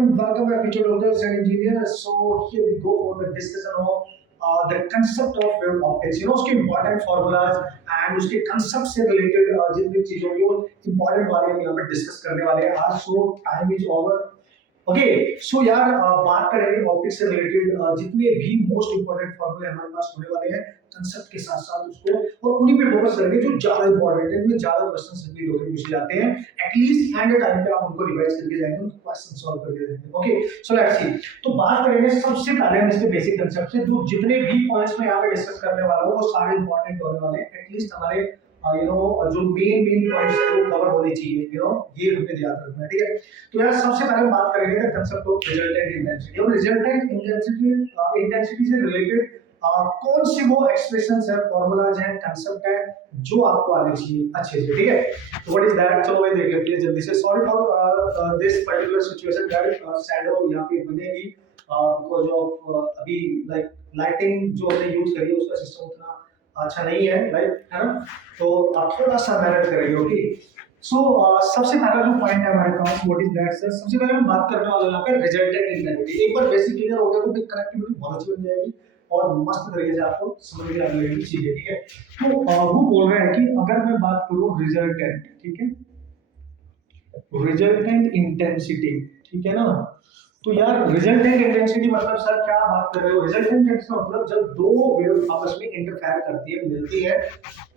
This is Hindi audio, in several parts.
and welcome back, future doctors and engineers. So here we go for the discussion of the concept of wave optics. You know उसके important formulas and उसके concept से related जिन भी चीजों को important वाले हम यहाँ पे discuss करने वाले हैं आज. So time is over. Okay so यार बात करेंगे ऑप्टिक्स से रिलेटेड जितने भी मोस्ट इंपोर्टेंट फॉर्मूले हमारे पास होने वाले हैं कंसेप्ट के साथ साथ उसको और उन्हीं पे फोकस करेंगे जो ज्यादा इंपॉर्टेंट है, इनमें ज्यादा क्वेश्चंस रिपीट होकर पूछे जाते हैं. एटलीस्ट एंड टाइम पे आप उनको रिवाइज करके जाएंगे, उनको क्वेश्चन सॉल्व करके जाएंगे. Okay so let's see. तो बात करेंगे सबसे पहले हम इसके बेसिक कंसेप्ट से. जो जितने भी पॉइंट्स मैं यहाँ पे डिस्कस करने वाला हूँ वो सारे इंपॉर्टेंट होने वाले हैं. एटलीस्ट हमारे जो मेन पॉइंट्स है वो कवर होने चाहिए. ये हमें याद रखना है, ठीक है. तो यार सबसे पहले हम बात करेंगे कंसेप्ट ऑफ रिजल्टेंट इंटेंसिटी. और रिजल्टेंट इंटेंसिटी से रिलेटेड कौन सी वो एक्सप्रेशंस है, फार्मूलाज हैं, कंसेप्ट है जो आपको आने चाहिए अच्छे से, ठीक है. तो व्हाट इज दैट, चलो भाई देख लेते हैं जल्दी से. Sorry for this particular situation that shadow यहाँ पे बनेगी बिकॉज़ ऑफ अभी लाइक लाइटिंग जो हमने यूज करी है उसका सिस्टम उतना अच्छा नहीं है, राइट, है ना. तो आप थोड़ा सा मेहनत करेंगे. ओके सो सबसे पहला जो पॉइंट है हमारे पास व्हाट इज दैट सर. सबसे पहले हम बात करने वाले हैं यहाँ पे रिजल्टेंट इंटेंसिटी. एक बार बेसिक क्लियर हो गया तो फिर कनेक्टिविटी बहुत अच्छी बन जाएगी और मस्त तरीके से आपको समझ में आने लगेगी चीजें, ठीक है. तो वो बोल रहे हैं कि अगर मैं बात करूँ रिजल्टेंट, ठीक है, रिजल्टेंट इंटेंसिटी, ठीक है ना. तो यार रिजल्टेंट इंटेंसिटी मतलब सर क्या बात कर रहे हो. रिजल्टेंट इंटेंसिटी मतलब जब दो वेव आपस में इंटरफेयर करती है, मिलती है,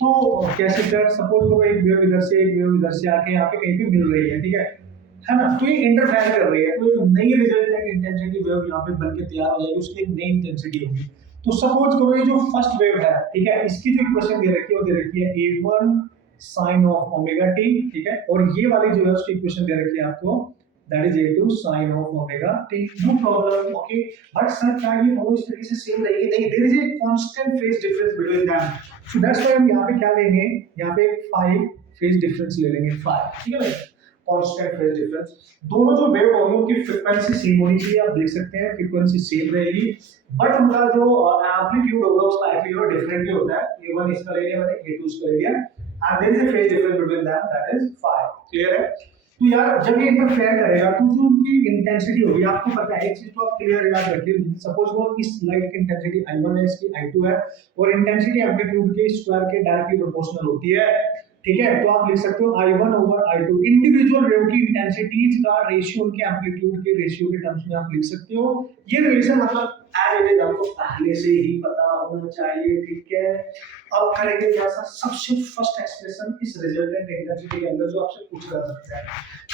तो कैसे सर सपोज करो एक वेव इधर से एक वेव इधर से आके यहाँ पे कहीं पे मिल रही है, ठीक है ना. तो ये इंटरफेयर कर रही है तो एक नई रिजल्टेंट इंटेंसिटी वेव यहाँ पे बनके तैयार हो जाएगी, उसकी एक नई इंटेंसिटी होगी. तो सपोज करो ये जो फर्स्ट वेव है, ठीक है, इसकी जो इक्वेशन दे रखी है वो दे रखी है a1 sin of omega t, ठीक है. और ये वाली जो है उसकी इक्वेशन दे रखी है आपको that is a2 sin of omega t. no problem, okay. but sir क्या ये दोनों इस तरीके से सेम रहेगी? नहीं, there is a constant phase difference between them. so that's why हम यहाँ पे क्या लेंगे, यहाँ पे phi phase difference ले लेंगे, phi, ठीक है भाई, constant phase difference. दोनों जो वेव होंगी उनकी फ्रीक्वेंसी सेम होनी चाहिए. आप देख सकते हैं फ्रीक्वेंसी सेम रहेगी बट उनका जो एम्पलीट्यूड होगा उसका एक्चुअली डिफरेंट ही होता है. a1 इसका ले लिया मैंने, a2 इसका ले लिया and there is a phase difference between them, that is phi. Clear है. तो यार जब ये इंटरफेयर करेगा तो जो उनकी इंटेंसिटी होगी आपको पता है. एक चीज तो आप क्लियर याद रखिए, सपोज वो इस लाइट की इंटेंसिटी I1 है, इसकी I2 है और इंटेंसिटी एम्पलीट्यूड के स्क्वायर के डायरेक्टली प्रोपोर्शनल होती है, ठीक है. तो आप लिख सकते हो I1 over I2. Individual wave की इंटेंसिटीज का रेशियो उनके एम्पलीट्यूड के रेशियो के टर्म्स में आप लिख सकते हो. ये रिलेशन मतलब एज इट इज आपको पहले से ही पता होना चाहिए, ठीक है. अब करेंगे क्या सर, सबसे फर्स्ट एक्सप्रेशन इस रिजल्टेंट इंटेंसिटी के अंदर जो आपसे पूछा जा सकता है.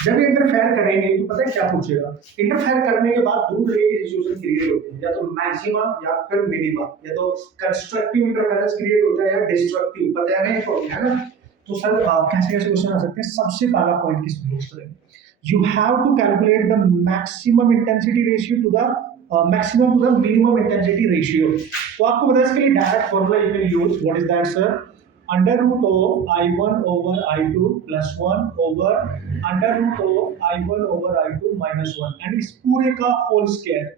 जब इंटरफेयर करेंगे तो पता है क्या पूछेगा. इंटरफेयर करने के बाद दो तरह की सिचुएशन क्रिएट होती है, या तो मैक्सिमा या फिर मिनिमा. या तो कंस्ट्रक्टिव इंटरफेरेंस क्रिएट होता है या डिस्ट्रक्टिव, पता है नहीं तो, है ना. तो सर कैसे कैसे क्वेश्चन आ सकते हैं. सबसे पहला पॉइंट किस पे यूज करेंगे, you have to calculate the maximum intensity ratio to the maximum to the minimum intensity ratio. तो आपको पता है इसके लिए direct formula you can use. What is that sir, under root of I1 over I2 plus 1 over under root of I1 over I2 minus 1 and इस पूरे का होल स्क्वायर,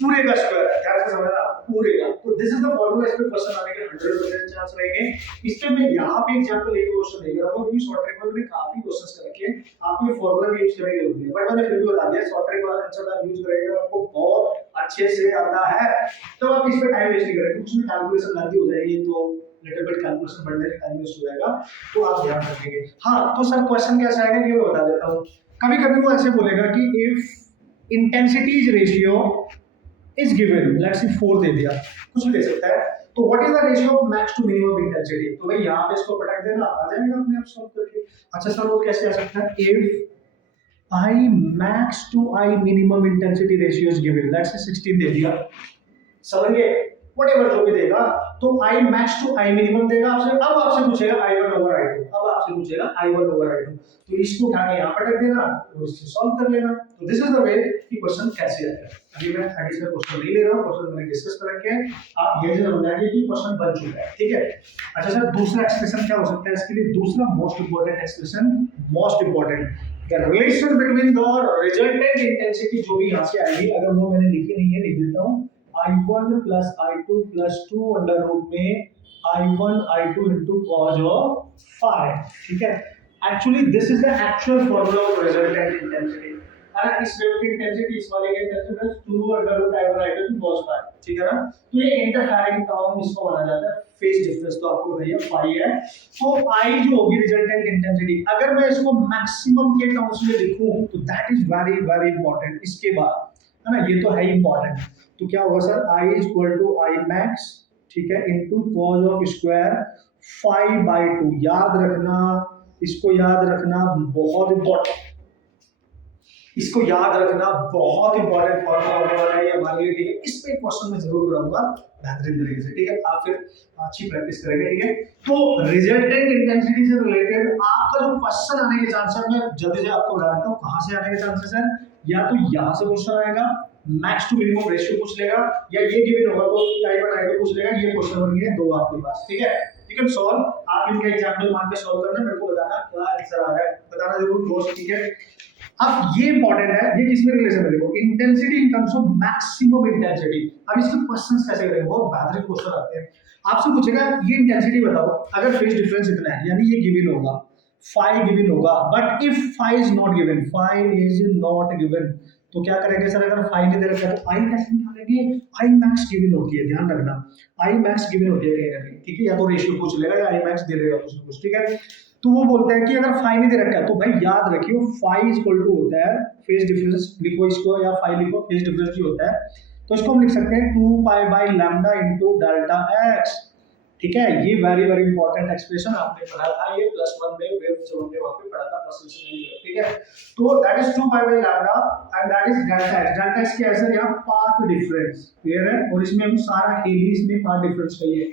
पूरे का स्क्वायर, ध्यान से समझना, पूरे का. तो दिस इज द फार्मूला. इस पे क्वेश्चन आने के 100% चांस रहेंगे. इसके मैं यहां पे एग्जांपल लेके क्वेश्चन नहीं कर रहा हूं क्योंकि शॉर्ट ट्रिक में काफी क्वेश्चंस कर रखे हैं. आप ये फार्मूला भी यूज करेंगे होंगे बट मैंने फिर भी बता दिया शॉर्ट ट्रिक वाला कंसेप्ट आप यूज करेंगे आपको बहुत अच्छे से आता है. तो आप इस पे टाइम वेस्ट नहीं करेंगे, उसमें कैलकुलेशन गलती हो जाएगी तो लिटिल बिट कैलकुलेशन बढ़ने से टाइम वेस्ट हो जाएगा. तो आप ध्यान रखेंगे. हां तो सर क्वेश्चन कैसा आएगा ये मैं बता देता हूं. कभी कभी वो ऐसे बोलेगा कि if intensities ratio is given, let's say 4 दे दिया, कुछ भी दे सकता है. तो what is the ratio of max to minimum intensity. तो भाई यहाँ पे इसको पटक देना आ जाएगा अपने आप सॉल्व करके. अच्छा सर वो कैसे आ सकता है, if I max to I minimum intensity ratio is given, let's say 16 दे दिया, समझिए whatever जो भी देगा तो I max to I minimum देगा आपसे. अब आपसे पूछेगा I1 over I2, अब आपसे पूछेगा I1 over I2, तो इसको उठा के यहाँ पटक देना और इससे सॉल्व कर लेना. तो दिस इज द वे कि क्वेश्चन कैसे आएगा. अभी मैं एडिशनल क्वेश्चन नहीं ले रहा हूँ, क्वेश्चन मैंने डिस्कस कर रखे हैं. आप ये समझ जाएंगे कि क्वेश्चन बन चुका है, ठीक है. अच्छा सर दूसरा एक्सप्रेशन क्या हो सकता है इसके लिए. दूसरा most important expression, most important, the relation between the resultant intensity जो भी यहाँ से आएगी, अगर वो मैंने लिखी नहीं है लिख देता हूँ. I1 plus I2 plus 2 under root में I1 I2 into cos of phi, ठीक है. Actually this is the actual formula of resultant intensity. है ना, इस वेव की इंटेंसिटी इस वाले की इंटेंसिटी 2 √I/2 cos phi, ठीक है ना। तो ये इंटरफेरिंग टर्म इसको माना जाता है फेज डिफरेंस, तो आपको भैया फाई है। तो आई जो होगी रिजल्टेंट इंटेंसिटी, अगर मैं इसको मैक्सिमम के टर्म्स में लिखूं तो that is very very important. इसके बाद है ना, ये तो है इंपॉर्टेंट, तो क्या होगा sir, I is equal to I max, ठीक है, इनटू कॉस ऑफ स्क्वायर 5/2। याद रखना, इसको याद रखना बहुत इंपॉर्टेंट, इसको याद रखना बहुत इंपॉर्टेंट फॉर्मूला होने वाला है हमारे लिए, ठीक है। इस पे क्वेश्चन मैं जरूर कराऊंगा बेहतरीन तरीके से, ठीक है। आप फिर अच्छी प्रैक्टिस करेंगे, ठीक है। तो रिजल्टेंट इंटेंसिटी से रिलेटेड आपका जो क्वेश्चन आने के चांसेस, मैं जल्दी से आपको बता देता हूँ कहाँ से आने के चांसेस है। या तो यहाँ से क्वेश्चन आएगा, मैक्स टू मिनिमम रेशियो पूछ लेगा, या ये गिवन होगा तो I1 I2 पूछ लेगा। ये क्वेश्चन बन गए दो आपके पास, ठीक है। यू कैन सॉल्व, आप इनका एग्जांपल मान के सॉल्व करना, मेरे को बताना क्या आंसर आ रहा है, बताना जरूर दोस्त, ठीक है। अब ये इंपॉर्टेंट है, ये किसमें रिलेशन है, देखो intensity in terms of maximum intensity. अब इसके क्वेश्चंस कैसे करेंगे, बहुत बेहतरीन क्वेश्चन आते हैं। आपसे पूछेगा ये इंटेंसिटी बताओ, अगर फेज डिफरेंस इतना है, यानी ये गिवन होगा, फाई गिवन होगा, but if phi is not given, phi is not given, तो क्या करेंगे सर, अगर फाई नहीं दे रखा है तो आई कैसे निकालेंगे, आई मैक्स गिवन होती है, ध्यान रखना, आई मैक्स गिवन होती है कहीं ना कहीं, ठीक है। या तो रेशियो पूछ लेगा या आई मैक्स दे देगा कुछ ना कुछ, ठीक है। तो वो बोलता है कि अगर फाई नहीं दे रखा है तो भाई याद रखियो फाई इज इक्वल टू होता है फेज डिफरेंस, लिखो इसको, या फाई लिखो, फेज डिफरेंस ही होता है, तो इसको हम लिख सकते हैं 2π/λ इनटू डेल्टा एक्स, ठीक है। ये वेरी वेरी इंपॉर्टेंट एक्सप्रेशन आपने पढ़ा था, ये +1 में वेव जब हमने वहां पे पढ़ा था प्लस में, ठीक है। तो that is 2π/λ and that is delta x. Delta x क्या है सर, यहाँ पाथ डिफरेंस, क्लियर है। और इसमें हम सारा खेल ही इसमें पाथ डिफरेंस का ही है,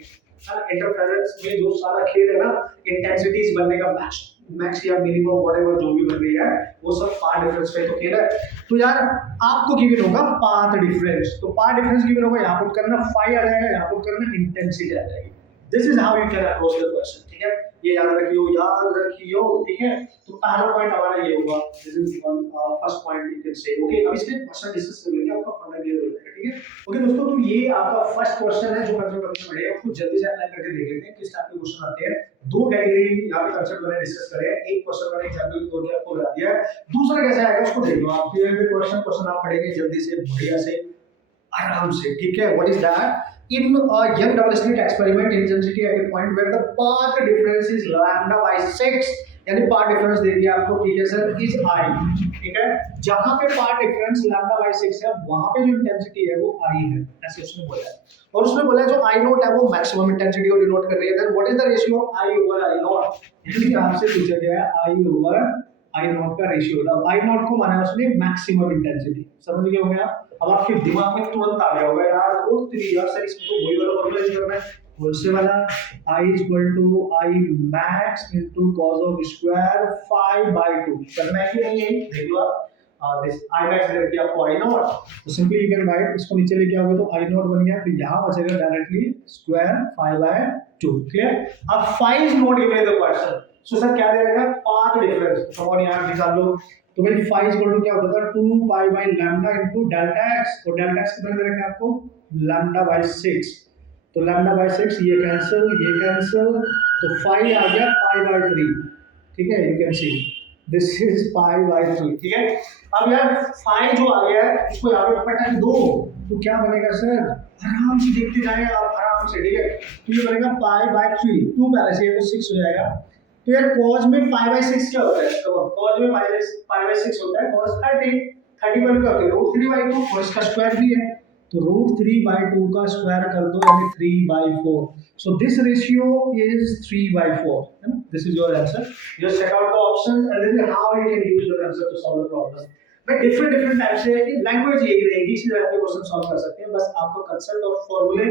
इंटरफेरेंस में जो सारा खेल है ना, इंटेंसिटीज बनने का मैक्स या मिनिमम व्हाटएवर जो भी बन रही है, वो सब पाथ डिफरेंस का ही तो खेल है। तो यार आपको गिवन होगा पाथ डिफरेंस, तो पाथ डिफरेंस गिवन होगा, यहाँ पुट करना फाई आ जाएगा, यहाँ पुट करना इंटेंसिटी आ जाएगी। This is how you can approach the question, ठीक है। ये याद रखियो, ठीक है। तो पहला पॉइंट हमारा ये होगा, this is one first point you can say, okay. अब इसके क्वेश्चन डिस्कस कर लेंगे, आपका फंडा क्लियर हो जाएगा, ठीक है। ओके दोस्तों, तो ये आपका फर्स्ट क्वेश्चन है जो कंसेप्ट पढ़े, उसको जल्दी से अप्लाई करके देख लेते हैं किस टाइप के क्वेश्चन आते हैं। दो कैटेगरी यहाँ पे कंसेप्ट मैंने डिस्कस करे हैं, एक क्वेश्चन मैंने एग्जांपल के तौर पे आपको बता दिया है, दूसरा कैसे आएगा उसको देख लो आप। क्वेश्चन आप पढ़ेंगे जल्दी से, बढ़िया से, आराम से, ठीक है। What is that, in a young double slit experiment, intensity at a point where the path difference is λ/6, यानी पाथ डिफरेंस दे दिया आपको, ठीक है सर, इज आई, ठीक है। जहां पे पाथ डिफरेंस λ/6 है, वहां पे जो इंटेंसिटी है वो आई है, ऐसे उसने बोला है। और उसने बोला है जो आई नोट है वो मैक्सिमम इंटेंसिटी को डिनोट कर रही है। Then what is the ratio of I over I naught, यानी आपसे पूछा गया है आई ओवर आई नॉट का रेशियो था। आई नॉट को माना उसने मैक्सिमम इंटेंसिटी, समझ गए होंगे आप। अब आपके दिमाग में तुरंत आ गया होगा यार, वो तेरी यार सर इसमें तो वही वाला फॉर्मूला यूज करना है, कौन से वाला, I is equal to I max into cos of square 5/2, करना है कि नहीं है, देख लो आप। दिस आई मैक्स दे दिया आपको आई नॉट, तो सिंपली यू कैन राइट, इसको नीचे लेके आओगे तो आई नॉट बन गया, तो यहां बचेगा डायरेक्टली स्क्वायर 5/2, क्लियर। अब 5 is not given in the question, so sir क्या दे रखा है, पाथ डिफरेंस, तो और यहां निकाल लो, तो भाई 5 इक्वल टू क्या होता था 2π/λ इनटू डेल्टा एक्स, और डेल्टा एक्स कितना दे रखा है आपको λ/6, तो λ/6 ये कैंसिल, तो 5 आ गया π/3, ठीक है। You can see this is π/3, ठीक है। अब यार 5 जो आ गया है इसको यहाँ पे पटक दो, तो क्या बनेगा सर, आराम से देखते जाएं आप, आराम से, ठीक है। तो ये बनेगा π/3, 2 पहले से तो 6 हो जाएगा। तो यार cos में π/6 क्या होता है, तो cos में π/6 होता है cos 30 वाली क्या होती है √3/2, और इसका स्क्वायर भी है, तो √3/2 का स्क्वायर कर दो यानी 3/4, सो दिस रेशियो इज 3/4, है ना। This is your answer, just check out the options and this is how you can use the concept to solve the problem. मैं डिफरेंट टाइप से लैंग्वेज यही रहेगी, इसी तरह के क्वेश्चन सॉल्व कर सकते हैं, बस आपको कांसेप्ट और फार्मूले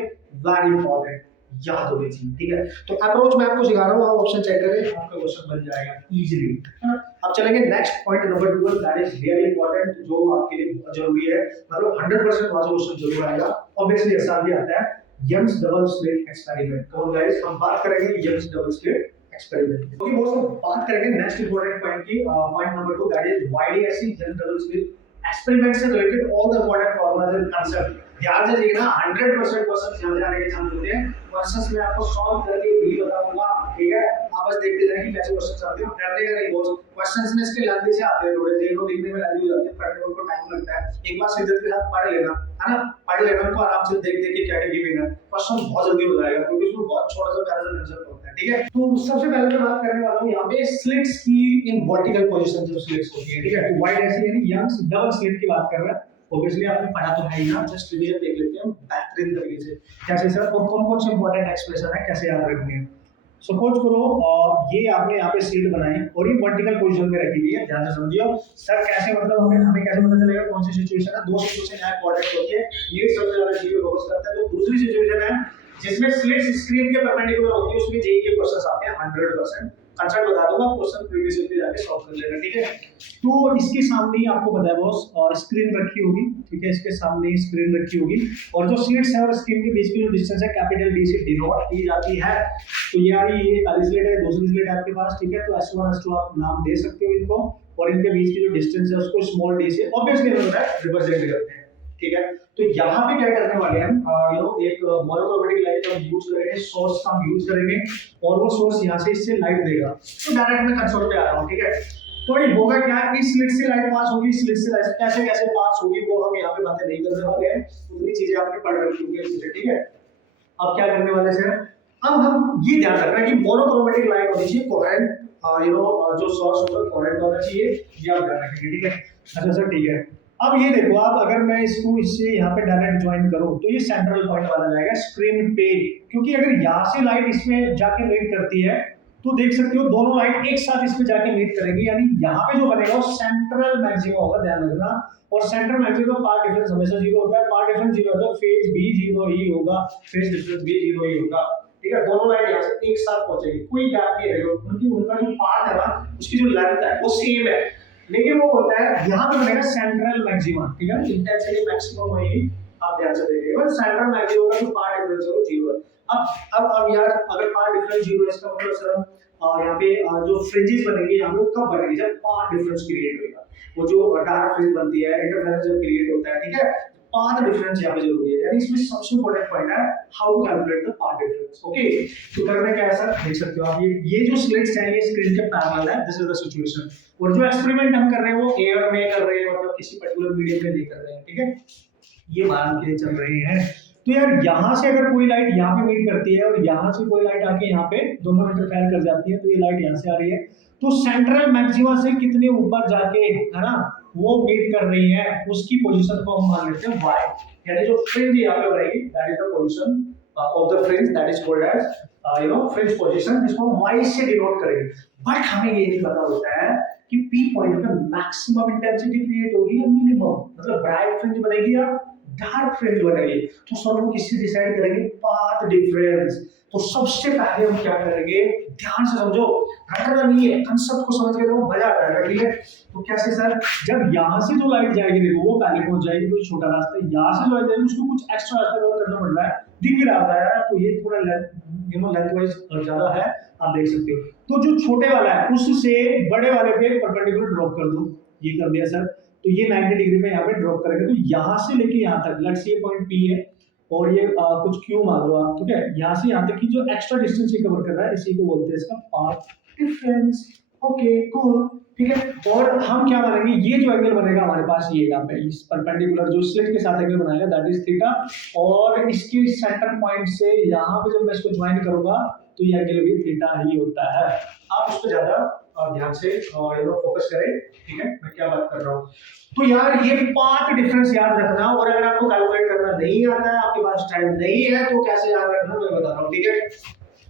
वेरी इंपॉर्टेंट याद होनी चाहिए, ठीक है। तो अप्रोच मैं आपको सिखा रहा हूँ, आप ऑप्शन चेक करें, आपका क्वेश्चन बन जाएगा इजीली, है ना। अब चलेंगे next point number 2, that is really important, जो आपके लिए बहुत जरूरी है, मतलब 100% वहां से क्वेश्चन जरूर आएगा, ऑब्वियसली एग्जाम भी आता है, यंग्स डबल स्लिट एक्सपेरिमेंट। तो गाइस हम बात करेंगे यंग्स डबल स्लिट एक्सपेरिमेंट, क्योंकि वो सब बात करेंगे नेक्स्ट इंपॉर्टेंट पॉइंट की, point number 2, that is YDSC Young's double slit experiment से related all the important formulas and concept ध्यान से देखना 100% क्वेश्चन ध्यान से आने के चांस होते हैं। क्वेश्चंस में आपको सॉल्व करके भी बताऊंगा, ठीक है। आप बस देखते जाइए कि कैसे क्वेश्चंस आते हैं, डरने का नहीं बोल। क्वेश्चंस में इसके लेंथी से आते हैं, थोड़े से इनको दिखने में लेंथी हो जाते हैं, पढ़ने में उनको टाइम लगता है। एक बार शिद्दत के साथ पढ़ लेना, है ना, पढ़ लेना उनको आराम से देख देख के क्या क्या गिवन है, क्वेश्चन बहुत जल्दी हो जाएगा क्योंकि इसमें बहुत छोटा सा प्यारा सा कंसेप्ट होता है, ठीक है। तो सबसे पहले मैं बात करने वाला हूं यहां पे स्लिट्स की इन वर्टिकल पोजीशन जो स्लिट्स होती है, ठीक है। तो वाइड ऐसी यानी यंग्स डबल स्लिट की बात कर रहा है। ऑब्वियसली आपने पढ़ा तो है ही ना, जस्ट रिवीजन देख लेते हैं बेहतरीन तरीके से कैसे सर, और कौन कौन से इंपॉर्टेंट एक्सप्रेशन है कैसे याद रखनी है। सपोज करो ये आपने यहाँ पे स्लिट बनाई और ये वर्टिकल पोजीशन में रखी हुई है, ध्यान से समझिए सर कैसे, मतलब हमें कैसे पता चलेगा कौन सी सिचुएशन है। दो सिचुएशन यहाँ इंपॉर्टेंट होती है, ये सबसे ज्यादा चीजें फोकस करता है। जो दूसरी सिचुएशन है जिसमें स्लिट्स स्क्रीन के परपेंडिकुलर होती है, उसमें जेईई के क्वेश्चंस आते हैं 100%। कंसेप्ट बता दूंगा, क्वेश्चन प्रीवियस ईयर पे जाके सॉल्व कर लेना, ठीक है। तो इसके सामने ही आपको पता है बॉस स्क्रीन रखी होगी, ठीक है। इसके सामने ही स्क्रीन रखी होगी और जो स्लिट्स है और स्क्रीन के बीच की जो डिस्टेंस है कैपिटल डी से डिनोट की जाती है। तो यार ये पहली स्लिट है, दूसरी स्लिट है आपके पास, ठीक है। तो S1 S2 आप नाम दे सकते हो इनको, और इनके बीच की जो डिस्टेंस है उसको स्मॉल डी से ऑब्वियसली रिप्रेजेंट करते हैं, ठीक है। तो यहाँ पे क्या करने वाले हैं, यू नो एक मोनोक्रोमेटिक लाइट का यूज करेंगे, सोर्स का यूज करेंगे और वो सोर्स यहाँ से इससे लाइट देगा। तो डायरेक्ट मैं कंसोल पे आ रहा हूँ, ठीक है। तो ये होगा क्या, इस स्लिट से लाइट पास होगी, स्लिट से लाइट कैसे कैसे पास होगी वो हम यहाँ पे बातें नहीं करने वाले हैं, उतनी चीजें आपने पढ़ रखी होंगी, ठीक है। अब क्या करने वाले हैं, अब हम ये ध्यान रखना कि मोनोक्रोमेटिक लाइट होनी चाहिए, कोहेरेंट, यू नो जो सोर्स होगा कोहेरेंट होना चाहिए, ये आप ध्यान रखेंगे, ठीक है। अच्छा सर ठीक है। अब ये देखो आप, अगर मैं इसको इससे यहाँ पे डायरेक्ट ज्वाइन करूँ तो ये सेंट्रल पॉइंट वाला जाएगा स्क्रीन पे, क्योंकि अगर यहाँ से लाइट इसमें जाके मीट करती है तो देख सकते हो दोनों लाइट एक साथ इसमें जाके मीट करेंगी, यानी यहाँ पे जो बनेगा वो सेंट्रल मैक्सिमम होगा, ध्यान रखना। और सेंट्रल मैक्सिमम का पार्ट डिफरेंस हमेशा 0 होता है, पार्ट डिफरेंस 0 होता है, फेज भी 0 ही होगा, फेज डिफरेंस भी 0 ही होगा, ठीक है। दोनों लाइट यहाँ से एक साथ पहुंचेगी, कोई गैप नहीं रहेगा, क्योंकि उनका जो पार्ट है ना उसकी जो लेंथ है वो सेम है, लेकिन वो होता है यहाँ पे बनेगा सेंट्रल मैक्सिमम, ठीक है। इंटेंसिटी मैक्सिमम होगी, आप ध्यान से देखिए, बस सेंट्रल मैक्सिमम का जो पार्ट डिफरेंस है वो 0 है। अब यार अगर पार्ट डिफरेंस 0 है इसका मतलब सर यहाँ पे जो फ्रिंजेस बनेंगे यहाँ पे वो कब बनेगी, जब पाथ डिफरेंस क्रिएट होगा। वो जो डार्क फ्रिंज बनती है, इंटरफेरेंस जब क्रिएट होता है, ठीक है। पाथ डिफरेंस यहाँ पे जरूरी है, यानी इसमें सबसे इंपॉर्टेंट पॉइंट है how to calculate the path difference, okay. तो करने का ऐसा देख सकते हो आप, ये जो स्लिट्स हैं ये स्क्रीन के पैरेलल है, दिस इज द सिचुएशन। और जो एक्सपेरिमेंट हम कर रहे हैं वो एयर में कर रहे हैं, मतलब किसी पर्टिकुलर मीडियम में नहीं कर रहे हैं, ठीक है। ये मान के चल रहे हैं। तो यार यहाँ से अगर कोई लाइट यहाँ पे मीट करती है और यहाँ से कोई लाइट आके यहाँ पे दोनों इंटरफेयर कर जाती है, तो ये लाइट यहाँ से आ रही है, तो सेंट्रल मैक्सिमा से कितने ऊपर जाके, है ना, वो मीट कर रही है, उसकी पोजीशन को हम मान लेते हैं y, यानी जो फ्रिंज यहाँ पे बनेगी that is the position of the fringe, that is called as you know fringe position, जिसको हम y से डिनोट करेंगे। बट हमें ये नहीं पता होता है कि p पॉइंट पे मैक्सिमम इंटेंसिटी क्रिएट होगी या मिनिमम, मतलब ब्राइट फ्रिंज बनेगी या डार्क फ्रिंज बनेगी। तो सब लोग किससे डिसाइड करेंगे, पाथ डिफरेंस। तो सबसे पहले हम क्या करेंगे, ध्यान से समझो, रटना नहीं है, कंसेप्ट को समझ के तो मजा आ जाएगा, ठीक है। तो कैसे सर, जब यहाँ से जो लाइट जाएगी देखो वो पहले पहुंच जाएगी, कोई छोटा रास्ता, यहाँ से जो जाएगी उसको कुछ एक्स्ट्रा रास्ता कवर करना पड़ रहा है, दिख भी रहा है, तो ये थोड़ा लेंथ वाइज ज्यादा है, आप देख सकते हो। तो जो छोटे वाला है उससे बड़े वाले पे परपेंडिकुलर ड्रॉप कर दो, ये कर दिया सर। तो ये 90 डिग्री में यहाँ पे ड्रॉप करेंगे, तो यहाँ से लेके यहाँ तक लेट्स से ये पॉइंट P है और ये कुछ Q मान लो आप, ठीक है। यहाँ से यहाँ तक की जो एक्स्ट्रा डिस्टेंस ये कवर कर रहा है इसी को बोलते हैं इसका पाथ डिफरेंस, ओके कूल, ठीक है। और हम क्या मानेंगे, ये जो एंगल बनेगा हमारे पास ये यहाँ पे इस परपेंडिकुलर जो स्लिट के साथ एंगल बनाएगा दैट इज थीटा, और इसके सेंटर पॉइंट से यहाँ पे जब मैं इसको ज्वाइन करूंगा तो ये एंगल भी थीटा ही होता है। आप उस पर ज्यादा ध्यान से फोकस करें, ठीक है, मैं क्या बात कर रहा हूँ। तो यार ये पाथ डिफरेंस याद रखना, और अगर आपको कैलकुलेट करना नहीं आता है, आपके पास टाइम नहीं है, तो कैसे याद रखना मैं बता रहा हूँ, ठीक है।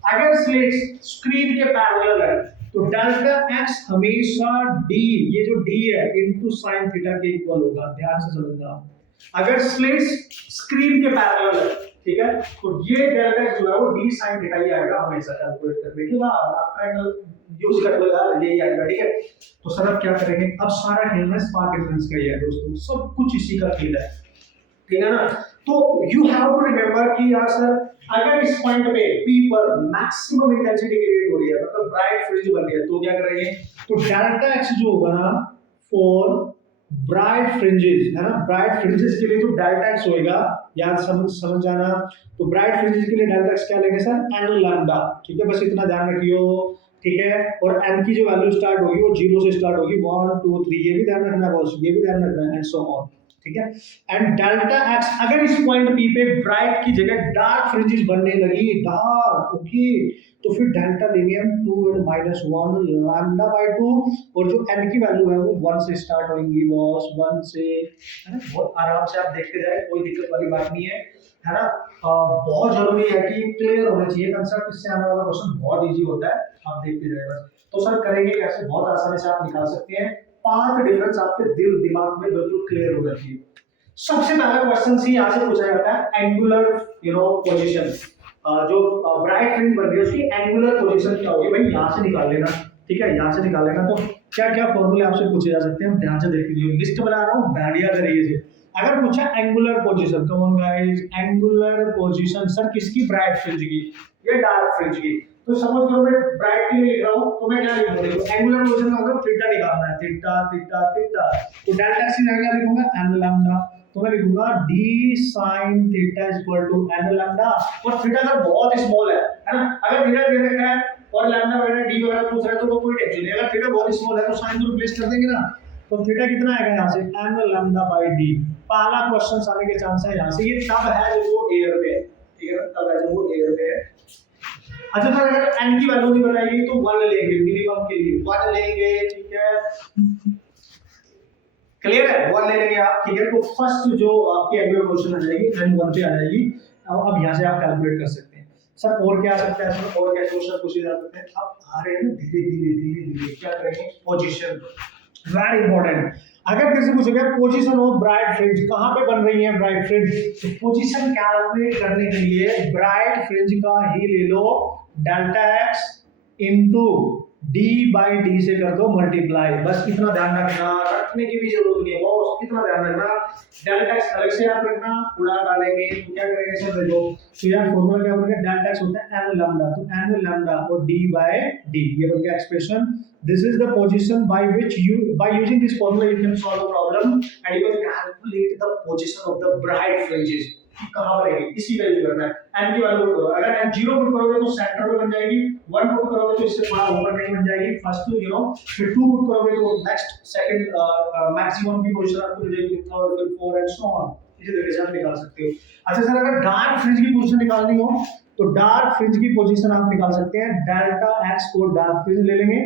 अगर स्लिट्स स्क्रीन के पैरेलल है तो डेल्टा x हमेशा d, ये जो d है इनटू sin थीटा के इक्वल होगा, ध्यान से समझना। अगर स्लिट्स स्क्रीन के पैरेलल है, ठीक है, तो ये डेल्टा x जो है वो d sin थीटा ही आएगा हमेशा कैलकुलेट करने के बाद, आप ट्रायंगल यूज कर लो यार, यही आएगा, ठीक है। तो सर अब क्या करेंगे, अब सारा खेल में पाथ डिफरेंस का ही है दोस्तों, सब कुछ इसी का खेल है, ठीक है ना। तो यू हैव टू रिमेंबर कि यार सर अगर इस पॉइंट पे P पर मैक्सिमम इंटेंसिटी क्रिएट हो रही है, मतलब ब्राइट फ्रिंज बन रही है, तो क्या करेंगे, तो डेल्टा x जो होगा ना फॉर ब्राइट फ्रिंजेस है ना, ब्राइट फ्रिंजेस के लिए जो डेल्टा एक्स होएगा, याद समझ जाना। तो ब्राइट फ्रिंजेस के लिए डेल्टा एक्स क्या लेंगे सर, एन लैम्डा, ठीक है, बस इतना ध्यान रखियो, ठीक है। और एन की जो वैल्यू स्टार्ट होगी वो 0 से स्टार्ट होगी, 1 2 3, ये भी ध्यान रखना है बॉस, ये भी ध्यान रखना है, एंड सो ऑन, ठीक है। एंड डेल्टा एक्स अगर इस पॉइंट पी पे ब्राइट की जगह डार्क फ्रिंजेस बनने लगी, डार्क, ओके, तो फिर डेल्टा लेंगे हम 2 and -1 लैम्डा बाय 2, और जो n की वैल्यू है वो 1 से स्टार्ट होंगी बॉस, 1 से, है ना, बहुत आराम से आप देखते जाए, कोई दिक्कत वाली बात नहीं है ना। बहुत जरूरी है कि क्लियर होना चाहिए कंसेप्ट, इससे आने वाला क्वेश्चन बहुत इजी होता है, आप देखते जाइए बस। तो सर करेंगे कैसे, बहुत आसानी से आप निकाल सकते हैं, पाथ डिफरेंस आपके दिल दिमाग में बिल्कुल क्लियर होना चाहिए। सबसे पहला क्वेश्चन से यहाँ से पूछा जाता है एंगुलर पोजीशन, जो ब्राइट फ्रिंज बन रही है उसकी एंगुलर पोजीशन क्या होगी, भाई यहाँ से निकाल लेना, ठीक है, यहाँ से निकाल लेना। तो क्या क्या फॉर्मूले आपसे पूछे जा सकते हैं, हम ध्यान से देख लीजिए, लिस्ट बना रहा हूँ बढ़िया तरीके से। अगर पूछा angular position, come on guys, angular position sir किसकी, ब्राइट फ्रिंज की या डार्क फ्रिंज की। तो सपोज करो मैं ब्राइट के लिए लिख रहा हूँ, तो मैं क्या लिखूंगा, एंगुलर पोजीशन का मतलब थीटा निकालना है, थीटा थीटा थीटा, तो डेल्टा एक्स की जगह क्या लिखूंगा, एन लैम्डा, तो मैं लिखूंगा d sin theta is equal to n lambda, और थीटा अगर बहुत स्मॉल है ना, अगर थीटा दे रखा है और लैम्डा वगैरह d वगैरह पूछ रहा है तो कोई टेंशन नहीं, अगर थीटा बहुत स्मॉल है तो साइन को रिप्लेस कर देंगे ना, तो थीटा कितना आएगा यहाँ से, n लैम्डा बाय d। पहला क्वेश्चन आने के चांस है यहाँ से, ये तब है जब वो एयर पे है, ठीक है ना, तब है जब वो एयर पे है। अच्छा सर अगर n की वैल्यू नहीं बताएगी तो 1 लेंगे, मिनिमम के लिए 1 लेंगे, ठीक है, क्लियर है, 1 ले लेंगे आप, ठीक है। तो फर्स्ट जो आपकी एंगुलर पोजीशन आ जाएगी n 1 पे आ जाएगी। अब यहाँ से आप कैलकुलेट कर सकते हैं सर, और क्या आ सकता है सर, और क्या क्वेश्चन पूछे जा सकते हैं, आप आ रहे हैं धीरे धीरे धीरे धीरे क्या करेंगे, पोजीशन, वेरी इंपॉर्टेंट। अगर किसी से पूछेगा पोजीशन ऑफ ब्राइट फ्रिंज कहां पे बन रही है ब्राइट फ्रिंज, तो पोजीशन कैलकुलेट करने के लिए ब्राइट फ्रिंज का ही ले लो, delta x into d by d से कर दो मल्टीप्लाई, बस इतना ध्यान रखना, रखने की भी जरूरत नहीं है बॉस, इतना ध्यान रखना। डेल्टा एक्स अलग से याद रखना, उड़ा डालेंगे तो क्या करेंगे सर, देखो तो यार फॉर्मूला क्या बनेगा, डेल्टा एक्स होता है n लैम्डा, तो n लैम्डा और d बाय d, ये बन गया expression. This is the position by which you, by using this formula you can solve the problem and you can calculate the position of the bright fringes, कहां बनेगी, इसी का यूज करना है। n की वैल्यू पुट करो, अगर n 0 पुट करोगे तो सेंटर पे बन जाएगी, 1 पुट करोगे तो इससे थोड़ा ऊपर नहीं बन जाएगी, फर्स्ट फिर 2 पुट करोगे तो नेक्स्ट सेकंड मैक्सिमम की पोजीशन आपको मिल जाएगी, थर्ड, फिर 4 एंड सो ऑन, इसी तरीके से आप निकाल सकते हो। अच्छा सर अगर डार्क फ्रिंज की पोजीशन निकालनी हो तो डार्क फ्रिंज की पोजीशन आप निकाल सकते हैं, डेल्टा एक्स को डार्क फ्रिंज ले लेंगे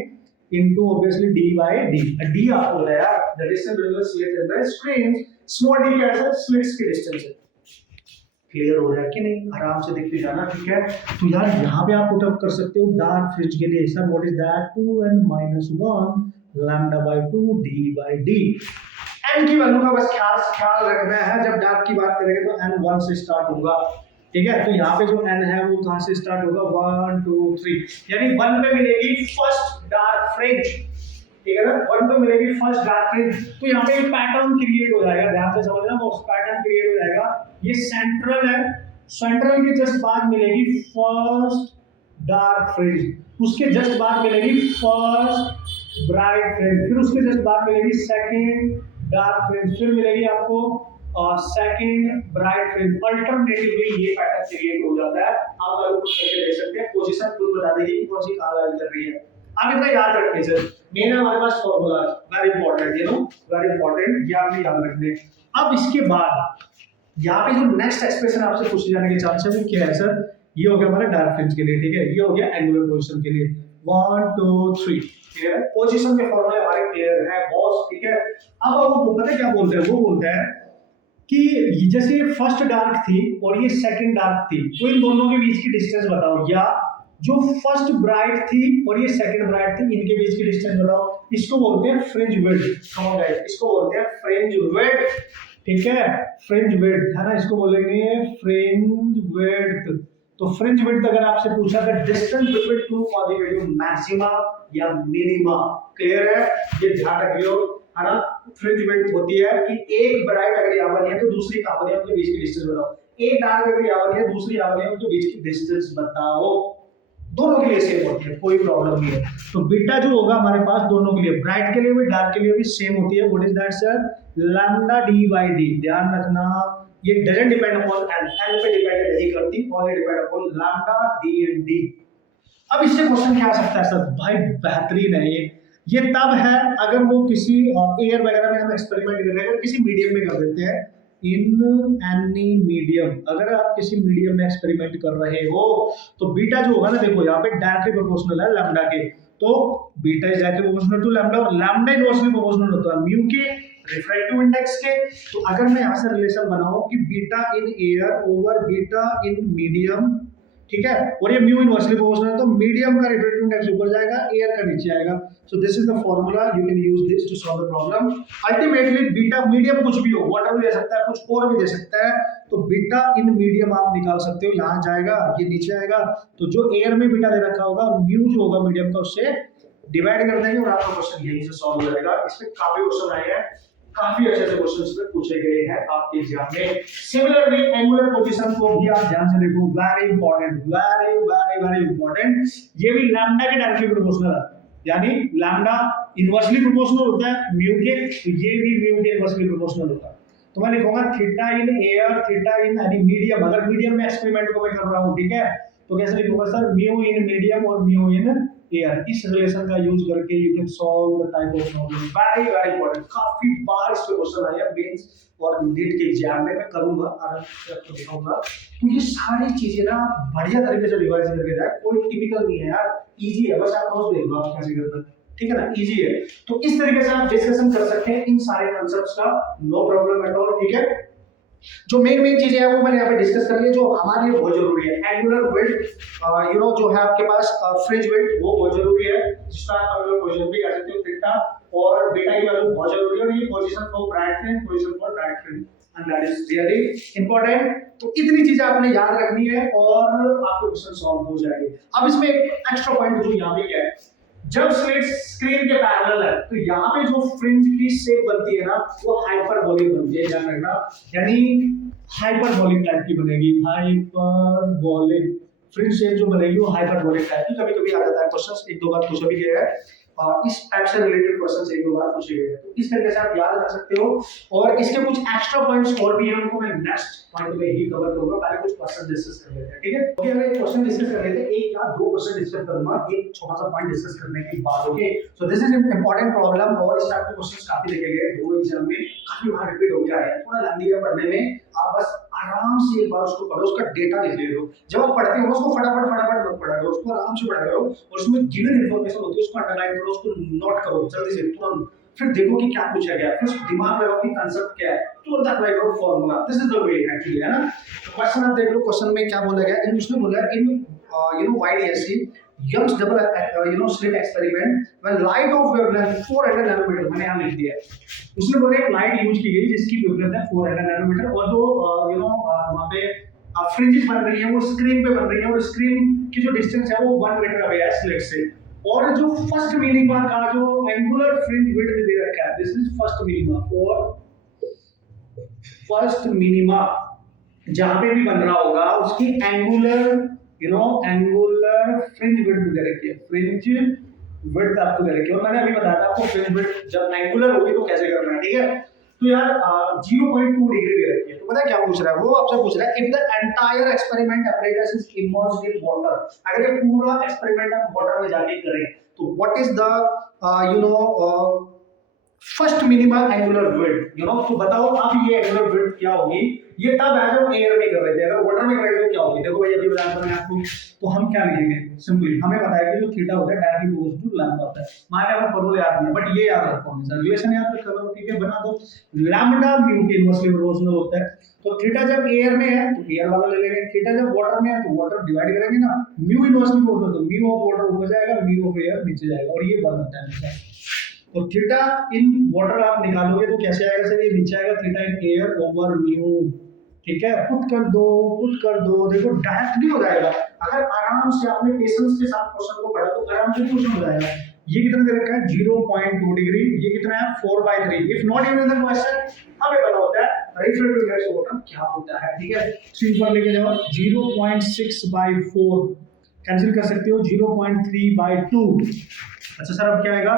into obviously d by d, d आपको होता है यार the distance between the slit and the screen, small d क्या है, स्लिट्स की डिस्टेंस है। क्लियर हो रहा है कि नहीं, आराम से देखते जाना, ठीक है। तो यार यहाँ पे आप पुट अप कर सकते हो डार्क फ्रिंज के लिए, sir what is that, 2n - 1 lambda by 2 d by d। n की वैल्यू का बस ख्याल रखना है, जब डार्क की बात करेंगे तो n 1 से स्टार्ट होगा, ठीक है। तो यहाँ पे जो n है वो कहाँ से स्टार्ट होगा, 1 2 3, यानी 1 पे मिलेगी फर्स्ट डार्क फ्रिंज, ठीक है ना, 1 पे मिलेगी फर्स्ट डार्क फ्रिंज। तो यहाँ पे एक पैटर्न क्रिएट हो जाएगा, ध्यान से समझना, वो पैटर्न क्रिएट हो जाएगा, ये सेंट्रल है, सेंट्रल के जस्ट बाद मिलेगी फर्स्ट डार्क फ्रिंज, उसके जस्ट बाद मिलेगी फर्स्ट ब्राइट फ्रिंज, फिर उसके जस्ट बाद मिलेगी सेकंड डार्क फ्रिंज, फिर मिलेगी आपको सेकंड ब्राइट फ्रिंज, अल्टरनेटिवली ये पैटर्न क्रिएट हो जाता है। आप लोग कुछ करके देख सकते हैं, पोजीशन खुद बता देगी कि कौन सी कहां लाइन कर रही है। आप इतना याद रखिए सर, मेन हमारे पास formula very important, very important, ये आपने याद रखने। अब इसके बाद यहाँ पे जो नेक्स्ट एक्सप्रेशन आपसे पूछे जाने के चांस है वो क्या है सर, ये हो गया हमारा डार्क फ्रिंज के लिए, ठीक है, ये हो गया एंगुलर पोजीशन के लिए, 1 2 3, क्लियर है, पोजीशन के फॉर्मूले हमारे क्लियर है बॉस, ठीक है। अब वो पता है क्या बोलते हैं, वो बोलते हैं कि जैसे फर्स्ट डार्क थी और ये सेकंड डार्क थी, तो इन दोनों के बीच की डिस्टेंस बताओ, या जो फर्स्ट ब्राइट थी और ये सेकंड ब्राइट थी, इनके बीच की डिस्टेंस बताओ, इसको बोलते हैं फ्रिंज विड्थ, समझ गए, इसको बोलते हैं फ्रिंज विड्थ, ठीक है, फ्रिंज विड्थ है ना, इसको बोलेंगे फ्रिंज विड्थ। तो फ्रिंज विड्थ अगर आपसे पूछा था distance between two positive maxima या मिनिमा, क्लियर है, ये ध्यान रखियो, है ना। फ्रिंज विड्थ होती है कि एक ब्राइट अगर यहाँ बनी है तो दूसरी कहाँ बनी है, उनके बीच की डिस्टेंस बताओ, एक डार्क अगर यहाँ बनी है दूसरी यहाँ बनी है, उनके बीच की डिस्टेंस बताओ, दोनों के लिए सेम होती है, कोई प्रॉब्लम नहीं है। तो बीटा जो होगा हमारे पास दोनों के लिए, ब्राइट के लिए भी डार्क के लिए भी सेम होती है। What is that sir? Lambda D by D. ध्यान रखना ये doesn't depend upon L, L पे डिपेंड नहीं करती, only depend upon lambda D and D. अब इससे क्वेश्चन क्या आ सकता है सर? भाई बेहतरीन है ये तब है अगर वो किसी एयर वगैरह में हम एक्सपेरिमेंट कर रहे हैं, अगर किसी मीडियम में कर देते हैं, इन एनी मीडियम, अगर आप किसी मीडियम में एक्सपेरिमेंट कर रहे हो तो बीटा जो होगा ना, देखो यहाँ पे डायरेक्टली प्रोपोर्शनल है लैम्डा के, तो beta is directly proportional to lambda, और लैम्डा इनवर्सली प्रोपोर्शनल होता है म्यू के रिफ्रैक्टिव इंडेक्स के। तो अगर मैं यहाँ से रिलेशन बनाऊं कि beta in air over beta in medium, ठीक है, और ये म्यू इनवर्सली प्रोपोर्शनल है, तो मीडियम का रिफ्रैक्टिव इंडेक्स ऊपर जाएगा, एयर का नीचे आएगा। So this is the formula, you can use this to solve the problem. Ultimately beta medium कुछ भी हो, वाटर भी दे सकता है, कुछ और भी दे सकता है, तो बीटा इन मीडियम आप निकाल सकते हो, यहाँ जाएगा, ये नीचे आएगा, तो जो एयर में बीटा दे रखा होगा, म्यू जो होगा मीडियम का, उससे डिवाइड कर देंगे और आपका क्वेश्चन यहीं से सॉल्व हो जाएगा। इसमें काफी क्वेश्चन आए हैं, काफी अच्छे से क्वेश्चंस में पूछे गए हैं आपके एग्जाम में। सिमिलरली एंगुलर पोजीशन को भी आप ध्यान से देखो, very important, very very very important. ये भी लैम्डा के डायरेक्टली प्रोपोर्शनल है, यानी लैम्डा इनवर्सली प्रोपोर्शनल होता है म्यू के, तो ये भी म्यू के इनवर्सली प्रोपोर्शनल होता है। तो मैं लिखूंगा theta in air, theta in any medium, अगर मीडियम में एक्सपेरिमेंट को मैं कर रहा हूं, ठीक है, तो कैसे लिखूंगा सर? म्यू इन मीडियम और म्यू इन एयर। इस रिलेशन का यूज करके you can solve the type of problem. Very very important, काफी बार इस पे क्वेश्चन आया मेंस और नीट के एग्जाम में। मैं करूंगा आराम से आपको दिखाऊंगा, तो ये सारी चीजें ना बढ़िया तरीके से रिवाइज करके जाए, कोई टिपिकल नहीं है यार, इजी है, बस आप नोट्स देख लो आप कैसे करते हैं, ठीक है ना, इजी है। तो इस तरीके से आप डिस्कशन कर सकते हैं इन सारे कांसेप्ट्स का, नो प्रॉब्लम एट ऑल, ठीक है। जो मेन चीजें हैं वो मैंने यहाँ पे डिस्कस कर लिया, जो हमारे लिए बहुत जरूरी है। एंगुलर विड्थ, यू नो, जो है आपके पास फ्रिंज विड्थ, वो बहुत जरूरी है, जिसका आप अगर पोजीशन भी कह सकते हो, थीटा और बीटा की वैल्यू बहुत जरूरी है, और ये position for bright fringe, position for dark fringe, and that is really important. तो इतनी चीजें आपने याद रखनी है और आपके क्वेश्चन सॉल्व हो जाएंगे। अब इसमें एक एक्स्ट्रा पॉइंट जो यहाँ पे क्या है, जब स्लिट स्क्रीन के पैरेलल है तो यहाँ पे जो फ्रिंज की शेप बनती है ना, वो हाइपरबोलिक बनती है, ध्यान रखना, यानी हाइपरबोलिक टाइप की बनेगी। हाइपरबोलिक फ्रिंज शेप जो बनेगी वो हाइपरबोलिक टाइप की, कभी कभी आ जाता है क्वेश्चंस, एक दो बार पूछा भी गया है, इस टाइप से रिलेटेड क्वेश्चंस एक दो बार पूछे गए हैं, तो इस तरीके से आप याद रख सकते हो। और इसके कुछ एक्स्ट्रा पॉइंट्स और भी हैं, उनको मैं नेक्स्ट पॉइंट में ही कवर करूंगा, पहले कुछ क्वेश्चन डिस्कस कर लेते हैं, ठीक है। ओके, हम एक क्वेश्चन डिस्कस कर लेते हैं, एक या दो क्वेश्चन डिस्कस करूंगा एक छोटा सा पॉइंट डिस्कस करने के बाद। Okay, so this is important problem, और इस टाइप के क्वेश्चंस काफी देखे गए दो एग्जाम में, काफी बार रिपीट हो गया है, थोड़ा लेंथी है पढ़ने में, आप बस आराम से एक बार उसको पढ़ो, उसका डेटा लिख ले लो। जब आप पढ़ते हो उसको फटाफट फटाफट मत पढ़ा करो, उसको आराम से पढ़ा करो, और उसमें गिवन इंफॉर्मेशन होती है उसको अंडरलाइन करो, उसको नोट करो जल्दी से तुरंत, फिर देखो कि क्या पूछा गया, फिर दिमाग लगाओ कि कांसेप्ट क्या है, तुरंत अप्लाई करो formula. This is the way actually, है ना। तो क्वेश्चन आप देख लो, क्वेश्चन में क्या बोला गया, उसने बोला in you know YDSC Young's double slit experiment when light of wavelength 400 nanometre, मैंने यहाँ लिख दिया है। उसने बोला एक लाइट यूज की गई जिसकी वेवलेंथ है 400 नैनोमीटर, और जो वहाँ पे फ्रिंजेस बन रही है वो स्क्रीन पे बन रही है, और स्क्रीन की जो डिस्टेंस है वो 1 मीटर अवे है स्लिट से, और जो फर्स्ट मिनिमा का जो एंगुलर फ्रिंज विड्थ दे रखा है, दिस इज फर्स्ट मिनिमा, और फर्स्ट मिनिमा जहां पे भी बन रहा होगा उसकी एंगुलर एंगुलर फ्रिंज विड्थ दे रखी है, फ्रिंज विड्थ आपको दे रखी है, और मैंने अभी बताया था आपको फ्रिंज विड्थ जब एंगुलर होगी तो कैसे करना है, ठीक है। तो यार 0.2 डिग्री दे रखी है, तो पता है क्या पूछ रहा है वो, आपसे पूछ रहा है if the entire experiment apparatus is immersed in water, अगर ये पूरा एक्सपेरिमेंट आप वाटर में जाके करें तो what is the first minimum angular width, तो बताओ अब ये एंगुलर विड्थ क्या होगी। ये तब है जब एयर में कर रहे थे, अगर वाटर में कर रहे थे तो क्या होगी, देखो भाई अभी बताया था मैंने आपको। तो हम क्या लिखेंगे, सिंपली हमें पता है कि जो थीटा होता है डायरेक्टली प्रोपोर्शनल टू लैम्डा होता है, माने हमें फॉर्मूला याद नहीं है बट ये याद रखो, हमेशा रिलेशन याद रखो, ठीक है, बना दो। लैम्डा म्यू के इनवर्सली प्रोपोर्शनल होता है, तो थीटा जब एयर में है तो एयर वाला ले लेंगे, थीटा जब वाटर में है तो वाटर डिवाइड करेंगे ना, म्यू इनवर्सली प्रोपोर्शनल, तो म्यू ऑफ वाटर ऊपर जाएगा, म्यू ऑफ एयर नीचे जाएगा, और ये बन जाता है। तो थीटा इन वाटर आप निकालोगे तो कैसे आएगा सर, ये नीचे आएगा theta in air over mu, ठीक है, पुट कर दो, देखो डायरेक्टली हो जाएगा। अगर आराम से आपने पेशेंस के साथ क्वेश्चन को पढ़ा तो आराम से क्वेश्चन हो जाएगा। ये कितना दे रखा है 0.2 डिग्री, ये कितना है 4/3, if not given the question हमें पता होता है रिफ्रैक्टिव इंडेक्स वाटर क्या होता है, ठीक है। सिंपल लेके जाओ 0.6/4, कैंसिल कर सकते हो 0.3/2। अच्छा सर अब क्या आएगा,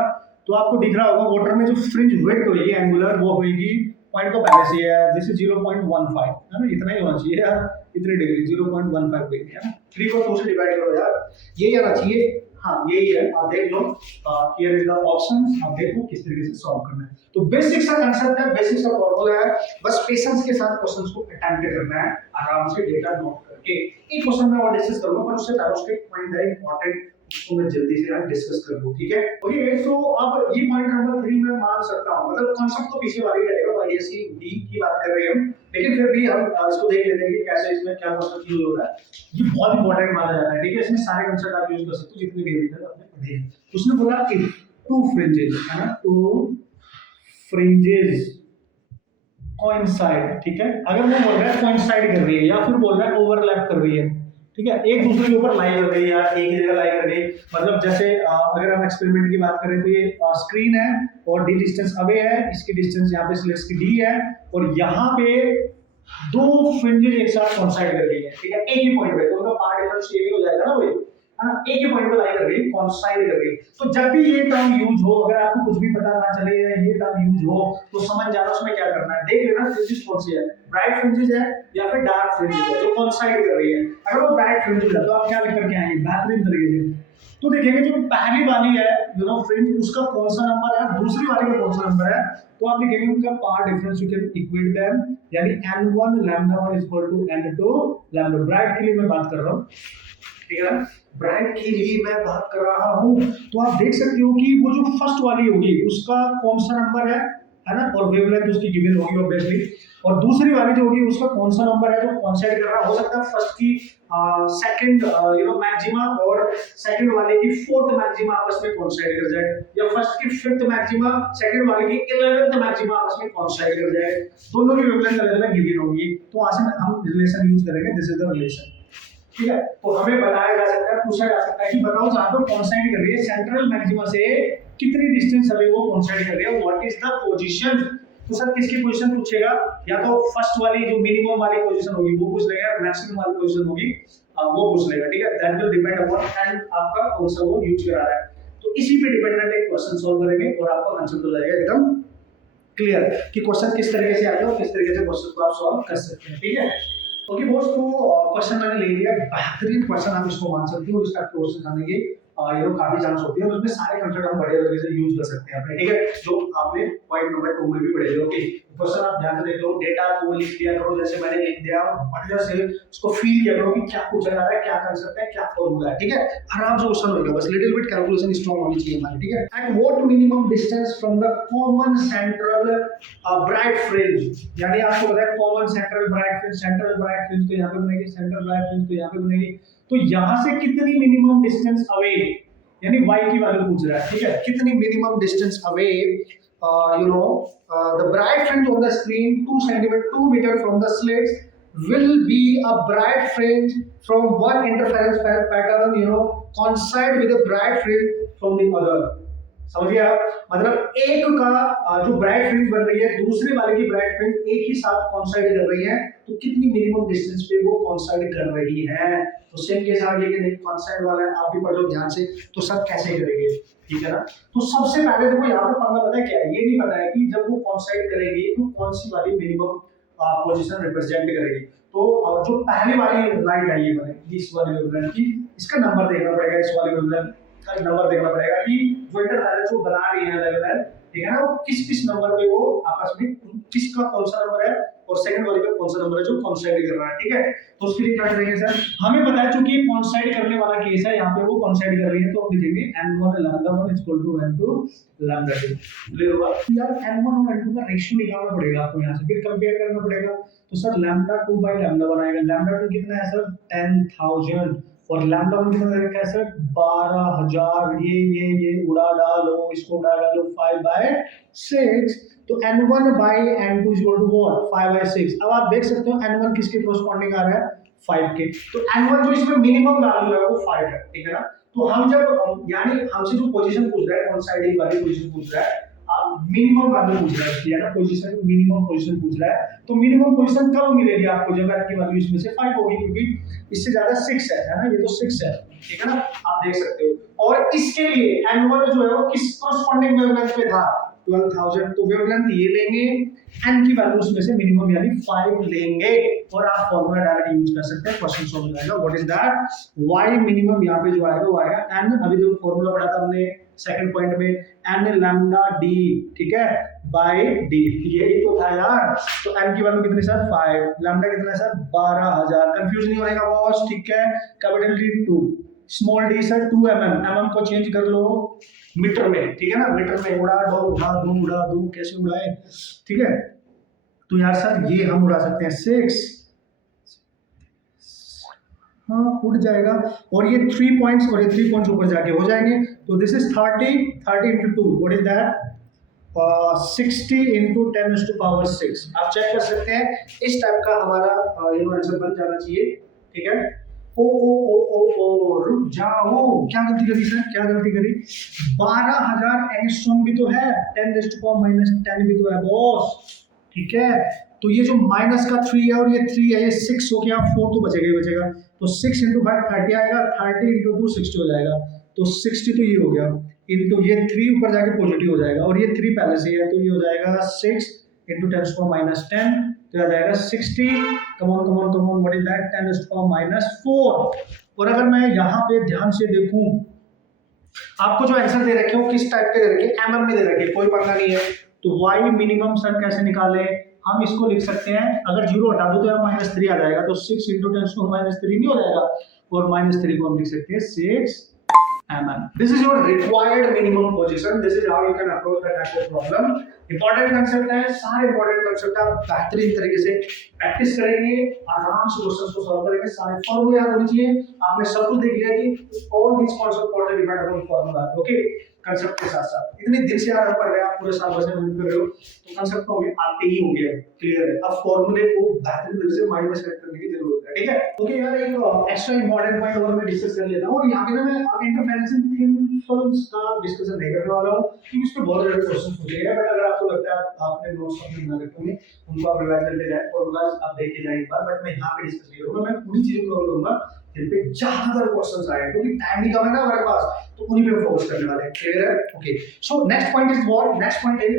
तो आपको दिख रहा होगा वाटर में जो फ्रिंज विड्थ होगी एंगुलर वो होगी, पॉइंट तो पहले से है, दिस इज 0.15 है ना, इतना ही होना चाहिए यार, इतने डिग्री 0.15 डिग्री है ना, 3 को 2 से डिवाइड करो यार, यही आना चाहिए। हाँ यही है, आप देख लो, हियर इज द ऑप्शंस, आप देखो किस तरीके से सॉल्व करना है। तो बेसिक सा कांसेप्ट है, बेसिक सा फॉर्मूला है, बस पेशेंस के साथ क्वेश्चंस को अटेम्प्ट करना है, आराम से डेटा नोट करके। एक क्वेश्चन में और डिस्कस करूंगा, पर उससे पहले उसके पॉइंट है इंपॉर्टेंट, उसको मैं जल्दी से यहाँ डिस्कस कर लूं, ठीक है। ओके तो अब ये पॉइंट नंबर 3 में मान सकता हूं, मतलब कॉन्सेप्ट तो पीछे वाली रहेगा, वाईएससी बी की बात कर रहे हैं हम, लेकिन फिर भी हम इसको देख लेते हैं कि कैसे इसमें क्या कॉन्सेप्ट यूज हो रहा है। ये बहुत इंपॉर्टेंट माना जाता है, ठीक है, इसमें सारे कॉन्सेप्ट आप यूज कर सकते हो जितने भी अभी तक आपने पढ़े हैं। उसने बोला कि टू फ्रिंजेस है ना, टू फ्रिंजेस कोइंसाइड, ठीक है, अगर वो बोल रहा है कोइंसाइड कर रही है या फिर बोल रहा है ओवरलैप कर रही है, ठीक है, एक दूसरे के ऊपर लाई कर रही है या एक ही जगह लाई कर रही है, मतलब जैसे अगर हम एक्सपेरिमेंट की बात करें तो ये स्क्रीन है और डी डिस्टेंस अवे है, इसकी डिस्टेंस यहाँ पे स्लिट्स की डी है, और यहाँ पे दो फ्रिंजेस एक साथ कोइंसाइड कर रही है, ठीक है, एक ही पॉइंट पे, तो उनका पार्ट डिफरेंस ये भी हो जाएगा ना वही, है ना, एक ही पॉइंट पे लाई कर रही है, कोइंसाइड कर रही है। तो जब भी ये टर्म यूज हो, अगर आपको कुछ भी पता ना चले या ये टर्म यूज हो, तो समझ जाना उसमें क्या करना है, देख लेना फ्रिंजेस कौन सी है, ब्राइट फ्रिंजेस है या फिर डार्क फ्रिंजेस है जो कोइंसाइड कर रही है। अगर वो ब्राइट फ्रिंजेस है तो आप क्या लिख करके आएंगे बेहतरीन तरीके से, तो देखेंगे जो पहली वाली है यू नो फ्रिंज, उसका कौन सा नंबर है, दूसरी वाली का कौन सा नंबर है, तो आप लिखेंगे उनका path difference, you can equate them, यानी n1 λ1 n2 λ। ब्राइट के लिए मैं बात कर रहा हूँ, ठीक है, ब्राइट के लिए मैं बात कर रहा हूँ, तो आप देख सकते हो कि वो जो फर्स्ट वाली होगी उसका कौन सा नंबर है ना, और वेवलेंथ उसकी गिवन होगी ऑब्वियसली, और दूसरी वाली जो होगी उसका कौन सा नंबर है जो कोइंसाइड कर रहा है, हो सकता है फर्स्ट की सेकंड यू नो मैक्सिमा और सेकंड वाले की फोर्थ मैक्सिमा आपस में कोइंसाइड कर जाए, या फर्स्ट की फिफ्थ मैक्सिमा सेकंड वाले की 11th मैक्सिमा आपस में कोइंसाइड कर जाए, दोनों की वेवलेंथ अलग अलग गिवन होगी, तो वहां से हम रिलेशन यूज करेंगे, दिस इज द रिलेशन, ठीक है। तो हमें बताया जा सकता है, पूछा जा सकता है कि बताओ जहां पे कोइंसाइड कर रही है सेंट्रल मैक्सिमा से कितनी डिस्टेंस अवे वो कोइंसाइड कर रही है, व्हाट इज द पोजीशन, तो सर किसकी पोजीशन पूछेगा, या तो फर्स्ट वाली जो मिनिमम वाली पोजीशन होगी वो पूछ लेगा, मैक्सिमम वाली पोजीशन होगी वो पूछ लेगा, ठीक है, that will depend upon and आपका कौन सा वो यूज करा रहा है, तो इसी पे डिपेंडेंट एक क्वेश्चन सॉल्व करेंगे और आपका आंसर हो जाएगा एकदम क्लियर कि क्वेश्चन किस तरीके से आएगा और किस तरीके से क्वेश्चन को आप सॉल्व कर सकते हैं, ठीक है। ओके दोस्त, तो क्वेश्चन मैंने ले लिया, बेहतरीन क्वेश्चन आप इसको मान सकते हो, इसका क्वेश्चन आने की ये लोग काफी चांस होती है, और उसमें सारे कंसेप्ट हम बढ़िया तरीके से यूज कर सकते हैं अपने, ठीक है, जो आपने पॉइंट नंबर 2 में भी पढ़े थे। ओके क्वेश्चन आप ध्यान से देख लो, डेटा को लिख लिया करो जैसे मैंने लिख दिया, बढ़िया से उसको फील किया करो कि क्या पूछा जा रहा है, क्या कंसेप्ट है, क्या फॉर्मूला है, ठीक है, आराम से क्वेश्चन होगा, बस लिटिल बिट कैलकुलेशन स्ट्रांग होनी चाहिए हमारी, ठीक है। At what minimum distance from the common central bright fringe, यानी आपको पता है common central bright fringe, central bright fringe तो यहाँ पे बनेगी, सेंट्रल ब्राइट फ्रिंज तो यहाँ पे बनेगी, तो यहाँ से कितनी मिनिमम डिस्टेंस अवे, यानी y की वैल्यू पूछ रहा है, ठीक है, कितनी minimum distance away you know the bright fringe on the screen 2 metre from the slits will be a bright fringe from one interference pattern you know coincide with a bright fringe from the other, समझिए आप, मतलब एक का जो ब्राइट फ्रिंज बन रही है दूसरे वाले की ब्राइट फ्रिंज एक ही साथ कोइंसाइड कर रही है, तो कितनी मिनिमम डिस्टेंस पे वो कोइंसाइड कर रही है, तो सेम केस आ गया कि नहीं कोइंसाइड वाला है, आप भी पढ़ो ध्यान से, तो सब कैसे करेंगे, ठीक है ना। तो सबसे पहले देखो यहाँ पर पंगा पता है क्या है, ये नहीं पता है कि जब वो कोइंसाइड करेगी तो कौन सी वाली मिनिमम पोजीशन रिप्रेजेंट करेगी, तो जो पहली वाली लाइन आई है मैंने इस वाली वेवलेंथ की, इसका नंबर देखना पड़ेगा, इस वाली वेवलेंथ का नंबर देखना पड़ेगा कि जो इंटरफेरेंस वो बना रही है अलग-अलग, ठीक है ना, वो किस किस नंबर पे वो आपस में किसका कौन सा नंबर है और सेकंड वाले का कौन सा नंबर है जो कोइंसाइड कर रहा है, ठीक है। तो उसके लिए क्या करेंगे सर, हमें पता है चूंकि कोइंसाइड करने वाला केस है, यहाँ पे वो कोइंसाइड कर रही है, तो हम लिखेंगे n1 λ1 n2 λ2, क्लियर हुआ यार। n1 और n2 का रेशियो निकालना पड़ेगा आपको, यहाँ से फिर कंपेयर करना पड़ेगा, तो सर λ2/λ1 आएगा, λ2 कितना है सर 10,000 और λ1 कितना है सर 12,000, ये उड़ा डालो, इसको उड़ा डालो 5/6, तो n1/n2 is equal to what 5/6। अब आप देख सकते हो n1 किसके कॉरस्पॉन्डिंग आ रहा है 5 के, तो n1 जो इसमें मिनिमम वैल्यू है वो 5 है, ठीक है ना। तो हम जब यानी हमसे जो पोजीशन पूछ रहा है कोइंसाइडिंग वाली पोजीशन पूछ रहा है, मिनिमम वैल्यू पूछ रहा है ना, पोजीशन मिनिमम पोजीशन पूछ रहा है, तो मिनिमम पोजीशन कब मिलेगी आपको, जब आपकी वैल्यू इसमें से 5 होगी, क्योंकि इससे ज्यादा 6 है ना, ये तो 6 है, ठीक है ना, आप देख सकते हो। और इसके लिए एनुअल जो है वो किस कॉरस्पॉन्डिंग वेवलेंथ पे था, 12,000, तो वेवलेंथ ये लेंगे, एन की वैल्यू उसमें से मिनिमम यानी 5 लेंगे, और आप फॉर्मूला डायरेक्ट यूज कर सकते हैं, क्वेश्चन सॉल्व हो जाएगा। What is that, y minimum यहाँ पे जो आएगा वो आएगा n, अभी जो फॉर्मूला पढ़ा था हमने सेकंड पॉइंट में, n लैम्डा d, ठीक है, बाय d, यही तो था यार। तो n की वैल्यू कितनी सर 5, लैम्डा कितना सर 12,000, कंफ्यूज नहीं होने का बॉस, ठीक है, capital D 2, small d sir 2 mm को चेंज कर लो मीटर में, ठीक है ना, मीटर में उड़ा दो कैसे उड़ाए, ठीक है, तो यार सर ये हम उड़ा सकते हैं 6, हाँ उड़ जाएगा, और ये 3 पॉइंट्स और ये 3 पॉइंट्स ऊपर जाके हो जाएंगे, तो this is 30 into 2, what is that, 60 into 10⁻⁶। आप चेक कर सकते हैं, इस टाइप का हमारा आंसर बन जाना चाहिए, ठीक है। ओ रुक जाओ, क्या गलती करी सर, क्या गलती करी, 12,000 एंगस्ट्रॉम भी तो है, 10⁻⁻10 भी तो है बॉस, ठीक है, तो ये जो माइनस का 3 है और ये 3 है, ये 6 हो गया, 4 तो बचेगा ही बचेगा, तो 6 into 5 30 आएगा, 30 into 2 60 हो जाएगा, तो 60 तो ये हो गया, इनटू ये 3 ऊपर जाके पॉजिटिव हो जाएगा, और ये 3 पहले से है, तो ये हो जाएगा 6 into 10⁻⁻10, तो आ जाएगा 60, come on what is that, 10⁻⁴। और अगर मैं यहाँ पे ध्यान से देखूं, आपको जो आंसर दे रखे हो किस टाइप के दे रखे, एमएम में दे रखे, कोई पता नहीं है, तो y मिनिमम सर कैसे निकाले, हम इसको लिख सकते हैं, अगर 0 हटा दो तो यहाँ -3 आ जाएगा, तो 6 into 10⁻³ नहीं हो जाएगा, और -3 को हम लिख सकते हैं 6 mm. This is your required minimum position. This is how you can approach that type of problem. Important concept है, सारे important concept आप बेहतरीन तरीके से प्रैक्टिस करेंगे, आराम से क्वेश्चंस को सॉल्व करेंगे, सारे फॉर्मूले याद होने चाहिए, आपने सब कुछ देख लिया कि all these concepts totally depend upon formula, okay? Concept के साथ साथ इतने दिन से आप पढ़ रहे हैं, आप पूरे साल बस में मेहनत कर रहे हो, तो कंसेप्ट तो हमें आते ही होंगे, क्लियर है। अब फॉर्मूले को बेहतरीन तरीके से माइंड में सेट करने की जरूरत है, ठीक है। ओके यार, एक एक्स्ट्रा इंपॉर्टेंट पॉइंट और मैं डिस्कस कर लेता हूं, और यहां पे ना मैं इंटरफेरेंस इन थिन फिल्म्स का डिस्कशन नहीं करने वाला हूं, क्योंकि इस पे बहुत सारे क्वेश्चंस पूछे गए, बट अगर आपको लगता है आपने नोट्स अपने बना रखे होंगे, उनको आप रिवाइज करते जाएं, फॉर्मूलाज आप देख के जाएं एक बार, बट मैं यहां पे डिस्कस नहीं करूंगा, मैं उन्हीं चीजों को करूंगा जिन पे ज्यादातर क्वेश्चंस आए, क्योंकि टाइम भी कम है ना हमारे पास, तो उन्हीं पे फोकस करने वाले हैं, क्लियर है। Okay, so next point is what, next point is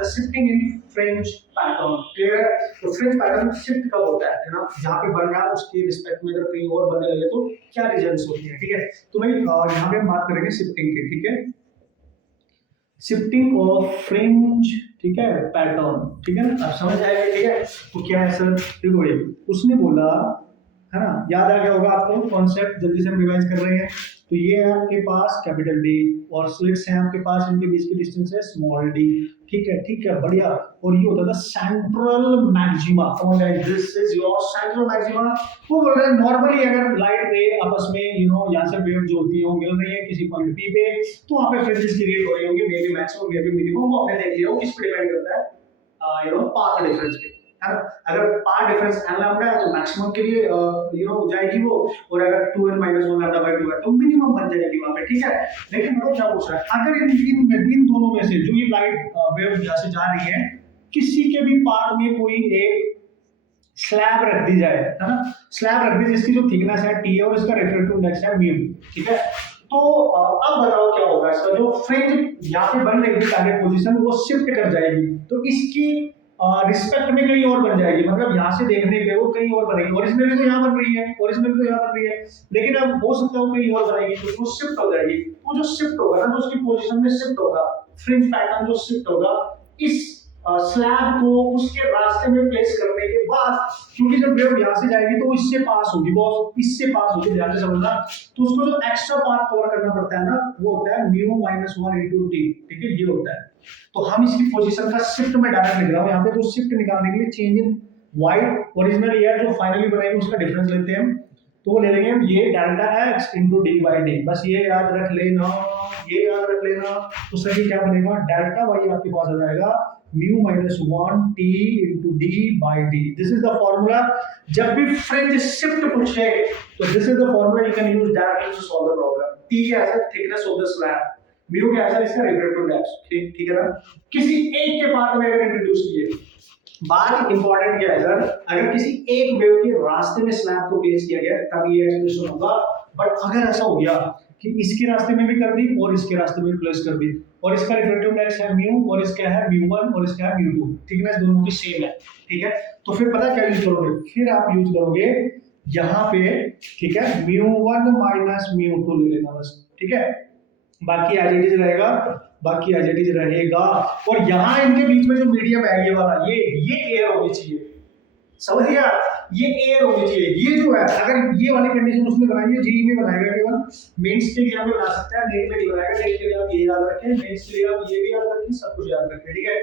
the shifting in fringe pattern, clear है। तो फ्रिंज पैटर्न शिफ्ट कब होता है ना, जहां पे बन रहा है उसके रिस्पेक्ट में अगर कहीं और बनने लगे तो क्या रीजंस होती है, ठीक है। तो भाई यहां पे हम बात करेंगे शिफ्टिंग की, ठीक है, शिफ्टिंग ऑफ फ्रिंज, ठीक है, पैटर्न, ठीक है ना, आप समझ आएगा, ठीक है। तो क्या है सर, देखो भाई उसने बोला है ना, याद आ गया होगा आपको कॉन्सेप्ट, जल्दी से हम रिवाइज कर रहे हैं। तो ये है आपके पास कैपिटल डी, और स्लिट्स हैं आपके पास, इनके बीच की डिस्टेंस है स्मॉल डी, ठीक है, बढ़िया। और ये होता था central maxima, this is your central maxima. वो बोल रहे हैं नॉर्मली अगर लाइट रे आपस में यहाँ से वेव जो होती है वो मिल रही है किसी पॉइंट पी पे, तो वहाँ पे फ्रिंजेस क्रिएट हो रही होंगी, may be maximum may be minimum, वो आपने देख लिया हो, किस पे डिपेंड करता है, पाथ डिफरेंस पे, है ना। अगर पाथ डिफरेंस n लैम्डा है तो मैक्सिमम के लिए जाएगी वो, और अगर 2n - 1 लैम्डा बाय 2 है तो मिनिमम बन जाएगी वहां पे, ठीक है। लेकिन मतलब क्या पूछ रहा है, अगर इन दोनों में से जो ये लाइट वेव जैसे जा रही है, किसी के भी पाथ में कोई एक स्लैब रख दी जाए, है ना, स्लैब रख दी जिसकी जो थिकनेस है t है और इसका रिफ्रैक्टिव इंडेक्स है μ, ठीक है। तो अब बताओ क्या होगा, इसका जो फ्रिंज यहाँ पे बन रही है टारगेट पोजीशन वो शिफ्ट कर जाएगी, तो इसकी रिस्पेक्ट में कहीं और बन जाएगी, मतलब यहाँ से देखने पे वो कहीं और बनेगी, ओरिजिनली तो यहाँ बन रही है, लेकिन अब हो सकता है वो कहीं और बनेगी, तो वो शिफ्ट हो जाएगी। वो जो शिफ्ट होगा ना, तो उसकी पोजीशन में शिफ्ट होगा, फ्रिंज पैटर्न जो शिफ्ट होगा इस स्लैब को उसके रास्ते में प्लेस करने के बाद, क्योंकि जब वेव यहाँ से जाएगी तो इससे पास होगी, बॉस इससे पास होगी, ध्यान से समझना, तो उसको जो एक्स्ट्रा पाथ कवर करना पड़ता है ना, वो होता है μ - 1 × t, ठीक है, ये होता है। तो हम इसकी पोजीशन का शिफ्ट में डायरेक्ट लिख रहा हूं यहाँ पे, तो शिफ्ट निकालने के लिए change in white original air जो फाइनली बनाएंगे उसका डिफरेंस लेते हैं, तो वो ले लेंगे हम ये डेल्टा x × d/d, बस ये याद रख लेना, ये याद रख लेना। तो सर ये क्या बनेगा, डेल्टा y आपके पास आ जाएगा μ - 1 t × d/d। This is the formula, जब भी फ्रिंज शिफ्ट पूछे तो this is the formula you can use directly to solve the problem. t क्या है, thickness of the slab, mu क्या है सर, इसका रिफ्रैक्टिव इंडेक्स, ठीक है ना। किसी एक के पार्ट में अगर इंट्रोड्यूस किए, बात इंपॉर्टेंट क्या है सर, अगर किसी एक वेव के रास्ते में स्लैब को प्लेस किया गया तब ये एक्सप्रेशन होगा। बट अगर ऐसा हो गया कि इसके रास्ते में भी कर दी और इसके रास्ते में भी प्लेस कर दी, और इसका रिफ्रैक्टिव इंडेक्स है म्यू और इसका है म्यू1 और इसका है म्यू2, थिकनेस दोनों की सेम है, ठीक है। तो फिर पता क्या यूज करोगे, फिर आप यूज करोगे यहाँ पे, ठीक है, म्यू1 माइनस म्यू2 ले लेना बस, ठीक है। बाकी एज इट इज रहेगा, बाकी एज इट इज रहेगा। और यहाँ इनके बीच में जो मीडियम है ये वाला, ये एयर होनी चाहिए, समझ गया, ये एयर होनी चाहिए। ये जो है अगर ये वाली कंडीशन उसने बनाई है, जेईई में बनाएगा केवल, मेंस के लिए आप बना सकते हैं, नेट में नहीं बनाएगा। नेट के लिए आप ये याद रखें, मेंस के लिए आप ये भी याद रखें, सब कुछ याद रखें, ठीक है।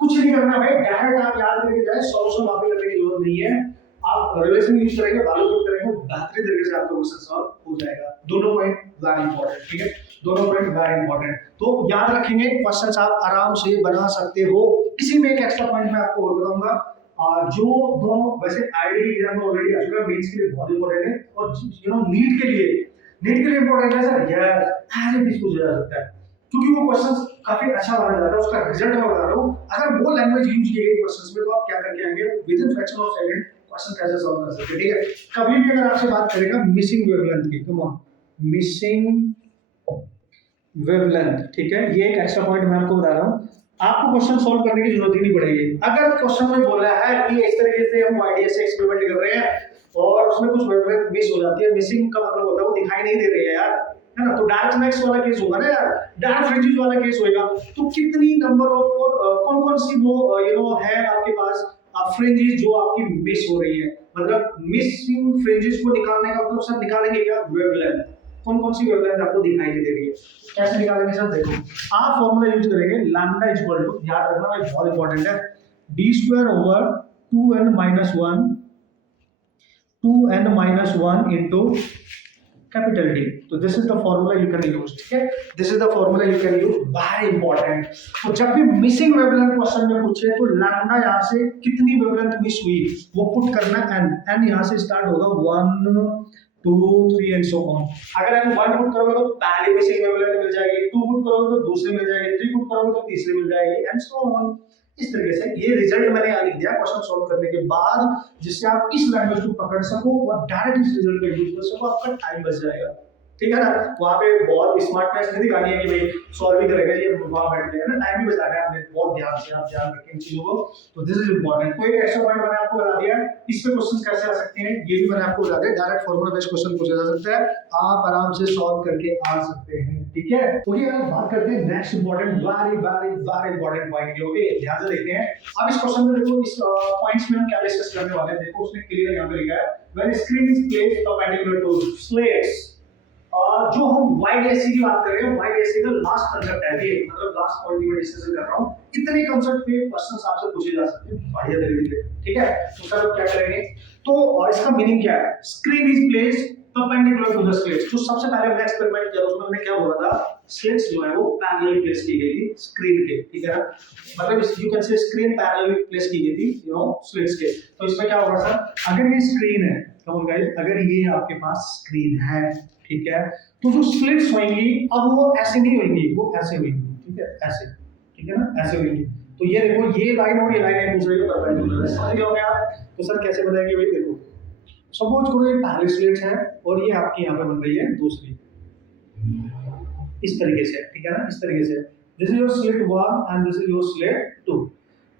कुछ नहीं करना भाई, डायरेक्ट आप याद करके जाए, सॉल्यूशन वहां पे करने की जरूरत नहीं है। आप रिलेशन यूज करेंगे, वैल्यू पुट करेंगे, बेहतरीन तरीके से आपका क्वेश्चन सॉल्व हो जाएगा। दोनों पॉइंट वेरी इंपॉर्टेंट, ठीक है, दोनों पॉइंट वेरी इंपॉर्टेंट। तो याद रखेंगे, क्वेश्चंस आप आराम से बना सकते हो। इसी में एक एक्स्ट्रा पॉइंट मैं आपको और बताऊंगा, जो दोनों वैसे आईडी एग्जाम में ऑलरेडी आ चुका है, मेंस के लिए बहुत इंपॉर्टेंट है, और यू नो नीट के लिए इंपॉर्टेंट है सर। यार ऐसे भी पूछा जा सकता है, क्योंकि वो क्वेश्चंस काफी अच्छा माना जाता है, उसका रिजल्ट मैं बता रहा हूं। अगर वो लैंग्वेज यूज की गई क्वेश्चंस में, तो आप क्या करके आएंगे, with in fraction of second question कैसे सॉल्व कर सकते हैं, ठीक है। कभी भी अगर आपसे बात करेगा मिसिंग वेवलेंथ की, कम ऑन, मिसिंग वेवलेंथ, ठीक है, ये एक एक्स्ट्रा पॉइंट मैं आपको बता रहा हूं। आपको क्वेश्चन सॉल्व करने की जरूरत ही नहीं पड़ेगी। अगर क्वेश्चन में बोला है कि इस तरीके से हम आईडीएस से एक्सपेरिमेंट कर रहे हैं और उसमें कुछ वेवलेंथ मिस हो जाती है, मिसिंग का मतलब होता है वो दिखाई नहीं दे रही है यार, है ना। तो डार्क मैक्स वाला केस होगा ना यार, डार्क फ्रिंजेस वाला केस होगा। तो कितनी नंबर ऑफ और कौन-कौन सी वो यू नो है आपके पास फ्रिंजेस जो आपकी मिस हो रही है, मतलब मिसिंग फ्रिंजेस को निकालने का मतलब सर निकालेंगे क्या, वेवलेंथ, कौन-कौन सी वेवलेंथ आपको दिखाई नहीं दे रही है, कैसे निकालेंगे सर, देखो आप फॉर्मूला यूज करेंगे लैम्डा इक्वल टू, याद रखना भाई बहुत इंपॉर्टेंट है, d² over 2n-1 into capital D। तो this is the formula you can use, ठीक है, this is the formula you can use, very important. तो जब भी मिसिंग वेवलेंथ क्वेश्चन में पूछे तो लैम्डा यहाँ से कितनी वेवलेंथ मिस हुई वो पुट करना, n यहाँ से स्टार्ट होगा 1 2 3 एंड सो ऑन। अगर n 1 पुट करोगे तो पहली मिसिंग वेवलेंथ मिल जाएगी, 2 पुट करोगे तो दूसरी मिल जाएगी, 3 पुट करोगे तो तीसरी मिल जाएगी, एंड सो ऑन। इस तरीके से ये रिजल्ट मैंने यहाँ लिख दिया क्वेश्चन सॉल्व करने के बाद, जिससे आप इस लैंग्वेज को पकड़ सको और डायरेक्ट इस रिजल्ट को यूज कर सको, आपका टाइम बच जाएगा, ठीक है ना। वहाँ पे बहुत स्मार्टनेस नहीं दिखानी है कि भाई सॉल्व ही करेगा, ये वहाँ बैठ जाएगा ना, टाइम भी बचाना है आपने, बहुत ध्यान से आप ध्यान रखें इन चीजों को। तो दिस इज इंपॉर्टेंट। तो एक एक्स्ट्रा पॉइंट मैंने आपको बता दिया, इस पे क्वेश्चन कैसे आ सकते हैं ये भी मैंने आपको बता दिया, डायरेक्ट फॉर्मूला बेस्ड क्वेश्चन पूछा जा सकता है, आप आराम से सॉल्व करके आ सकते हैं, ठीक है। तो ये हम बात करते हैं next important, very very very important point की, ओके, ध्यान से देखते हैं। अब इस क्वेश्चन में देखो, इस पॉइंट्स में हम क्या डिस्कस करने वाले हैं, देखो उसने क्लियर यहाँ पे लिखा है, when screen is placed perpendicular to slits. जो हम वाइड एसी की बात कर रहे हैं, वाइड एसी का लास्ट कांसेप्ट है ये, मतलब लास्ट पॉइंट की डिस्कशन कर रहा हूं, इतने कांसेप्ट पे क्वेश्चंस आपसे पूछे जा सकते हैं बढ़िया तरीके से, ठीक है। तो सर क्या करेंगे, तो इसका मीनिंग क्या है, screen is placed perpendicular to the slits. तो सबसे पहले हमने एक्सपेरिमेंट किया, उसमें हमने क्या बोला था, स्लेट्स जो है वो पैरेलल प्लेस की गई थी स्क्रीन के, ठीक है ना, मतलब you can say screen parallel place की गई थी यू नो स्लेट्स के। तो इसमें क्या होगा सर, अगर ये स्क्रीन है, कम ऑन गाइस, अगर ये आपके पास स्क्रीन है, ठीक है, तो जो स्लिट्स होंगी अब वो ऐसे नहीं होंगी, वो ऐसे होंगी, ठीक है, ऐसे, ठीक है ना, ऐसे होंगी। तो ये देखो, ये लाइन और ये लाइन एक दूसरे के परपेंडिकुलर है, समझ गए होंगे आप। तो सर कैसे बताएंगे भाई, देखो सपोज करो ये पहली स्लिट है और ये आपकी यहाँ पे बन रही है दूसरी, इस तरीके से, ठीक है ना, इस तरीके से, this is your slit 1 and this is your slit 2।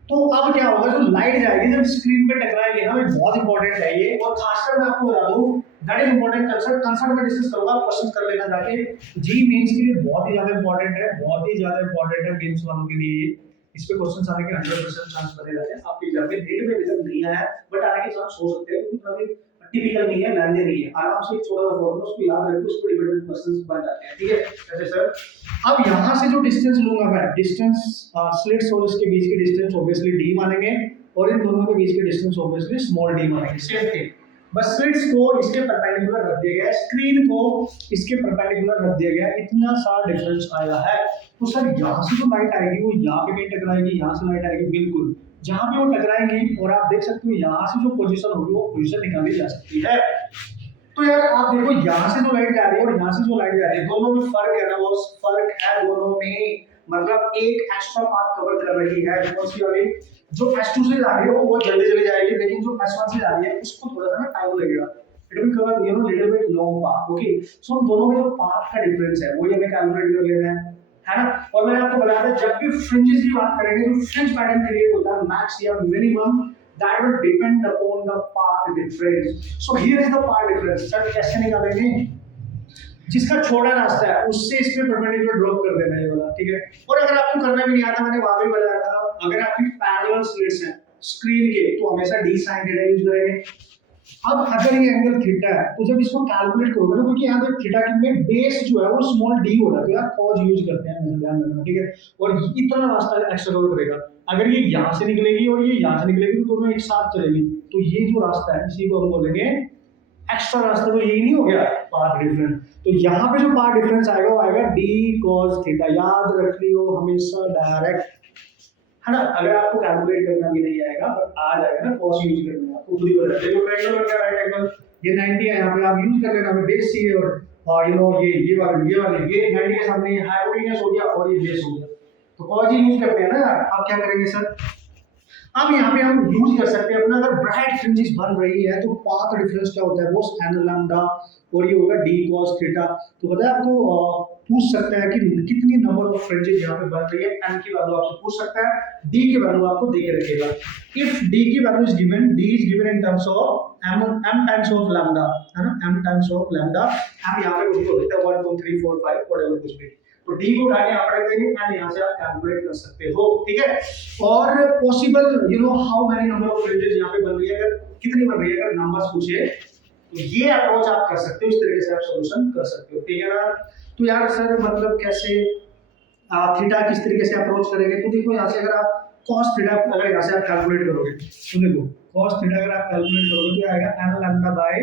तो अब क्या होगा, जो लाइट जाएगी जब स्क्रीन पे टकराएगी ना, बहुत इंपॉर्टेंट है ये, और खासकर मैं आपको बता दूं, दैट इज इंपॉर्टेंट कंसेप्ट में डिस्कस करूंगा, क्वेश्चन कर लेना जाके, जी मेंस के लिए बहुत ही ज्यादा इंपॉर्टेंट है, बहुत ही ज्यादा इंपॉर्टेंट है मेंस वालों के लिए। इस पे क्वेश्चंस आने के 100% चांस बने रहते हैं आपके एग्जाम में, डेट में रिजल्ट नहीं आया बट आने के चांस हो सकते हैं, क्योंकि थोड़ा टिपिकल नहीं है, लेंदी नहीं है, आराम से एक छोटा सा फॉर्मूला उसको याद रखो, उसको डिपेंडेंट क्वेश्चंस बन जाते हैं, ठीक है। जैसे सर अब यहां से जो डिस्टेंस लूंगा मैं, डिस्टेंस स्लिट्स और इसके बीच की डिस्टेंस ऑब्वियसली d मानेंगे, और इन दोनों के बीच की डिस्टेंस ऑब्वियसली स्मॉल d मानेंगे, सेम थिंग, बस स्लिट्स को इसके परपेंडिकुलर रख दिया गया है, स्क्रीन को इसके परपेंडिकुलर रख दिया गया है, इतना सा डिफरेंस आया है। तो सर यहाँ से जो लाइट आएगी वो यहाँ पे नहीं टकराएगी, यहाँ से लाइट आएगी, बिल्कुल जहां पे वो टकराएंगी, और आप देख सकते हो यहाँ से जो पोजीशन होगी वो पोजीशन निकाली जा सकती है, तो यार आप देखो यहाँ से जो लाइट जा रही है और यहाँ से जो लाइट जा रही है, दोनों में फर्क है ना, वो फर्क है दोनों में। मतलब एक एक्स्ट्रा पाथ कवर कर रही है कौन सी वाली, जो S2 से जा रही है वो बहुत जल्दी चली जाएगी, लेकिन जो S1 से जा रही है उसको थोड़ा सा ना टाइम लगेगा। It will cover you know little bit long path. Okay, so दोनों में जो पाथ का डिफरेंस है वो हमें कैलकुलेट कर लेना है ना। और मैंने आपको बताया था जब भी फ्रिंजेस की बात करेंगे, जो फ्रिंज पैटर्न क्रिएट होता है मैक्स या minimum, that will depend upon the path difference. So here is the path difference. Sir कैसे निकालेंगे, जिसका छोटा रास्ता है उससे इस पे परपेंडिकुलर ड्रॉप कर देना है ये वाला, ठीक है। और अगर आपको करना भी नहीं आता, मैंने वहां भी बताया था, अगर आपकी पैरेलल स्लिट्स हैं स्क्रीन के तो हमेशा d sin थीटा यूज करेंगे। अब अगर ये एंगल थीटा है तो जब इसको कैलकुलेट करोगे ना, क्योंकि यहाँ पे थीटा में बेस जो है वो स्मॉल d हो रहा है, तो यार cos यूज करते हैं, हमेशा ध्यान रखना, ठीक है। और इतना रास्ता एक्स्ट्रा कवर करेगा, अगर ये यहाँ से निकलेगी और ये यहाँ से निकलेगी तो दोनों एक साथ चलेगी, तो ये जो रास्ता है इसी को हम बोलेंगे एक्स्ट्रा रास्ता। तो यही नहीं हो गया पाथ डिफरेंस। तो यहाँ पे जो पाथ डिफरेंस आएगा वो आएगा d cos थीटा, याद रख लियो हमेशा डायरेक्ट, है ना। अगर आपको कैलकुलेट करना भी नहीं आएगा बट आ जाएगा ना, cos यूज करना है आपको खुद ही पता है। देखो ट्रायंगल का राइट एंगल ये 90 है, यहाँ पे आप यूज कर लेना, हमें बेस चाहिए और यू नो ये वाली ये 90 के सामने ये हाइपोटेन्यूस हो गया और ये बेस हो गया, तो cos ही यूज करते हैं ना यार। आप क्या करेंगे सर, अब यहाँ पे हम यूज कर सकते हैं अपना, अगर ब्राइट फ्रिंजेस बन रही है तो पाथ डिफरेंस क्या होता है वो n लैम्डा और ये होगा d cos थीटा। तो पता है आपको पूछ सकता है कि कितनी नंबर ऑफ फ्रिंजेस यहाँ पे बन रही है, n की वैल्यू आपसे पूछ सकता है, d की वैल्यू आपको दे के रखेगा। इफ d की value is given, d is given in terms of m times of lambda, है ना, m टाइम्स ऑफ लैम्डा। हम यहाँ पे कुछ भी हो सकता है 1 2 3 4 5 व्हाटएवर कुछ भी, तो d को उठा के यहाँ पर रख देंगे एंड यहाँ से आप कैलकुलेट कर सकते हो, ठीक है। और possible you know how many number of fringes यहाँ पे बन रही है, अगर कितनी बन रही है, अगर नंबर्स पूछे तो ये अप्रोच आप कर सकते हो, इस तरीके से आप सॉल्यूशन कर सकते हो, ठीक है ना। तो यार सर मतलब कैसे थीटा किस तरीके से अप्रोच करेंगे, तो देखो यहाँ से अगर आप cos थीटा अगर यहाँ से आप कैलकुलेट करोगे तो देखो cos थीटा अगर आप कैलकुलेट करोगे तो आएगा m lambda by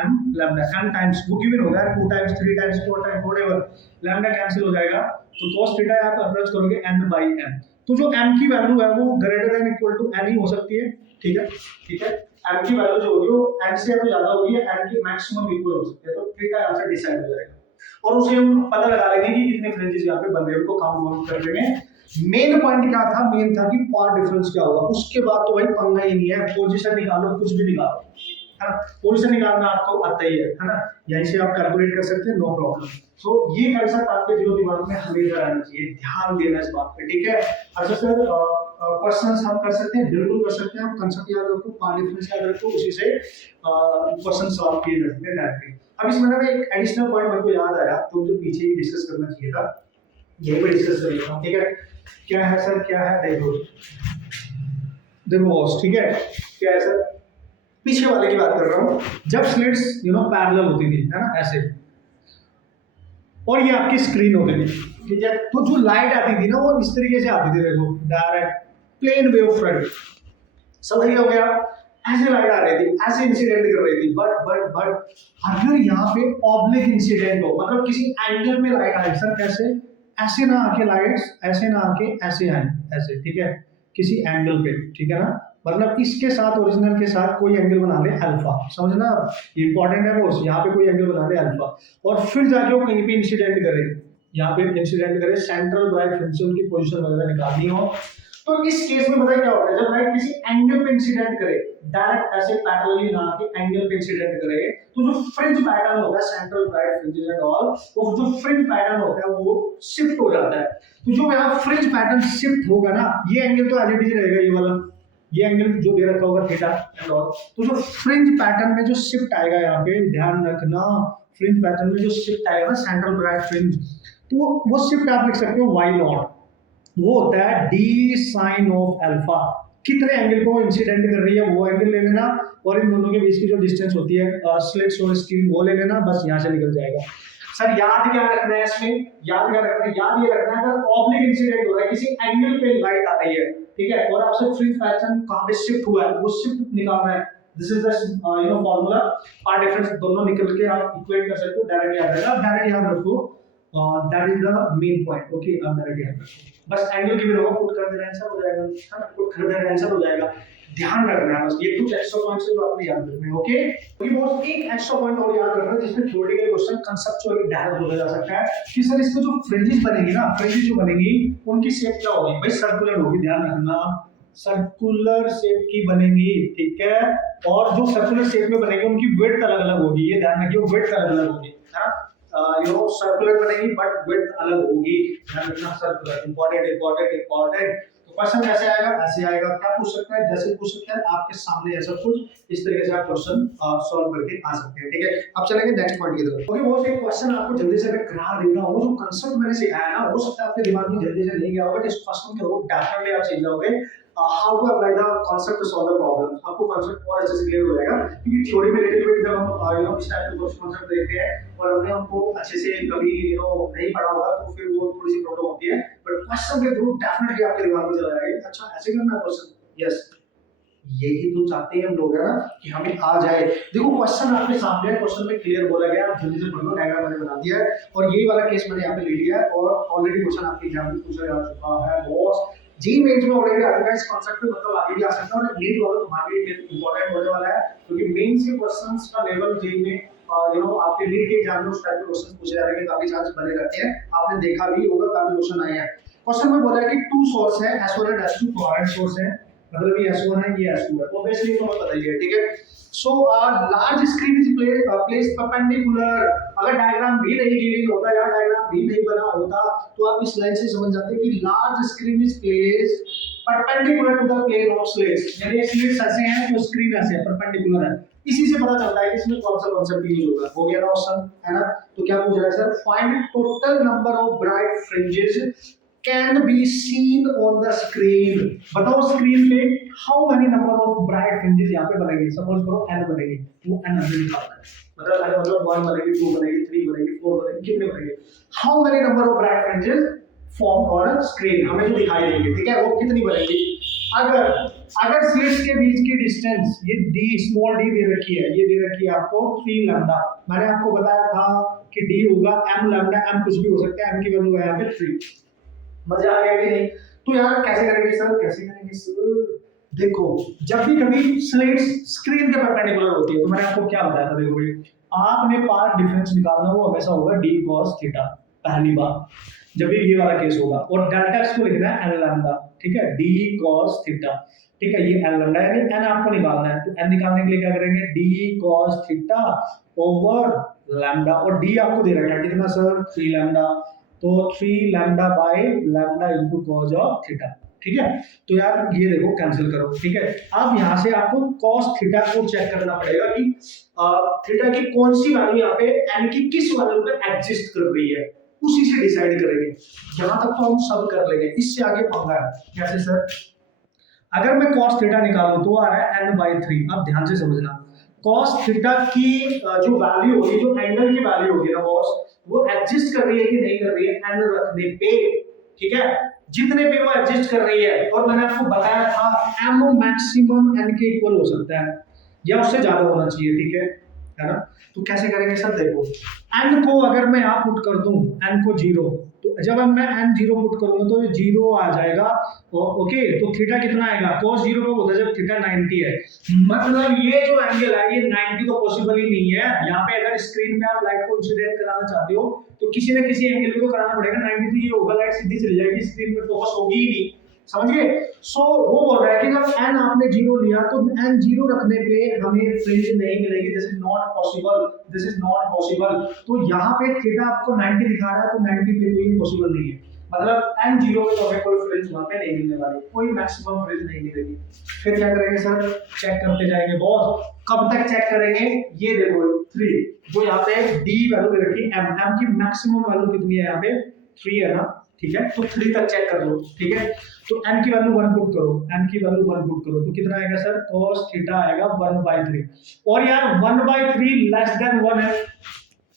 m lambda, m times वो गिवन होगा 2 times 3 times 4 times whatever, lambda cancel हो जाएगा, तो cos थीटा आप अप्रोच करोगे n बाय m। तो जो m की वैल्यू है वो greater than equal to n ही हो सकती है, ठीक है, ठीक है। m की वैल्यू जो होगी वो n से तो ज्यादा होगी, n की मैक्सिमम इक्वल हो सकती है, तो थीटा आंसर डिसाइड हो जाएगा। और उसे हम पता लगा लेंगे कि कितने फ्रिंजेस यहाँ पे बन रहे हैं, उनको काउंट कर लेंगे। मेन पॉइंट क्या था, मेन था कि पाथ डिफरेंस क्या होगा, उसके बाद तो भाई पंगा ही नहीं है, पोजीशन निकालो कुछ भी निकालो, है ना, पोजीशन निकालना आपको आता ही है ना, यहीं से आप कैलकुलेट कर सकते हैं, नो प्रॉब्लम। सो ये कंसेप्ट आपके दिलो दिमाग में हमेशा रहना चाहिए, ध्यान देना इस बात पे, ठीक है। अच्छा सर क्वेश्चंस हम कर सकते हैं, बिल्कुल कर सकते हैं, आप कंसेप्ट याद रखो, पाथ डिफरेंस याद रखो, उसी से क्वेश्चन सॉल्व किए जा सकते हैं डायरेक्टली। अब इसमें ना एक एडिशनल पॉइंट मेरे को याद आया, तो मुझे पीछे ही डिस्कस करना चाहिए था, यही पे डिस्कस कर लेता हूं, ठीक है। क्या है सर, क्या है, देखो देखो बॉस, ठीक है, क्या है सर, पीछे वाले की बात कर रहा हूँ, जब स्लिट्स यू नो पैरेलल होती थी, है ना, ऐसे, और ये आपकी स्क्रीन होती थी, ठीक है, तो जो लाइट आती थी ना वो इस तरीके से आती थी, देखो डायरेक्ट प्लेन वेव फ्रंट, समझ गए हो गया, ऐसे लाइट आ रही थी, ऐसे इंसिडेंट कर रही थी, बट अगर यहाँ पे ऑब्लिक इंसिडेंट हो, मतलब किसी एंगल में लाइट आए, सर कैसे, ऐसे ना आके लाइट्स ऐसे ना आके ऐसे आए, ऐसे, ठीक है, किसी एंगल पे, ठीक है ना, मतलब इसके साथ ओरिजिनल के साथ कोई एंगल बना ले अल्फा, समझना इंपॉर्टेंट है वो, यहाँ पे कोई एंगल बना ले अल्फा, और फिर जाके वो कहीं पे इंसिडेंट करे, यहाँ पे इंसिडेंट करे, सेंट्रल ब्राइट फ्रिंज उनकी पोजीशन वगैरह निकालनी हो, तो इस केस में पता क्या होता है, जब लाइट किसी एंगल पे इंसिडेंट करे, डायरेक्ट ऐसे पैरेलली ना के एंगल पे इंसिडेंट करे, तो जो फ्रिंज पैटर्न होता है, central bright fringes and all, वो जो फ्रिंज पैटर्न होता है वो शिफ्ट हो जाता है। तो जो यहाँ फ्रिंज पैटर्न शिफ्ट होगा ना, ये एंगल तो एज इट इज रहेगा, ये वाला ये एंगल जो दे रखा होगा थीटा एंड ऑल, तो जो फ्रिंज पैटर्न में जो शिफ्ट आएगा, यहाँ पे ध्यान रखना, फ्रिंज पैटर्न में जो शिफ्ट आएगा ना, सेंट्रल ब्राइट फ्रिंज, तो वो शिफ्ट आप लिख सकते हो y नॉट, वो होता है d sin ऑफ अल्फा, कितने एंगल को इंसिडेंट कर रही है वो एंगल ले लेना, और इन दोनों के बीच की जो डिस्टेंस होती है स्लिट्स और स्क्रीन वो ले लेना, बस यहाँ से निकल जाएगा। सर याद क्या रखना है इसमें, याद क्या रखना है, याद ये रखना है अगर ऑब्लिक इंसिडेंट हो रहा है, किसी एंगल पे लाइट आ रही है, ठीक है, और आपसे फ्रिंज पैटर्न कहाँ पे शिफ्ट हुआ है वो शिफ्ट निकालना है, this is the you know formula, path difference दोनों निकल के आप इक्वेट कर सकते हो, डायरेक्ट याद रहेगा, डायरेक्ट याद रखो, that is the main point, okay, अब डायरेक्ट याद रखो, बस एंगल गिवन होगा, पुट कर देना आंसर हो जाएगा, है ना, पुट कर देना आंसर हो जाएगा। ध्यान रखना है बस, ये कुछ एक्स्ट्रा पॉइंट्स है जो आपने याद रखने हैं। ओके, तो बॉस एक एक्स्ट्रा पॉइंट और याद रखना है जिसमें थ्योरेटिकल क्वेश्चन कंसेप्चुअली डायरेक्ट बोला जा सकता है कि सर इसमें जो फ्रिंजेस बनेगी ना, फ्रिंजेस जो बनेगी उनकी शेप क्या होगी भाई, सर्कुलर होगी, ध्यान रखना सर्कुलर शेप की बनेगी, ठीक है। और जो सर्कुलर शेप में बनेगी उनकी विड्थ अलग अलग होगी, ये ध्यान रखिए, विड्थ अलग अलग होगी, है ना। सर्कुलर बनेगी बट विड्थ अलग होगी, ध्यान रखना, सर्कुलर, इंपॉर्टेंट इंपॉर्टेंट इंपॉर्टेंट। तो क्वेश्चन कैसे आएगा, ऐसे आएगा, क्या पूछ सकता है, जैसे पूछ सकता है आपके सामने ऐसा कुछ इस तरीके से आप क्वेश्चन सॉल्व करके आ सकते हैं, ठीक है। अब चलेंगे नेक्स्ट पॉइंट की तरफ। ओके, बहुत एक क्वेश्चन आपको जल्दी से अगर करा देता हूं, जो कांसेप्ट मैंने सिखाया ना, हो सकता है आपके दिमाग में जल्दी से नहीं गया होगा, इस क्वेश्चन के रूट डेफिनेटली आप सीख जाओगे, how to apply the concept to solve the problem. आपको कांसेप्ट और अच्छे से क्लियर हो जाएगा, क्योंकि थ्योरी में लिटिल बिट जब हम इस टाइप के कांसेप्ट देखते हैं और हमने उनको अच्छे से कभी नहीं पढ़ा होगा तो फिर वो थोड़ी सी प्रॉब्लम होती है, बट क्वेश्चन के थ्रू डेफिनेटली आपके दिमाग में चला जाएगा, अच्छा ऐसे करना है क्वेश्चन, यस यही तो चाहते हैं हम लोग, है ना, कि हमें आ जाए। देखो क्वेश्चन आपके सामने है, क्वेश्चन में क्लियर बोला गया, आप जल्दी से पढ़ लो, डायग्राम मैंने बना दिया है और यही वाला केस मैंने यहाँ पे ले लिया है और ऑलरेडी क्वेश्चन आपके एग्जाम में पूछा जा चुका है बॉस, जी मेंस में ऑलरेडी आ चुका है, इस कांसेप्ट में मतलब आगे भी आ सकता है और नीट वाला तुम्हारे लिए इंपॉर्टेंट होने वाला है, क्योंकि मेंस के क्वेश्चंस का लेवल जी में आपके नीट के एग्जाम में उस टाइप के क्वेश्चन पूछे जा रहे हैं, काफी चांस बने रहते हैं, आपने देखा भी होगा, काफी क्वेश्चन आए हैं। क्वेश्चन में बोला है कि टू सोर्स है, S1 और S2 कोहेरेंट सोर्स है, मतलब ये S1 है, ये S2 है, ऑब्वियसली तो पता ही है, ठीक है। So large screen is placed perpendicular, अगर डायग्राम भी नहीं गिवन होता या डायग्राम भी नहीं बना होता तो आप इस लाइन से समझ जाते हैं कि large screen is placed perpendicular to the plane of slits, यानी स्लेट्स ऐसे हैं तो स्क्रीन ऐसे है, परपेंडिकुलर है, इसी से पता चलता है कि इसमें कौन सा कांसेप्ट यूज होगा। हो गया ना ऑप्शन, है ना। तो क्या पूछ रहा है sir, find total number of bright fringes can be seen on the screen, बताओ स्क्रीन पे how many number of bright fringes यहाँ पे बनेगी, सपोज करो n बनेगी, वो n हमें निकालना है, मतलब 1 बनेगी, 2 बनेगी, 3 बनेगी, 4 बनेगी, कितने बनेंगे, how many number of bright fringes form on a screen, हमें जो दिखाई देंगे, ठीक है, वो कितनी बनेगी। अगर स्लिट्स के बीच की डिस्टेंस ये d स्मॉल d दे रखी है, ये दे रखी है आपको 3 लैम्डा, मैंने आपको बताया था कि d होगा m लैम्डा, m कुछ भी हो सकता है, m की वैल्यू है यहाँ पे 3, मजा आ गया कि नहीं। तो यार कैसे करेंगे सर, कैसे करेंगे सर, देखो जब भी कभी स्लेट्स स्क्रीन के परपेंडिकुलर होती है तो मैंने आपको क्या बताया था, देखो भाई आपने पाथ डिफरेंस निकालना, वो हमेशा होगा d cos थीटा, पहली बात जब भी ये वाला केस होगा, और डेल्टा x को लिखना है n लैम्डा, ठीक है, d cos थीटा, ठीक है, ये n लैम्डा यानी n आपको निकालना है, तो n निकालने के लिए क्या करेंगे, d cos theta over lambda, और d आपको दे रखा है कितना सर, 3 लैम्डा, तो 3 lambda by lambda into cos of theta, ठीक है। तो यार ये देखो कैंसिल करो, ठीक है। अब यहाँ से आपको cos थीटा को चेक करना पड़ेगा कि थीटा की कौन सी वैल्यू यहाँ पे n की किस वैल्यू पे एग्जिस्ट कर रही है, उसी से डिसाइड करेंगे। यहाँ तक तो हम सब कर लेंगे, इससे आगे पंगा है, कैसे सर, अगर मैं cos थीटा निकालूं तो आ रहा है n/3, अब ध्यान से समझना, cos थीटा की जो वैल्यू होगी, जो एंगल की वैल्यू होगी ना बॉस, वो एग्जिस्ट कर रही है कि नहीं कर रही है n रखने पे, ठीक है, जितने पे वो एग्जिस्ट कर रही है, और मैंने आपको बताया था m मैक्सिमम n के इक्वल हो सकता है या उससे ज्यादा होना चाहिए, ठीक है ना। तो कैसे करेंगे सर, देखो n को अगर मैं यहाँ पुट कर दूं, n को 0, तो जब मैं n 0 पुट करूंगा तो ये 0 आ जाएगा, ओके, तो थीटा कितना आएगा, cos 0 कब होता है, जब थीटा 90 है, मतलब ये जो एंगल है ये 90 तो पॉसिबल ही नहीं है। यहाँ पे अगर स्क्रीन पे आप लाइट को इंसिडेंट कराना चाहते हो तो किसी न किसी एंगल पे तो कराना पड़ेगा, 90 तो ये होगा, लाइट सीधी चली जाएगी, स्क्रीन पे फोकस होगी ही नहीं, समझिए। सो वो बोल रहा है कि जब n आपने 0 लिया तो n 0 रखने पे हमें फ्रिंज नहीं मिलेगी, this is not possible, this is not possible. तो यहाँ पे थीटा आपको 90 दिखा रहा है, तो 90 पे तो ये पॉसिबल नहीं है, मतलब n 0 पे तो हमें कोई फ्रिंज वहां पे नहीं मिलने वाली, कोई मैक्सिमम फ्रिंज नहीं मिलेगी। फिर क्या करेंगे सर, चेक करते जाएंगे बॉस, कब तक चेक करेंगे, ये देखो 3, जो यहाँ पे d वैल्यू दे रखी है, m की मैक्सिमम वैल्यू कितनी है, यहाँ पे 3 है ना, ठीक है, तो 3 तक चेक कर लो, ठीक है। तो n की वैल्यू 1 पुट करो, n की वैल्यू 1 पुट करो, तो कितना आएगा सर, cos थीटा आएगा 1/3, और यार 1/3 लेस देन 1 है,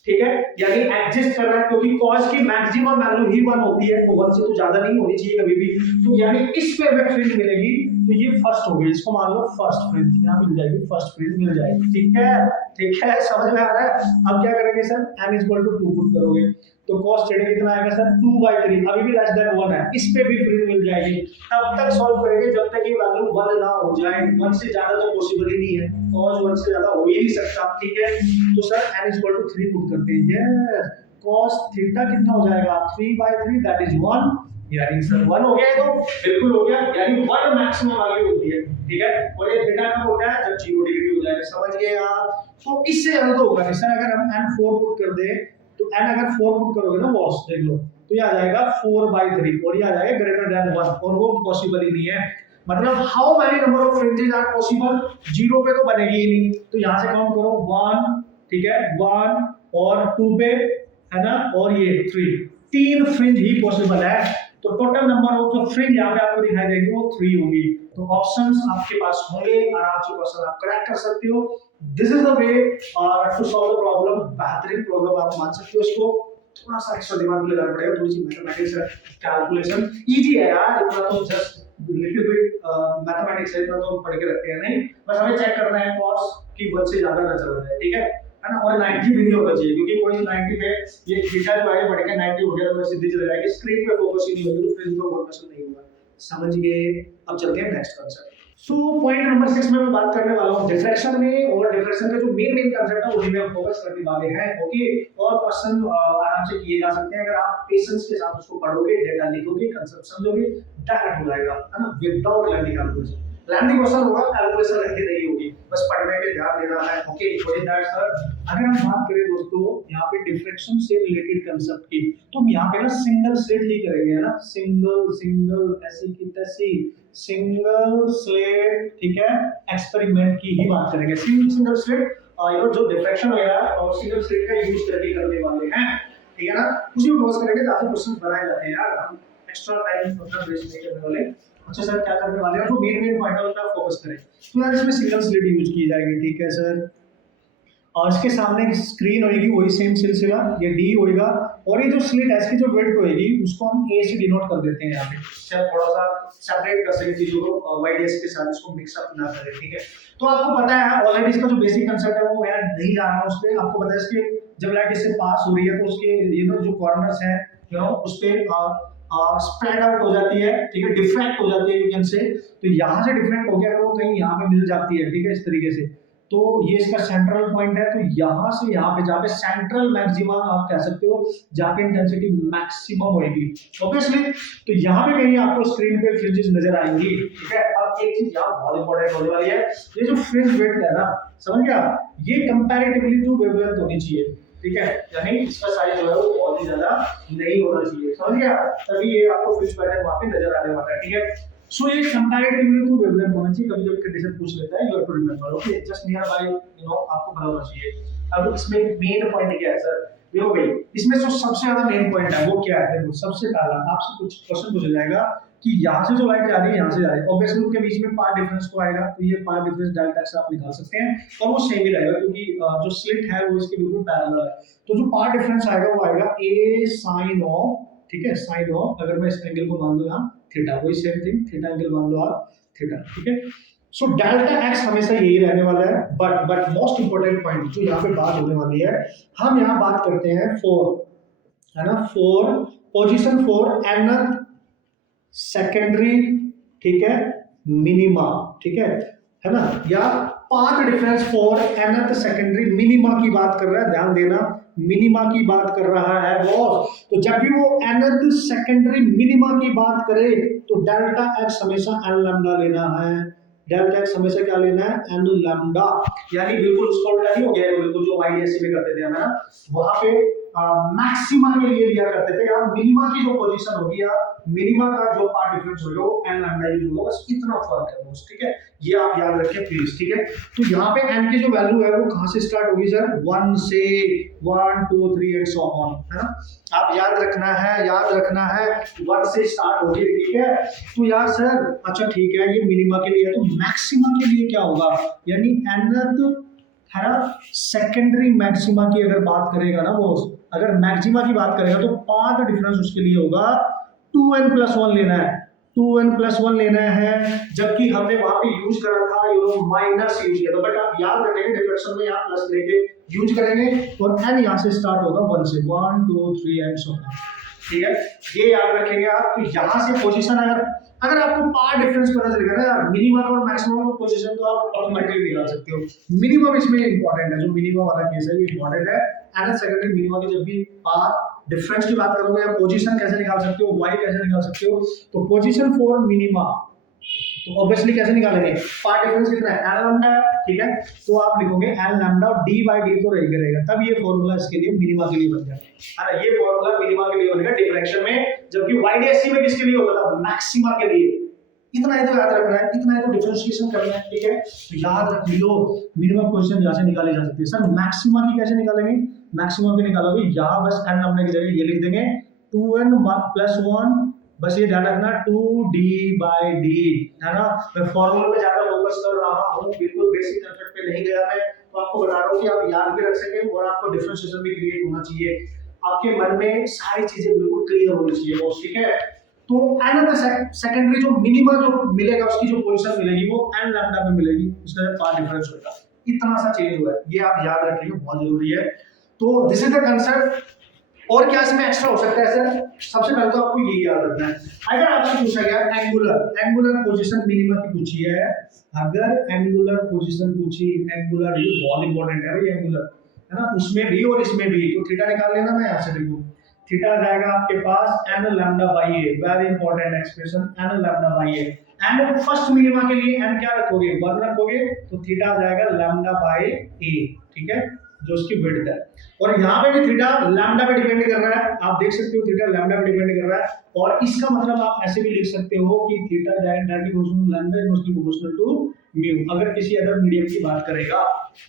ठीक है, यानी एडजस्ट कर रहा है, क्योंकि cos की मैक्सिमम वैल्यू ही 1 होती है, तो 1 से तो ज्यादा नहीं होनी चाहिए कभी भी, तो यानी इस पे अगर फ्रिंज मिलेगी तो ये फर्स्ट हो गई, इसको मान लो फर्स्ट फ्रिंज, यहाँ मिल जाएगी, फर्स्ट फ्रिंज मिल जाएगी, ठीक है, समझ में आ रहा है। अब क्या करेंगे सर, n = 2 पुट करोगे, तो cos थीटा कितना आएगा सर 2/3, अभी भी लेस देन 1 है, इस पे भी फ्रिंज मिल जाएगी। तब तक सॉल्व करेंगे जब तक ये वैल्यू 1 ना हो जाए, 1 से ज्यादा तो पॉसिबल ही नहीं है, cos 1 से ज्यादा हो ही नहीं सकता, ठीक है। तो सर n = 3 पुट करते हैं, यस cos थीटा कितना हो जाएगा 3/3 दैट इज 1, यानी सर 1 हो गया, ये तो बिल्कुल हो गया, यानी 1 मैक्सिमम वैल्यू होती है, ठीक है। और ये थीटा कब होता है जब 0 डिग्री हो जाएगा, समझ गए आप। तो इससे ज्यादा तो होगा नहीं सर, अगर हम n 4 पुट कर दे तो n अगर 4 पुट करोगे ना बॉस देख लो, तो ये आ जाएगा 4/3 और ये आ जाएगा ग्रेटर देन 1, और वो पॉसिबल ही नहीं है। मतलब how many number of fringes are possible, 0 पे तो बनेगी ही नहीं, तो यहां से काउंट करो 1, ठीक है 1 और 2 पे है ना, और ये 3 फ्रिंज ही पॉसिबल है। तो टोटल नंबर ऑफ जो फ्रिंज यहाँ पे आपको दिखाई देंगे वो 3 होंगी। तो ऑप्शंस आपके पास होंगे, आराम से क्वेश्चन आप क्रैक कर सकते हो। This is the way to solve the problem, बेहतरीन प्रॉब्लम आप मान सकते हो इसको। थोड़ा सा एक्स्ट्रा दिमाग लगाना पड़ेगा, थोड़ी सी मैथमेटिक्स है, कैलकुलेशन इजी है यार, इतना तो जस्ट लिटिल बिट मैथमेटिक्स है, इतना तो पढ़ के रखते हैं नहीं, बस हमें चेक करना है cos की 1 से ज्यादा ना चला जाए, ठीक है ना। और 90 भी नहीं होना चाहिए, क्योंकि कोई 90 पे ये थीटा जो आगे बढ़ के 90 हो गया तो सीधी चली जाएगी, स्क्रीन पे फोकस ही नहीं होगी, तो फ्रिंज पे फोकस नहीं होगा, समझ गए। अब चलते हैं next concept. So point number 6 में मैं बात करने वाला हूं डिफ्रैक्शन में, और डिफ्रैक्शन का जो मेन कांसेप्ट है उसी में हम फोकस करने वाले हैं, ओके। और क्वेश्चन आराम से किए जा सकते हैं अगर आप पेशेंस के साथ उसको पढ़ोगे, डेटा लिखोगे, कांसेप्ट समझोगे, डायरेक्ट हो जाएगा, है ना, without learning calculation. Learning question होगा, कैलकुलेशन रहती नहीं होगी, बस पढ़ने पे ध्यान देना है, ओके। दैट सर अगर हम बात करें दोस्तों यहाँ पे डिफ्रैक्शन से रिलेटेड कांसेप्ट की, तो हम यहाँ पे ना सिंगल स्लिट ही करेंगे, है ना, सिंगल ऐसी की तैसी सिंगल स्लिट, ठीक है, एक्सपेरिमेंट की ही बात करेंगे। सिंगल स्लिट जो डिफ्रैक्शन होगा और सिंगल स्लिट का यूज करके करने वाले हैं, ठीक है ना, उसी को फोकस करेंगे, ज्यादा क्वेश्चन बनाए जाते हैं यार, हम एक्स्ट्रा टाइम मतलब वेस्ट नहीं करने वाले। अच्छा सर क्या करने वाले हैं, जो मेन पॉइंट है उस पर फोकस करें। तो यार इसमें सिंगल स्लिट यूज की जाएगी, ठीक है सर। और इसके सामने एक स्क्रीन होगी, वही सेम सिलसिला, ये डी होगा, और ये जो स्लिट है इसकी जो विड्थ होगी उसको हम ए से डिनोट कर देते हैं यहाँ पे, चल थोड़ा सा सेपरेट कर सके चीजों को, वाई डी एस के साथ इसको मिक्सअप ना करें, ठीक है। तो आपको पता है ऑलरेडी इसका जो बेसिक कंसेप्ट है वो मैं नहीं जा रहा हूँ उस पर, आपको पता है इसके जब लाइट इससे पास हो रही है तो उसके जो कॉर्नर्स हैं उस पे स्प्रेड आउट हो जाती है, ठीक है, डिफ्रैक्ट हो जाती है यू कैन से। तो यहाँ से डिफ्रैक्ट हो गया अगर वो कहीं यहाँ पे मिल जाती है, ठीक है, इस तरीके से, तो ये इसका सेंट्रल पॉइंट है। तो यहाँ से यहाँ पे जहाँ पे सेंट्रल मैक्सिमा आप कह सकते हो, जहाँ पे इंटेंसिटी मैक्सिमम होगी ऑब्वियसली, तो यहाँ पे कहीं आपको स्क्रीन पे फ्रिंजेस नजर आएंगी, ठीक है। अब एक चीज यहाँ बहुत इंपॉर्टेंट होने वाली है, ये जो फ्रिंज विड्थ है ना, समझ गया, ये कंपैरेटिवली टू वेवलेंथ होनी चाहिए, ठीक है, यानी इसका साइज जो है वो बहुत ही ज्यादा नहीं होना चाहिए, समझ गया, तभी ये आपको फ्रिंज पैटर्न वहां पे नजर आने वाला है, ठीक है। सो ये कंपैरेटिवली टू वेवलेंथ होना चाहिए, कभी-कभी कंडीशन पूछ लेता है, you have to remember, okay, just near by आपको पता होना चाहिए। अब इसमें मेन पॉइंट क्या है सर, देखो भाई इसमें जो सबसे ज्यादा मेन पॉइंट है वो क्या है, देखो सबसे पहला आपसे कुछ क्वेश्चन पूछा जाएगा कि यहाँ से जो लाइट जा रही है यहाँ से जा रही है, ऑब्वियसली उनके बीच में पाथ डिफरेंस तो आएगा, तो ये पाथ डिफरेंस डेल्टा एक्स आप निकाल सकते हैं, और वो सेम ही रहेगा क्योंकि जो स्लिट है वो इसके बिल्कुल पैरेलल है। तो जो पाथ डिफरेंस आएगा वो आएगा a sin ऑफ, ठीक है, sin ऑफ, अगर मैं इस एंगल को मान लूं यहाँ थीटा, वही सेम थिंग, थीटा एंगल मान लो आप थीटा, ठीक है। सो डेल्टा एक्स हमेशा यही रहने वाला है, बट मोस्ट इंपोर्टेंट पॉइंट जो यहाँ पे बात होने वाली है, हम यहाँ बात करते हैं फॉर, है ना, for position for nth secondary, ठीक है, मिनिमा, ठीक है ना, या path difference for nth secondary minima की बात कर रहा है, ध्यान देना, मिनिमा की बात कर रहा है बॉस। तो जब भी वो nth सेकेंडरी मिनिमा की बात करे तो डेल्टा एक्स हमेशा n लैम्डा लेना है, डेल्टा एक्स हमेशा क्या लेना है, n लैम्डा, यानी बिल्कुल उसका उल्टा नहीं हो गया, बिल्कुल जो आईडीएससी में करते थे ना, वहां पे मैक्सिमा के लिए लिया करते थे, यार मिनिमा की जो पोजीशन होगी या मिनिमा का जो पार्ट डिफरेंस होगा वो n लैम्डा यूज होगा, बस इतना फर्क है बॉस, ठीक है, ये आप याद रखें प्लीज, ठीक है। तो यहाँ पे n की जो वैल्यू है वो कहां से स्टार्ट होगी सर, 1 से 1 2 3 एंड सो ऑन, है ना, आप याद रखना है 1 से स्टार्ट होगी, ठीक है। तो यार सर अच्छा ठीक है, ये मिनिमा के लिए है, तो मैक्सिमा के लिए क्या होगा, यानी nth है ना सेकेंडरी मैक्सिमा की अगर बात करेगा ना वो, अगर मैक्सिमा की बात करेगा तो पाथ डिफरेंस उसके लिए होगा 2n + 1 लेना है, 2n+1 लेना है, जबकि हमने वहां पे यूज करा था माइनस यूज किया था, बट आप याद रखेंगे डिफरेंशियल में यहाँ प्लस लेके यूज करेंगे और n यहाँ से स्टार्ट होगा 1 से, 1 2 3 एंड सो ऑन। ठीक है, ये याद रखेंगे आप। तो यहाँ से पोजीशन अगर आपको पार्ट डिफरेंस पता चलेगा ना यार, मिनिमम और मैक्सिमम का पोजीशन तो आप ऑटोमेटिकली निकाल सकते हो। मिनिमम इसमें इंपॉर्टेंट है, जो मिनिमम वाला केस है ये इंपॉर्टेंट है। एंड सेकेंडरी मिनिमम की जब भी पार्ट डिफरेंस की बात करोगे या पोजीशन कैसे निकाल सकते हो, वाई कैसे निकाल सकते हो, तो पोजीशन फॉर मिनिमा तो ऑब्वियसली कैसे निकालेंगे, पार्ट डिफरेंस कितना है एल लैम्डा, ठीक है, तो आप लिखोगे L lambda D by D तो रहेगा, तब ये फॉर्मूला इसके लिए मिनिमा के लिए बन गया है ना। ये फॉर्मूला मिनिमा के लिए बनेगा डिफरेंशियल में, जबकि वाईडीएससी में किसके लिए होता था, मैक्सिमा के लिए। इतना ही तो याद रखना है, इतना ही तो डिफरेंशिएशन करना है, ठीक है। तो याद रख लो मिनिमम पोजीशन यहां से निकाली जा सकती है। सर मैक्सिमा की कैसे निकालेंगे, मैक्सिमा की निकालोगे यहां बस एन लैम्डा की जगह ये लिख देंगे 2n+1, बस ये ध्यान रखना 2d/d है ना। मैं फॉर्मूला पे ज्यादा फोकस कर रहा हूं, बिल्कुल बेसिक कंसेप्ट पे नहीं गया मैं, तो आपको बता रहा हूं कि आप याद भी रख सकें और आपको डिफरेंशिएशन भी क्रिएट होना चाहिए, आपके मन में सारी चीजें बिल्कुल क्लियर होनी चाहिए बॉस, ठीक है। तो एन सेकेंडरी जो मिनिमा जो मिलेगा उसकी जो पोजीशन मिलेगी वो एन लैम्डा में मिलेगी, उसका पार्ट डिफरेंस होगा, इतना सा चेंज हुआ है, ये आप याद रखिए, बहुत जरूरी है। तो दिस इज द कंसेप्ट। और क्या इसमें एक्स्ट्रा हो सकता है सर, सबसे पहले तो आपको ये याद रखना है, अगर आपसे पूछा गया एंगुलर पोजीशन मिनिमा की पूछी है, अगर एंगुलर पोजीशन पूछी, एंगुलर ये बहुत इंपॉर्टेंट है भाई, एंगुलर है ना, उसमें भी और इसमें भी, तो थीटा निकाल लेना मैं यहाँ से, देखो थीटा आ जाएगा आपके पास n lambda by A, very important expression, n lambda by A. And first minima के लिए n क्या रखोगे, 1 रखोगे, तो थीटा आ जाएगा लैम्डा बाई ए, ठीक है, जो उसकी विड्थ है। और यहाँ पे भी थीटा लैम्डा पे डिपेंड कर रहा है, आप देख सकते हो थीटा लैम्डा पे डिपेंड कर रहा है, और इसका मतलब आप ऐसे भी लिख सकते हो कि theta directly proportional lambda is mostly proportional to mu, अगर किसी अदर मीडियम की बात करेगा,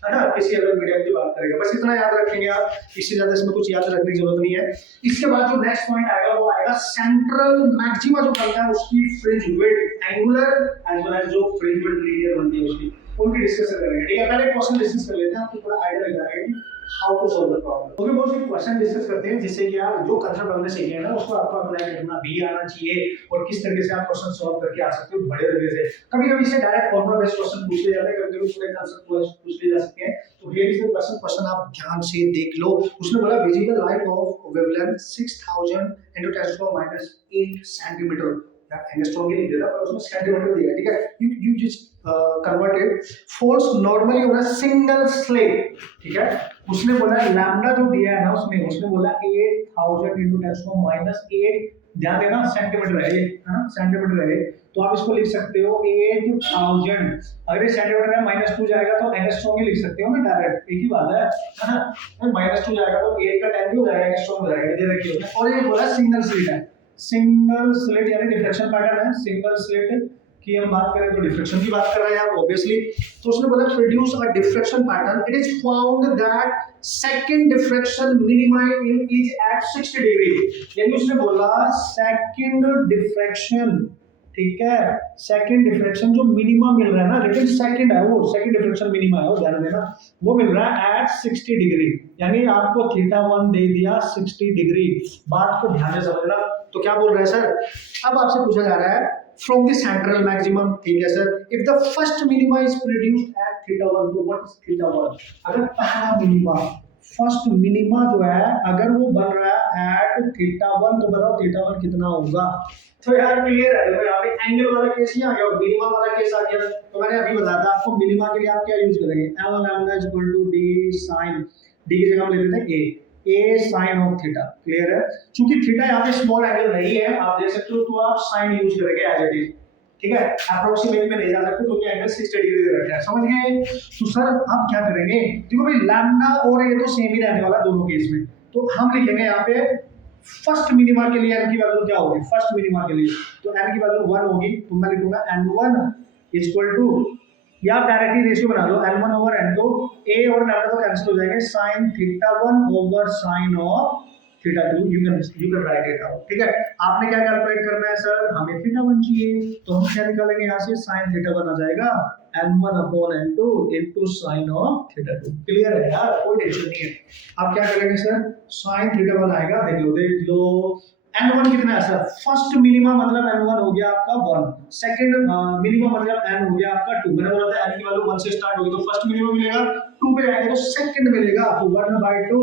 है ना, किसी अदर मीडियम की बात करेगा, बस इतना याद रखेंगे आप, इससे ज्यादा इसमें कुछ याद रखने की जरूरत नहीं है। इसके बाद जो नेक्स्ट पॉइंट आएगा वो आएगा सेंट्रल मैक्सिमा जो बनता है उसकी fringe width, angular as well as जो फ्रिंज विड्थ लीनियर बनती है उसकी, उनकी डिस्कशन करेंगे, ठीक है। पहले क्वेश्चन डिस्कस कर लेते हैं, आपको थोड़ा आइडिया लग जाएगा how to solve the problem. Okay बहुत से क्वेश्चन डिस्कस करते हैं जिससे कि यार जो कंसेप्ट हमने सीखे हैं ना उसको आपको अप्लाई करना भी आना चाहिए, और किस तरीके से आप क्वेश्चन सॉल्व करके आ सकते हो बड़े तरीके से। कभी-कभी से डायरेक्ट फॉर्मूला बेस्ड क्वेश्चन पूछ लिए जाते हैं, कभी-कभी पूरे कंसेप्ट पूछ लिए जा सकते हैं। तो हियर इज द क्वेश्चन आप ध्यान से देख लो। उसने बोला visible light of wavelength 6000 × 10⁻8 centimetre, angstrom के लिए दिया था पर उसमें सेंटीमीटर दिया है, ठीक है। You just converted falls normally on a single slab, ठीक है। उसने बोला लैम्डा जो दिया है ना उसने बोला 8000 × 10⁻8, ध्यान देना सेंटीमीटर है ये, है ना, सेंटीमीटर है, तो आप इसको लिख सकते हो 8000, अगर ये सेंटीमीटर है -2 जाएगा तो एंगस्ट्रॉम ही लिख सकते हो ना, डायरेक्ट एक ही बात है ना, -2 जाएगा तो 8 का 10 भी हो जाएगा, एंगस्ट्रॉम हो जाएगा, दे रखिए। और ये बोला सिंगल स्लिट है, सिंगल स्लिट यानी डिफ्लेक्शन पैटर्न है, सिंगल स्लिट की हम बात करें तो डिफ्लेक्शन की बात कर रहे हैं यार ऑब्वियसली। तो उसने बोला produce a deflection pattern, it is found that second deflection minima in is at 60 degree, यानी उसने बोला सेकंड डिफ्लेक्शन, ठीक है, सेकंड डिफ्लेक्शन जो मिनिमा मिल रहा है ना, लेकिन सेकंड है वो, सेकंड डिफ्लेक्शन मिनिमा है वो, ध्यान देना, वो मिल रहा है एट 60 डिग्री, यानी आपको θ1 दे दिया 60 डिग्री। बात को ध्यान से समझना। तो क्या बोल रहे हैं सर, अब आपसे पूछा जा रहा है from the central maximum, ठीक है sir, if the first minima is produced at θ1, तो what is θ1, अगर पहला मिनिमा फर्स्ट मिनिमा जो है अगर वो बन रहा है एट θ1, तो बताओ θ1 कितना होगा। तो यार क्लियर है, देखो यहाँ पे एंगल वाला केस ही आ गया और मिनिमा वाला केस आ गया। तो मैंने अभी बताया था आपको मिनिमा के लिए आप क्या यूज करेंगे, l lambda = d sin, d की जगह हम ले लेते हैं a sin of theta, clear है। चूंकि थीटा यहाँ पे स्मॉल एंगल नहीं है, आप देख सकते हो, तो आप साइन यूज करेंगे एज इट इज, ठीक है, अप्रोक्सीमेट में नहीं जा सकते क्योंकि एंगल 60 डिग्री दे रखा है, समझ गए। तो सर आप क्या करेंगे, देखो भाई लैम्डा और ये तो सेम ही रहने वाला दोनों केस में, तो हम लिखेंगे यहाँ पे फर्स्ट मिनिमा के लिए n की वैल्यू क्या होगी, फर्स्ट मिनिमा के लिए तो n की वैल्यू 1 होगी, तो मैं लिखूंगा n1 = या डायरेक्टली रेशियो बना लो n1 ओवर n2, a और लैम्डा तो कैंसिल हो जाएंगे, sin θ1 over sin of θ2, you can write it out, ठीक है। आपने क्या कैलकुलेट करना है सर, हमें θ1 चाहिए, तो हम क्या निकालेंगे यहाँ से sin θ1 आ जाएगा n1/n2 into sin of θ2, clear है यार, कोई टेंशन नहीं है। अब क्या करेंगे सर, sin θ1 आएगा, देख लो n1 कितना है सर, फर्स्ट मिनिमा मतलब n1 हो गया आपका 1, सेकंड मिनिमा मतलब n हो गया आपका 2। मैंने बोला था n की वैल्यू 1 से स्टार्ट होगी तो फर्स्ट मिनिमा मिलेगा, 2 पे जाएंगे तो सेकंड मिलेगा, तो 1/2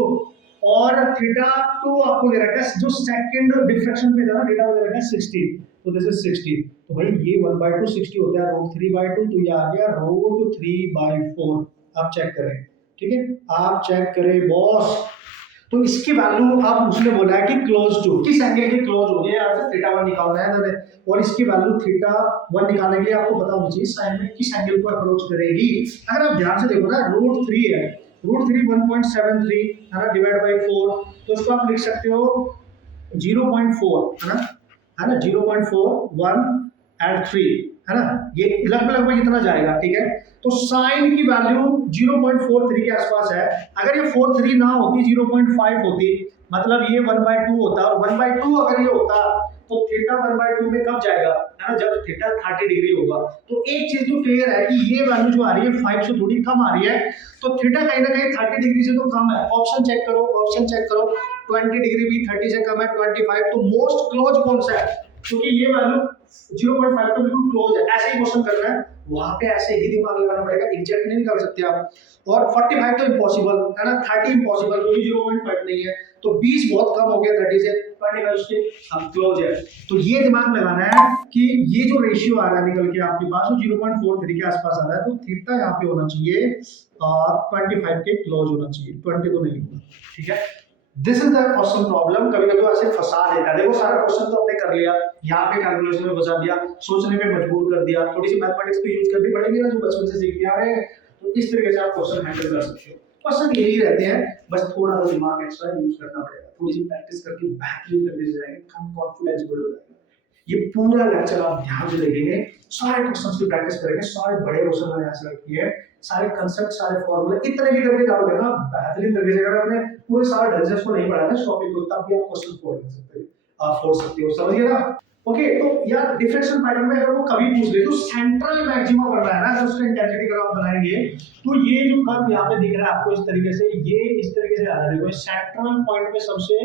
और थीटा 2 आपको दे रखा है, जो सेकंड डिफ्रैक्शन पे था ना थीटा को दे रखा है 60, तो दिस इज 60, तो भाई ये 1/2 60 होता है √3/2, तो ये आ गया √3/4। आप चेक करें, ठीक है, आप चेक करें बॉस। तो इसकी वैल्यू आप उसने बोला है कि क्लोज टू, किस एंगल के क्लोज हो गया, यहाँ से थीटा 1 निकालना है मैंने, और इसकी वैल्यू थीटा 1 निकालने के लिए आपको पता होना चाहिए साइन में किस एंगल को अप्रोच करेगी। अगर आप ध्यान से देखो ना, √3 है, √3 1.73 है ना, डिवाइड बाय 4, तो इसको आप लिख सकते हो 0.4 है ना 0.41 एट 3 है ना, ये लगभग इतना जाएगा, ठीक है। तो साइन की वैल्यू 0.43 के आसपास है, अगर ये 43 ना होती 0.5 होती, मतलब ये 1/2 होता, और 1/2 अगर ये होता तो थीटा 1/2 में कब जाएगा, है ना, जब थीटा 30 डिग्री होगा। तो एक चीज तो क्लियर है कि ये वैल्यू जो आ रही है 5 से थोड़ी कम आ रही है, तो थीटा कहीं ना कहीं 30 डिग्री से तो कम है। ऑप्शन चेक करो, 20 डिग्री भी 30 से कम है, 25, तो मोस्ट क्लोज कौन सा है, क्योंकि ये वैल्यू 0.5 तो बिल्कुल क्लोज है। ऐसे ही क्वेश्चन करना है, वहां पे ऐसे ही दिमाग लगाना पड़ेगा, एग्जैक्ट नहीं निकाल सकते आप। और 45 तो इम्पॉसिबल है ना, 30 इम्पॉसिबल, क्योंकि 0.5 नहीं है, तो 20 बहुत कम हो गया 30 से, 25 से हम क्लोज है। तो ये दिमाग लगाना है कि ये जो रेशियो आ रहा है निकल के आपके पास, वो 0.43 के आसपास आ रहा है, तो थीटा यहाँ पे होना चाहिए 25 के क्लोज होना चाहिए, 20 तो नहीं होगा, ठीक है। This is the question problem. कभी कभी ऐसे फंसा देता है, देखो सारा क्वेश्चन तो हमने कर लिया, यहाँ पे कैलकुलेशन में फंसा दिया, सोचने पे मजबूर कर दिया, थोड़ी सी मैथमेटिक्स को यूज करनी पड़ेगी ना, जो बचपन से सीख लिया है, तो इस तरीके से आप क्वेश्चन हैंडल कर सकते हो। क्वेश्चन यही रहते हैं, बस थोड़ा सा दिमाग एक्स्ट्रा यूज करना पड़ेगा, थोड़ी सी प्रैक्टिस करके बेहतरीन तरीके से जाएंगे, कॉन्फिडेंस बिल्ड हो जाएगा। ये पूरा लेक्चर आप ध्यान से देखेंगे, सारे क्वेश्चंस की प्रैक्टिस करेंगे, सारे बड़े क्वेश्चन मैंने ऐसे रखे हैं, सारे कांसेप्ट, सारे फॉर्मूले इतने भी करके जाओगे ना बेहतरीन तरीके से। अगर आपने पूरे सारे ढंग को नहीं पढ़ा ना टॉपिक को, तब भी आप क्वेश्चन फोड़ सकते हो, समझिए ना। ओके, तो यार डिफरेंशियल पैटर्न में अगर वो कभी पूछ ले तो सेंट्रल मैक्सिमा बनना है ना, अगर उसका इंटेंसिटी कर्व आप बनाएंगे, तो ये जो कर्व यहाँ पे दिख रहा है आपको इस तरीके से, ये इस तरीके से आ रहा है, देखो सेंट्रल पॉइंट पे सबसे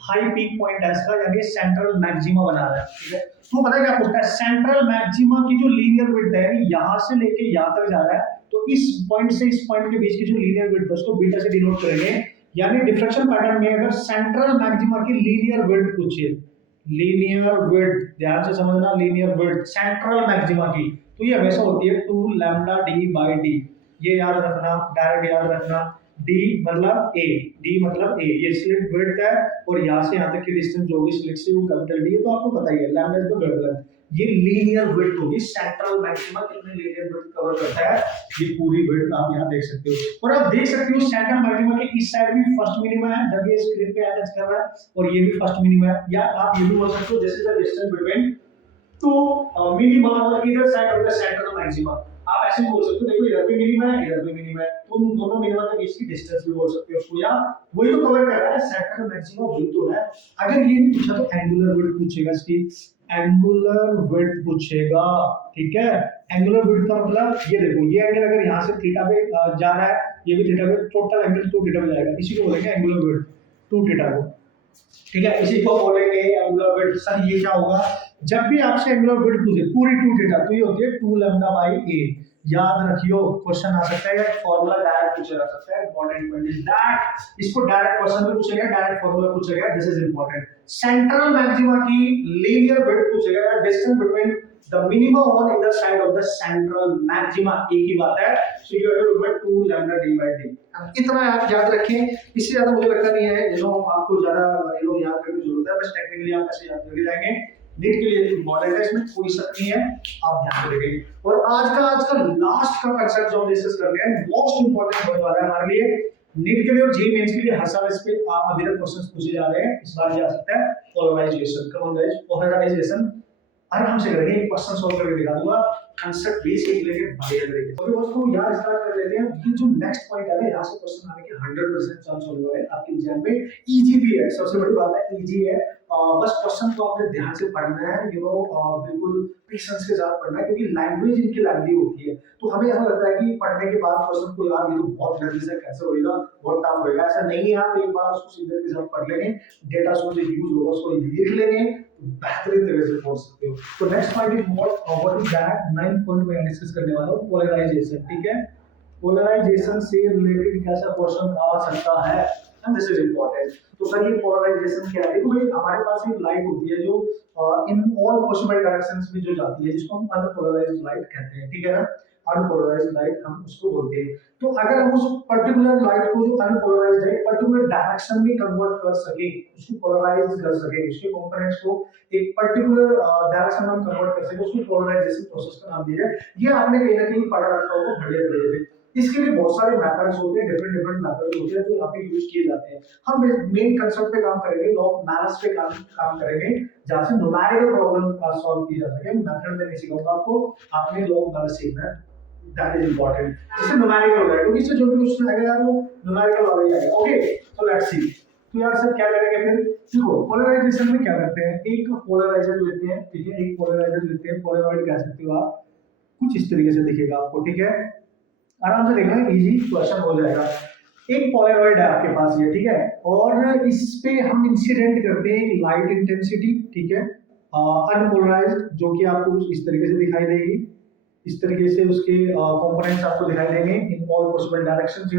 हाई पीक पॉइंट है इसका, यानी सेंट्रल मैक्सिमा बना रहा है, ठीक है। तो पता है क्या पूछता है, सेंट्रल मैक्सिमा की जो लीनियर विड्थ है, यहाँ से लेके यहाँ तक जा रहा है, तो इस पॉइंट से इस पॉइंट के बीच की जो लीनियर विड्थ है उसको बीटा से डिनोट करेंगे। यानी डिफ्रेक्शन पैटर्न में अगर सेंट्रल मैक्सिमा की लीनियर विड्थ पूछे, लीनियर विड्थ ध्यान से समझना, लीनियर विड्थ सेंट्रल मैक्सिमा की, तो ये हमेशा होती है 2 लैम्डा d/d, ये याद रखना, डायरेक्ट याद रखना। d मतलब a, d मतलब a, ये स्लिट विड्थ है, और यहाँ से यहाँ तक की डिस्टेंस जो होगी स्लिट से वो कैपिटल D है, तो आपको पता ही है लैम्डा इज द वेवलेंथ, ये लीनियर विड्थ होगी। सेंट्रल मैक्सिमा कितने लीनियर विड्थ कवर करता है, ये पूरी विड्थ आप यहाँ देख सकते हो। और आप देख सकते हो सेंट्रल मैक्सिमा के इस साइड भी फर्स्ट मिनिमा है, जब ये स्क्रीन पे अटैच कर रहा है, और ये भी फर्स्ट मिनिमा है, या आप ये भी बोल सकते हो this is the distance between two minima और इधर side of the central maxima. आप ऐसे बोल सकते हो, देखो इधर भी मिनिमा है, इधर भी मिनिमा है, तो उन दोनों मिनिमा के बीच की डिस्टेंस भी बोल सकते हो उसको, या वही तो कवर कर रहा है सेंट्रल मैक्सिमा, वही तो है। अगर ये नहीं पूछा तो एंगुलर विड्थ पूछेगा, इसकी एंगुलर विड्थ पूछेगा, ठीक है। एंगुलर विड्थ का मतलब ये देखो, ये एंगल अगर यहाँ से थीटा पे जा रहा है, ये भी थीटा पे, टोटल एंगल 2 थीटा पे जाएगा, इसी को बोलेंगे एंगुलर विड्थ, 2 थीटा को, ठीक है। इसी को बोलेंगे एंगुलर विड्थ। सर ये क्या होगा, जब भी आपसे एंगुलर विड्थ पूछे पूरी 2 थीटा, तो ये होती है 2 लैम्डा बाय a, याद रखियो, क्वेश्चन आ सकता है, फॉर्मूला डायरेक्ट पूछा जा सकता है, इंपॉर्टेंट पॉइंट इज दैट, इसको डायरेक्ट क्वेश्चन में पूछेगा, डायरेक्ट फॉर्मूला पूछेगा, this is important. Central maxima की लीनियर विड्थ पूछेगा, distance between the minimum on either side of the central maxima, एक ही बात है, so you have to do 2 lambda d/d। इतना आप याद रखें, इससे ज्यादा मुझे लगता नहीं है, आपको ज्यादा याद करने की जरूरत है, बस टेक्निकली आप ऐसे याद करके जाएंगे, नीट के लिए इंपॉर्टेंट है, इसमें कोई शक नहीं है, आप ध्यान रखेंगे। और आज का लास्ट का कंसेप्ट जो हम डिस्कस कर रहे हैं, मोस्ट इंपॉर्टेंट होने वाला है हमारे लिए, नीट के लिए और जेईई मेंस के लिए। हर साल इस पे अभी तक क्वेश्चंस पूछे जा रहे हैं, इस बार ये आ सकता है polarization. Come on guys, polarization आराम से करेंगे, क्वेश्चन सॉल्व करके दिखा दूंगा, कांसेप्ट बेस से लेके बढ़िया तरीके से। अभी दोस्तों यार स्टार्ट कर लेते हैं, ये जो नेक्स्ट पॉइंट है ना, यहाँ से क्वेश्चन आने के 100% चांस होने वाले हैं आपके एग्जाम में। इजी भी है, सबसे बड़ी बात है इजी है, बस क्वेश्चन को आपने ध्यान से पढ़ना है, बिल्कुल पेशेंस के साथ पढ़ना है, क्योंकि लैंग्वेज इनकी लैंग्वेज होती है। तो हमें ऐसा लगता है कि पढ़ने के बाद क्वेश्चन को यार ये तो बहुत जल्दी से कैसे होएगा, बहुत टफ होएगा, ऐसा नहीं है। आप एक बार उसको सीधे के साथ पढ़ लेंगे, डेटा सोर्स जो यूज होगा उसको लिख लेंगे, तो बेहतरीन तरह से पढ़ सकते हो। तो next point is what is that, 9 point में डिस्कस करने वाला हूँ पोलराइजेशन। ठीक है, पोलराइजेशन से रिलेटेड कैसा क्वेश्चन आ सकता है, एंड दिस इज इंपॉर्टेंट। तो सर ये पोलराइजेशन क्या है? देखो भाई, हमारे पास एक लाइट होती है जो इन ऑल पॉसिबल डायरेक्शंस में जो जाती है, जिसको हम अनपोलराइज्ड लाइट कहते हैं। ठीक है ना, अनपोलराइज्ड लाइट हम उसको बोलते हैं। तो अगर हम उस पर्टिकुलर लाइट को जो अनपोलराइज्ड है पर्टिकुलर डायरेक्शन में कन्वर्ट कर सके, उसको पोलराइज कर सके, उसके कंपोनेंट्स को एक पर्टिकुलर डायरेक्शन में कन्वर्ट कर सके, उसको पोलराइजेशन प्रोसेस का नाम दिया है। ये आपने कहीं ना कहीं पढ़ा रखा होगा बढ़िया तरीके से। इसके लिए बहुत सारे मेथड्स होते हैं, डिफरेंट मेथड्स होते हैं जो यहाँ पे यूज किए जाते हैं। हम मेन कंसेप्ट पे काम करेंगे, लॉ ऑफ मैथ्स पे काम करेंगे, जहाँ से न्यूमेरिकल प्रॉब्लम का सॉल्व की जा सके। मेथड में नहीं सिखाऊंगा आपको, आपने लॉ ऑफ मैथ्स सीखना है, दैट इज इंपॉर्टेंट। जैसे न्यूमेरिकल है, क्योंकि इससे जो भी क्वेश्चन आएगा यार वो न्यूमेरिकल वाला ही आएगा। Okay, so let's see. तो यार सर क्या करेंगे फिर? देखो पोलराइजेशन में क्या करते हैं, एक पोलराइजर लेते हैं, ठीक है, एक पोलराइजर लेते हैं, पोलराइड कह सकते हो आप, कुछ इस तरीके से दिखेगा आपको। ठीक है, आराम से देखना, इजी क्वेश्चन हो जाएगा। एक पोलराइड है आपके पास ये, ठीक है, और इस पे हम इंसिडेंट करते हैं एक लाइट इंटेंसिटी, ठीक है, अनपोलराइज्ड, जो कि आपको इस तरीके से दिखाई देगी, इस तरीके से उसके कंपोनेंट्स आपको दिखाई देंगे इन ऑल पॉसिबल डायरेक्शंस,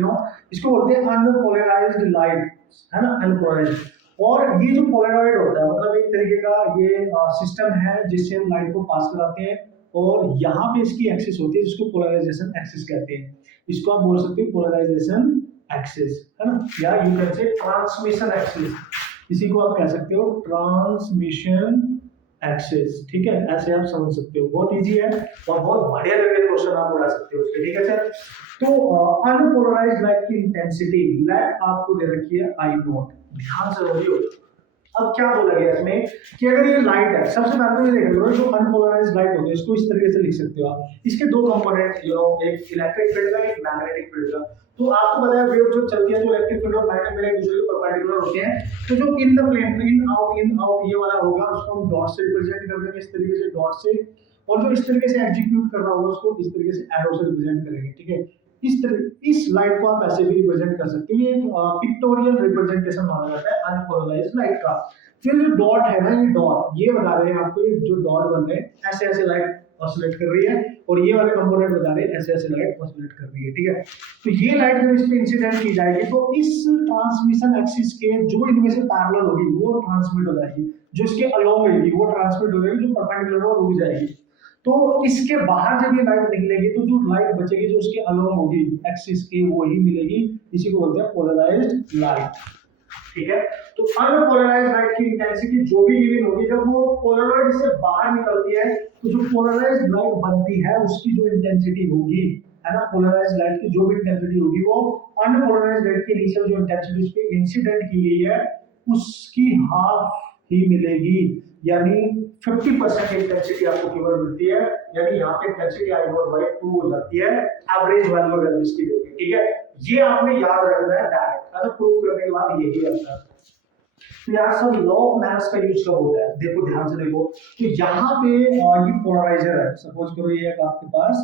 इसको बोलते हैं अनपोलराइज्ड लाइट, है ना, अनपोलराइज्ड। और ये जो पोलराइड होता है मतलब एक तरीके का ये सिस्टम है जिससे हम लाइट को पास कराते हैं, और यहाँ पे इसकी एक्सिस होती है जिसको पोलराइजेशन एक्सिस कहते हैं। इसको आप बोल सकते हो पोलराइजेशन एक्सिस, है ना, या you can say transmission axis, इसी को आप कह सकते हो ट्रांसमिशन एक्सिस। ठीक है, ऐसे आप समझ सकते हो, बहुत इजी है और बहुत बढ़िया लगे क्वेश्चन आप उड़ा सकते हो उसके। ठीक है सर, तो अनपोलराइज्ड लाइट की इंटेंसिटी लाइट आपको दे रखी है आई नॉट, ध्यान से समझियो। अब क्या बोला गया इसमें कि अगर ये लाइट है, सबसे पहले तो ये देख लो जो अनपोलराइज्ड लाइट होती है इसको इस तरीके से लिख सकते हो आप। इसके दो कंपोनेंट, एक इलेक्ट्रिक फील्ड का, एक मैग्नेटिक फील्ड का। तो आपको पता है वेव जो चलती है तो इलेक्ट्रिक फील्ड और मैग्नेटिक फील्ड एक दूसरे के परपेंडिकुलर होते हैं। तो जो in the plane in out ये वाला होगा उसको हम डॉट से रिप्रेजेंट कर देंगे, इस तरीके से डॉट से, और जो इस तरीके से एग्जीक्यूट कर रहा होगा उसको इस तरीके से एरो से रिप्रेजेंट करेंगे। ठीक है, इस लाइट को आप ऐसे भी रिप्रेजेंट कर सकते हैं, ये एक पिक्टोरियल रिप्रेजेंटेशन माना जाता है अनपोलराइज्ड लाइट का। फिर जो डॉट है ना, ये डॉट ये बता रहे हैं आपको, ये जो डॉट बन रहे हैं ऐसे ऐसे लाइट ऑसिलेट कर रही है, और ये वाले कंपोनेंट बता रहे हैं ऐसे ऐसे लाइट ऑसिलेट कर रही है। ठीक है, तो ये लाइट जब इस पे इंसिडेंट की जाएगी तो इस ट्रांसमिशन एक्सिस के जो इनमें से पैरेलल होगी वो ट्रांसमिट हो जाएगी, जो इसके अलोंग होगी वो ट्रांसमिट हो जाएगी, जो परपेंडिकुलर हो रुक जाएगी। तो इसके बाहर जब ये लाइट निकलेगी तो जो लाइट बचेगी जो उसके अलोंग होगी एक्सिस के वो ही मिलेगी, इसी को बोलते हैं पोलराइज्ड लाइट। ठीक है, तो अनपोलराइज्ड लाइट की इंटेंसिटी जो भी गिवन होगी जब वो पोलराइड से बाहर निकलती है तो जो पोलराइज्ड लाइट बनती है उसकी जो इंटेंसिटी होगी, है ना, पोलराइज्ड लाइट की जो भी इंटेंसिटी होगी वो अनपोलराइज्ड लाइट की इनिशियल जो इंटेंसिटी उस पे इंसिडेंट की गई है उसकी हाफ ही मिलेगी, यानी 50% इंटेंसिटी आपको केवल मिलती है, यानी यहाँ पे इंटेंसिटी आई नॉट बाय 2 हो जाती है, एवरेज वैल्यू अगर इसकी देगी। ठीक है, ये आपने याद रखना है डायरेक्ट, है ना, प्रूव करने के बाद यही आता है। तो यार सब लॉ ऑफ मैथ्स का यूज कब होता है, देखो ध्यान से देखो, तो यहाँ पे ये पोलराइजर है, सपोज करो ये एक आपके पास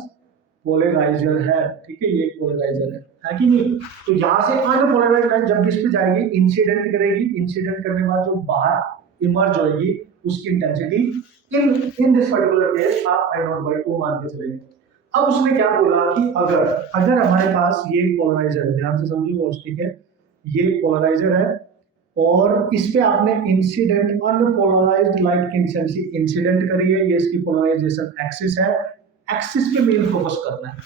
पोलराइजर है, ठीक है, ये एक पोलराइजर है कि नहीं, तो यहाँ से अनपोलराइज्ड लाइट जब इस पे जाएगी इंसिडेंट करेगी, इंसिडेंट करने के बाद जो बाहर इमर्ज होगी उसकी intensity in this particular case आप आई नॉट बाय 2 मान के चलेंगे। अब उसने क्या बोला कि अगर हमारे पास ये पोलराइजर है, ध्यान से समझिए, ठीक है, ये पोलराइजर है और इस पे आपने इंसिडेंट अनपोलराइज्ड लाइट की इंसिडेंट करी है, ये इसकी पोलराइजेशन एक्सिस है, एक्सिस पे मेन फोकस करना है,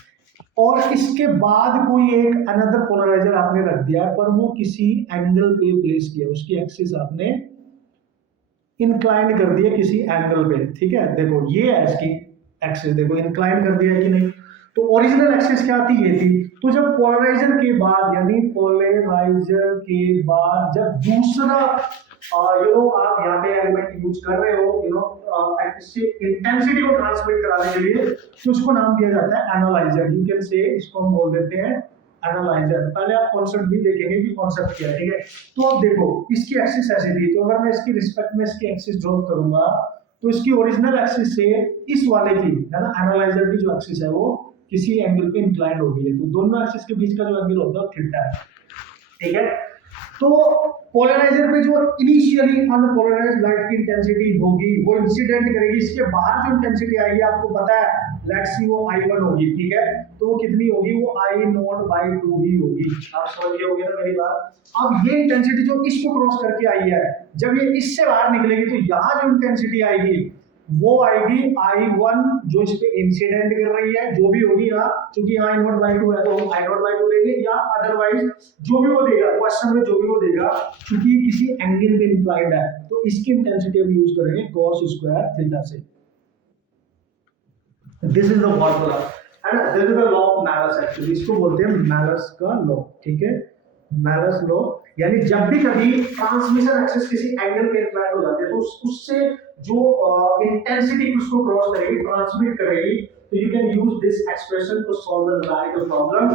और इसके बाद कोई एक अनदर पोलराइजर आपने रख दिया है पर वो किसी एंगल पे प्लेस किया, उसकी एक्सिस आपने इंक्लाइन कर दिया किसी एंगल पे। ठीक है, देखो ये है इसकी एक्सिस, देखो इंक्लाइन कर दिया कि नहीं, तो ओरिजिनल एक्सिस क्या थी, ये थी। तो जब पोलराइजर के बाद, यानी पोलराइजर के बाद जब दूसरा आप यहाँ पे एलिमेंट यूज कर रहे हो, इंटेंसिटी को ट्रांसमिट कराने के लिए, तो उसको नाम दिया जाता है एनालाइजर, यू कैन से, इसको हम बोल देते हैं एनालाइजर, पहले आप कॉन्सेप्ट भी देखेंगे कि कॉन्सेप्ट क्या है, ठीक है। तो अब देखो इसकी एक्सिस ऐसे थी, तो अगर मैं इसकी रिस्पेक्ट में इसकी एक्सिस ड्रॉ करूंगा तो इसकी ओरिजिनल एक्सिस से इस वाले की है ना एनालाइजर की जो एक्सिस है वो किसी एंगल पे इंक्लाइंड हो गई है, तो दोनों एक्सिस के बीच का जो एंगल होता है वो थीटा है, ठीक है। तो पोलराइजर पे जो इनिशियली अनपोलराइज्ड लाइट की इंटेंसिटी होगी वो इंसिडेंट करेगी, इसके बाहर जो इंटेंसिटी आएगी आपको पता है, लेट्स सी वो I1 होगी, ठीक है। तो वो कितनी होगी, वो I0/2 ही होगी, आप समझ गए होंगे ना मेरी बात। अब ये इंटेंसिटी जो इसको क्रॉस करके आई है, जब ये इससे बाहर निकलेगी तो यहाँ जो इंटेंसिटी आएगी वो आएगी I1 जो इस पे इंसिडेंट कर रही है, जो भी होगी यहाँ, क्योंकि यहाँ I0/2 है तो हम I0/2 लेंगे, या अदरवाइज जो भी वो देगा क्वेश्चन में, जो भी वो देगा, क्योंकि किसी एंगल पे इंक्लाइंड है तो इसकी इंटेंसिटी हम यूज करेंगे cos स्क्वायर थीटा से। दिस इज द फॉर्मूला है ना, this is the law of malleus, actually इसको बोलते हैं मैलस का लॉ, ठीक है। मैलस लॉ यानी जब भी कभी ट्रांसमिशन एक्सिस किसी एंगल पे इंक्लाइंड हो जाती है तो उससे जो इंटेंसिटी उसको क्रॉस करेगी, ट्रांसमिट करेगी, तो you can use this expression to solve the numerical problem.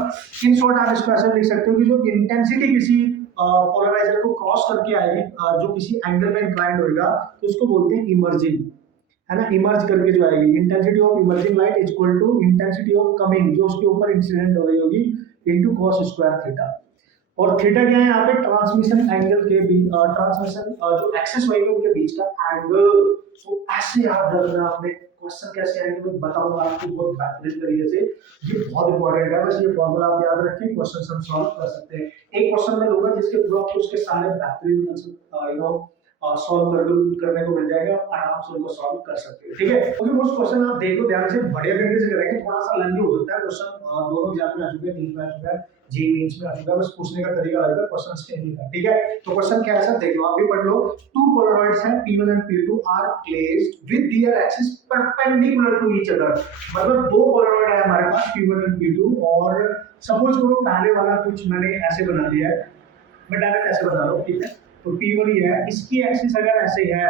In short आप इसको ऐसे लिख सकते हो कि जो इंटेंसिटी किसी पोलराइजर को क्रॉस करके आएगी, जो किसी एंगल में इंक्लाइंड होएगा, तो उसको बोलते हैं इमर्जिंग, है ना, इमर्ज करके जो आएगी। Intensity of emerging light is equal to intensity of coming जो उसके ऊपर इंसिडेंट हो रही होगी इनटू cos स्क्वायर थीटा। और थीटा क्या है यहाँ पे, ट्रांसमिशन एंगल के बीच, ट्रांसमिशन जो एक्सिस होगी उनके बीच का एंगल। तो ऐसे याद रखना, आपने क्वेश्चन कैसे आएंगे मैं बताऊंगा आपको बहुत बेहतरीन तरीके से, ये बहुत इंपॉर्टेंट है, बस ये फॉर्मूला आप याद रखिए, क्वेश्चन हम सॉल्व कर सकते हैं। एक क्वेश्चन में लूंगा जिसके थ्रू आपको उसके सारे बेहतरीन कंसेप्ट सॉल्व करने को मिल जाएगा, आराम से उनको सॉल्व कर सकते हो, ठीक है। क्योंकि वो क्वेश्चन आप देख लो ध्यान से, बढ़िया तरीके से करेंगे, थोड़ा सा लेंथी हो सकता है क्वेश्चन, दोनों एग्जाम में आ चुके हैं, 3 में आ चुका है, जी मेंस में आ चुका है, बस पूछने का तरीका अलग है, क्वेश्चंस के नहीं का, ठीक है। तो क्वेश्चन क्या है सर, देख लो, आप भी पढ़ लो। टू पोलराइड्स हैं P1 and P2 are placed with their axis perpendicular to each other, मतलब दो पोलराइड है हमारे पास P1 एंड P2, और सपोज करो पहले वाला कुछ मैंने ऐसे बना दिया है, मैं डायरेक्ट ऐसे बता रहा हूं, ठीक है। तो P1 ही है, इसकी एक्सिस अगर ऐसे है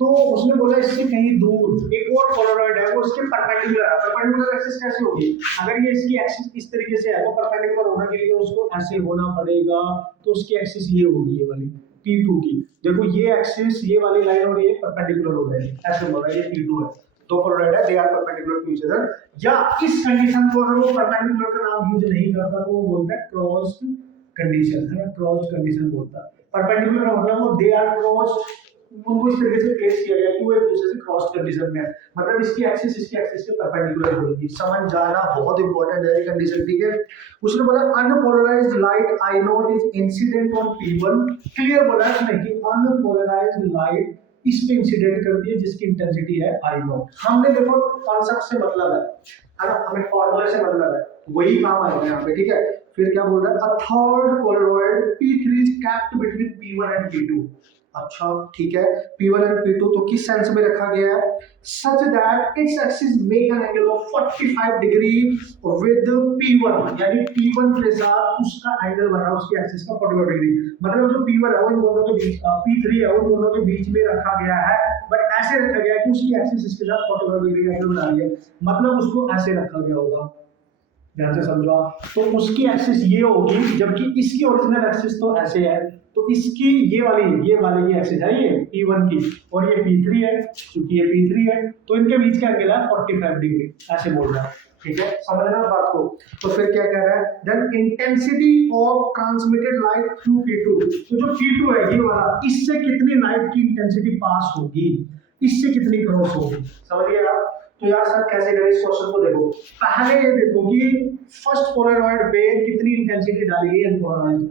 तो उसने बोला इससे कहीं दूर एक और पोलराइड है, वो इसके परपेंडिकुलर है। परपेंडिकुलर एक्सिस कैसे होगी, अगर ये इसकी एक्सिस इस तरीके से है तो परपेंडिकुलर होने के लिए उसको ऐसे होना पड़ेगा, तो उसकी एक्सिस ये होगी, ये वाली P2 की। देखो ये एक्सिस, ये वाली लाइन और ये परपेंडिकुलर हो गए, ऐसे हो रहा है, ये P2 है, दो पोलराइड है, they are perpendicular to each other. या इस कंडीशन को अगर वो परपेंडिकुलर का नाम यूज नहीं करता तो वो बोलता है क्रॉस्ड कंडीशन, है ना, क्रॉस्ड कंडीशन बोलता है। परपेंडिकुलर का मतलब वो दे आर क्रॉस्ड, उनको इस तरीके से प्लेस किया गया कि वो एक दूसरे से क्रॉस कंडीशन में है, मतलब इसकी एक्सिस के परपेंडिकुलर होगी। समझ जाना बहुत इंपॉर्टेंट है ये कंडीशन, ठीक है। उसने बोला unpolarised light I0 is incident on P1, clear बोला है उसने कि अनपोलराइज्ड लाइट इस पे इंसिडेंट करती है जिसकी इंटेंसिटी है I0। हमने देखो कॉन्सेप्ट से मतलब है ना, हमें फार्मूले से मतलब है, वही काम आएगा यहाँ पे, ठीक है। फिर क्या बोल रहा है, a third Polaroid P3 is kept between P1 and P2। अच्छा ठीक है, P1 एंड P2 तो किस सेंस में रखा गया है, such that its axis make an angle of 45 degree with P1, यानी P1 के साथ उसका एंगल बना उसकी एक्सिस का 45 डिग्री, मतलब जो P1 है वो इन दोनों के बीच, P3 है वो दोनों के बीच में रखा गया है, बट ऐसे रखा गया कि उसकी एक्सिस इसके साथ 45 डिग्री का एंगल बना रही है, मतलब उसको ऐसे रखा गया होगा, ध्यान से समझो आप। तो उसकी एक्सिस ये होगी, जबकि इसकी ओरिजिनल एक्सिस तो ऐसे है, तो इसकी ये वाली एक्सिस है ये P1 की, और ये P3 है, क्योंकि ये P3 है, तो इनके बीच का एंगल है 45 डिग्री, ऐसे बोल रहा है, ठीक है, समझ रहे हो बात को। तो फिर क्या कह रहा है, then intensity of transmitted light through P2, तो जो P2 है ये वाला, इससे कितनी लाइट की इंटेंसिटी पास होगी, इससे कितनी क्रॉस होगी, समझ गए आप। तो यार सर कैसे करें इस क्वेश्चन को, देखो पहले ये देखो कि फर्स्ट पोलराइड पे कितनी इंटेंसिटी डाली गई है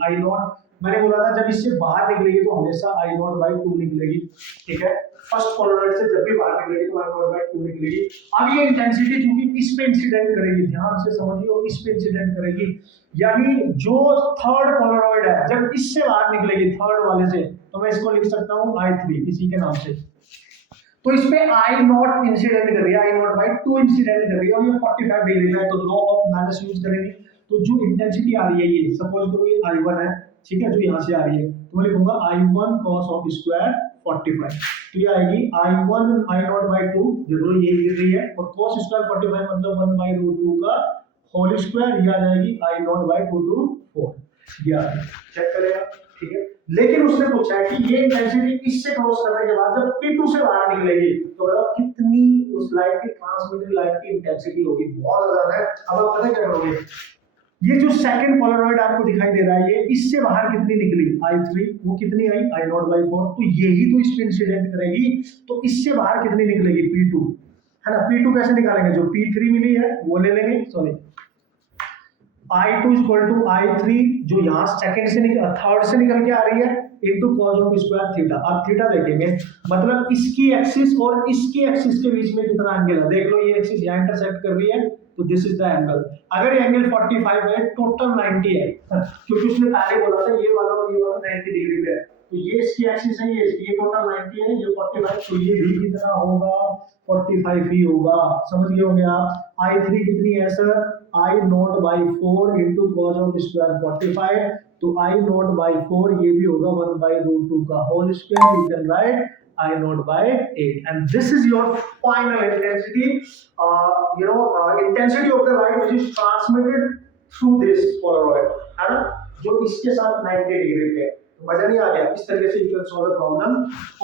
I0, मैंने बोला था जब इससे बाहर निकलेगी तो हमेशा I0/2 निकलेगी, ठीक है। फर्स्ट पोलराइड से जब भी बाहर निकलेगी तो I0/2 निकलेगी। अब ये इंटेंसिटी क्योंकि इस पे इंसिडेंट करेगी, ध्यान से समझिए, इस पे इंसिडेंट करेगी, यानी जो थर्ड पोलराइड है जब इससे बाहर निकलेगी थर्ड वाले से, तो मैं इसको लिख सकता हूँ I3 इसी के नाम से। तो इस पे I0 इंसिडेंट कर रही है, I0/2 इंसिडेंट कर रही है, और ये 45 डिग्री में है, तो लॉ ऑफ माइनस यूज करेंगे। तो जो इंटेंसिटी आ रही है ये, सपोज करो ये I1 है, ठीक है, जो यहाँ से आ रही है, तो मैं लिखूंगा I1 cos स्क्वायर 45, तो ये आएगी I1 I0/2, देखो ये गिर रही है, और cos स्क्वायर 45 मतलब 1/√2 का होल स्क्वायर, ये आ जाएगी आई नॉट बाई 2 to 4, ये चेक करेगा, ठीक है। लेकिन उसने पूछा है कि ये इंटेंसिटी इससे क्रॉस करने के बाद जब P2 से बाहर निकलेगी तो मतलब कितनी उस लाइट की ट्रांसमिटेड लाइट की इंटेंसिटी होगी, बहुत ज्यादा है। अब आप पता क्या करोगे, ये जो सेकंड पोलराइड आपको दिखाई दे रहा है, ये इससे बाहर कितनी निकली I3, वो कितनी आई I नॉट बाई 4, तो यही तो इस पे इंसिडेंट करेगी, तो इससे बाहर कितनी निकलेगी P2, है ना। P2 कैसे निकालेंगे, जो P3 मिली है वो ले लेंगे, sorry I2 equal to I3 जो यहाँ सेकंड से निकल थर्ड से निकल के आ रही है into cos of square theta. अब थीटा देखेंगे, मतलब इसकी एक्सिस और इसकी एक्सिस के बीच में कितना एंगल है, देख लो ये एक्सिस यहाँ इंटरसेक्ट कर रही है, तो दिस इज द एंगल। अगर ये एंगल 45 है, टोटल 90 है, क्योंकि उसने पहले बोला था ये वाला और ये वाला 90 डिग्री पे है, तो ये इसकी एक्सिस है, ये टोटल 90 है, ये 45, तो ये भी कितना होगा 45 ही होगा, समझ गए होंगे आप। I3 कितनी है sir, I naught by 4 into cos of square 45, तो I नॉट बाई 4 ये भी होगा 1 बाई रूट 2 का whole square, you can write I naught by 8, and this is your final intensity, intensity of the light which is transmitted through this polaroid, है ना, जो इसके साथ 90 डिग्री पे है। मजा नहीं आ गया, इस तरीके से you can solve the problem.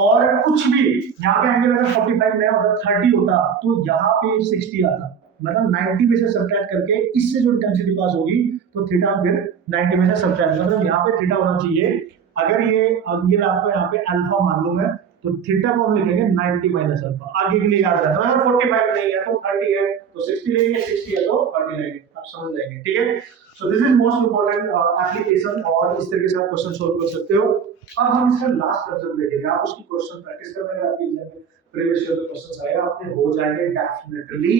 और कुछ भी यहाँ पे एंगल अगर 45 नहीं होता 30 होता तो यहाँ पे 60 आता, मतलब 90 में से सब्ट्रैक्ट करके इससे जो इंटेंसिटी पास होगी तो थीटा फिर 90 में से सब्ट्रैक्ट, मतलब यहाँ पे थीटा होना चाहिए, अगर ये आपको यहाँ पे अल्फा मालूम है तो थीटा को हम लिखेंगे 90 माइनस अल्फा, आगे के लिए याद रखना। अगर 45 नहीं है तो 30 है तो 60 लेंगे, 60 है तो 30 लेंगे, आप समझ जाएंगे, ठीक है। सो this is most important application, और इस तरीके से आप क्वेश्चन सोल्व कर सकते हो। अब हम इसका लास्ट कंसेप्ट देखेंगे, आप उसकी क्वेश्चन प्रैक्टिस करना है, आपके एग्जाम में प्रीवियस ईयर में क्वेश्चंस आए आपने हो जाएंगे डेफिनेटली,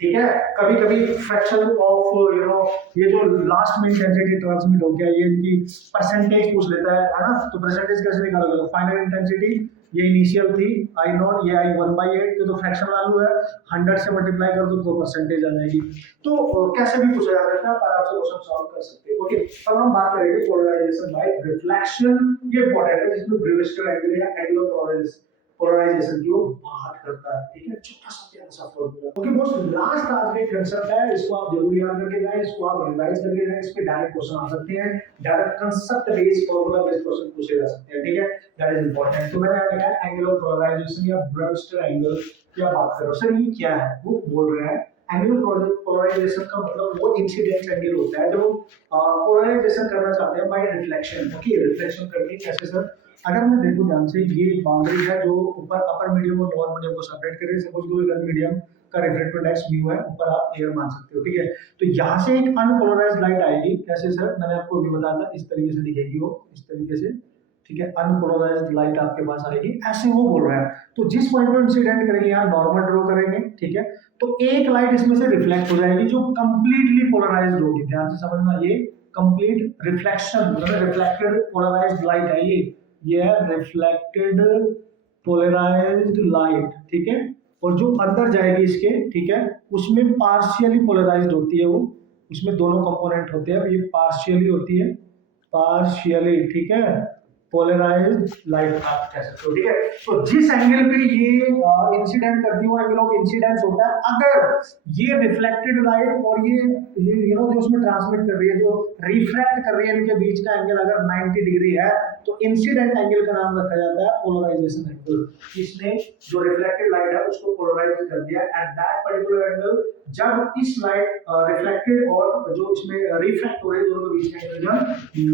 ठीक है। कभी कभी फ्रैक्शन ऑफ ये जो लास्ट में इंटेंसिटी ट्रांसमिट हो गया, ये इनकी परसेंटेज पूछ लेता है ना, तो परसेंटेज कैसे निकालोगे, फाइनल इंटेंसिटी ये इनिशियल थी I नॉट, ये आई 1/8, तो फ्रैक्शन वैल्यू है 100 से मल्टीप्लाई कर दो तो परसेंटेज आ जाएगी, तो कैसे भी पूछा जा सकता है, पर आप क्वेश्चन सॉल्व कर सकते हो। ओके, अब हम बात करेंगे पोलराइजेशन बाय रिफ्लेक्शन, ये इंपॉर्टेंट है, जिसमें ब्रेविस्टर एंगल या एंगुलर पोलराइजेशन की वो बात करता है, ठीक है, छोटा सा प्यारा सा फॉर्मूला। ओके बॉस, लास्ट आज का कंसेप्ट है, इसको आप जरूर याद करके जाएं, इसको आप रिवाइज करके जाएं, इस पे डायरेक्ट क्वेश्चन आ सकते हैं, direct concept based formula based question पूछे जा सकते हैं, ठीक है, दैट इज इंपॉर्टेंट। तो मैंने यहाँ लिखा है एंगुलर पोलराइजेशन या ब्रेविस्टर एंगल, क्या बात कर रहे हो सर, ये क्या है, वो बोल रहे हैं एंगुलर पोलराइजेशन का मतलब वो इंसिडेंट एंगल होता है जो पोलराइजेशन करना चाहते हैं बाय रिफ्लेक्शन। ओके, रिफ्लेक्शन करके कैसे सर, अगर मैं देखूं ध्यान से, ये बाउंड्री है जो ऊपर अपर मीडियम और लोअर मीडियम को सेपरेट करे, सपोज करो इधर मीडियम का रिफ्लेक्टिव इंडेक्स म्यू है, ऊपर आप एयर मान सकते हो, ठीक है। तो यहाँ से एक अनपोलराइज्ड लाइट आएगी, कैसे सर, मैंने आपको अभी बताया था, इस तरीके से दिखेगी वो, इस तरीके से, ठीक है, अनपोलराइज्ड लाइट आपके पास आएगी, ऐसे वो बोल रहा है। तो जिस पॉइंट पे इंसिडेंट करेंगे, यहाँ नॉर्मल ड्रॉ करेंगे, ठीक है, तो एक लाइट इसमें से रिफ्लेक्ट हो जाएगी जो कंप्लीटली पोलराइज्ड होगी, ध्यान से समझना, ये कंप्लीट रिफ्लेक्शन मतलब रिफ्लेक्टेड पोलराइज्ड लाइट है, ये है रिफ्लेक्टेड पोलराइज्ड लाइट, ठीक है, और जो अंदर जाएगी इसके, ठीक है, उसमें पार्शियली पोलराइज्ड होती है वो, उसमें दोनों कंपोनेंट होते हैं, ये पार्शियली होती है, पार्शियली, ठीक है, पोलराइज्ड लाइट आप कह सकते हो, ठीक है। तो जिस एंगल पे ये इंसिडेंट करती है वो एंगल ऑफ इंसिडेंस होता है, अगर ये रिफ्लेक्टेड लाइट और ये जो उसमें ट्रांसमिट कर रही है, जो रिफ्रैक्ट कर रही है, इनके बीच का एंगल अगर 90 डिग्री है तो इंसिडेंट एंगल का नाम रखा जाता है पोलराइजेशन एंगल। इसने जो रिफ्लेक्टेड लाइट है उसको पोलराइज कर दिया एट दैट पर्टिकुलर एंगल, जब इस लाइट रिफ्लेक्टेड और जो इसमें रिफ्रैक्ट हो रही है दोनों के बीच का एंगल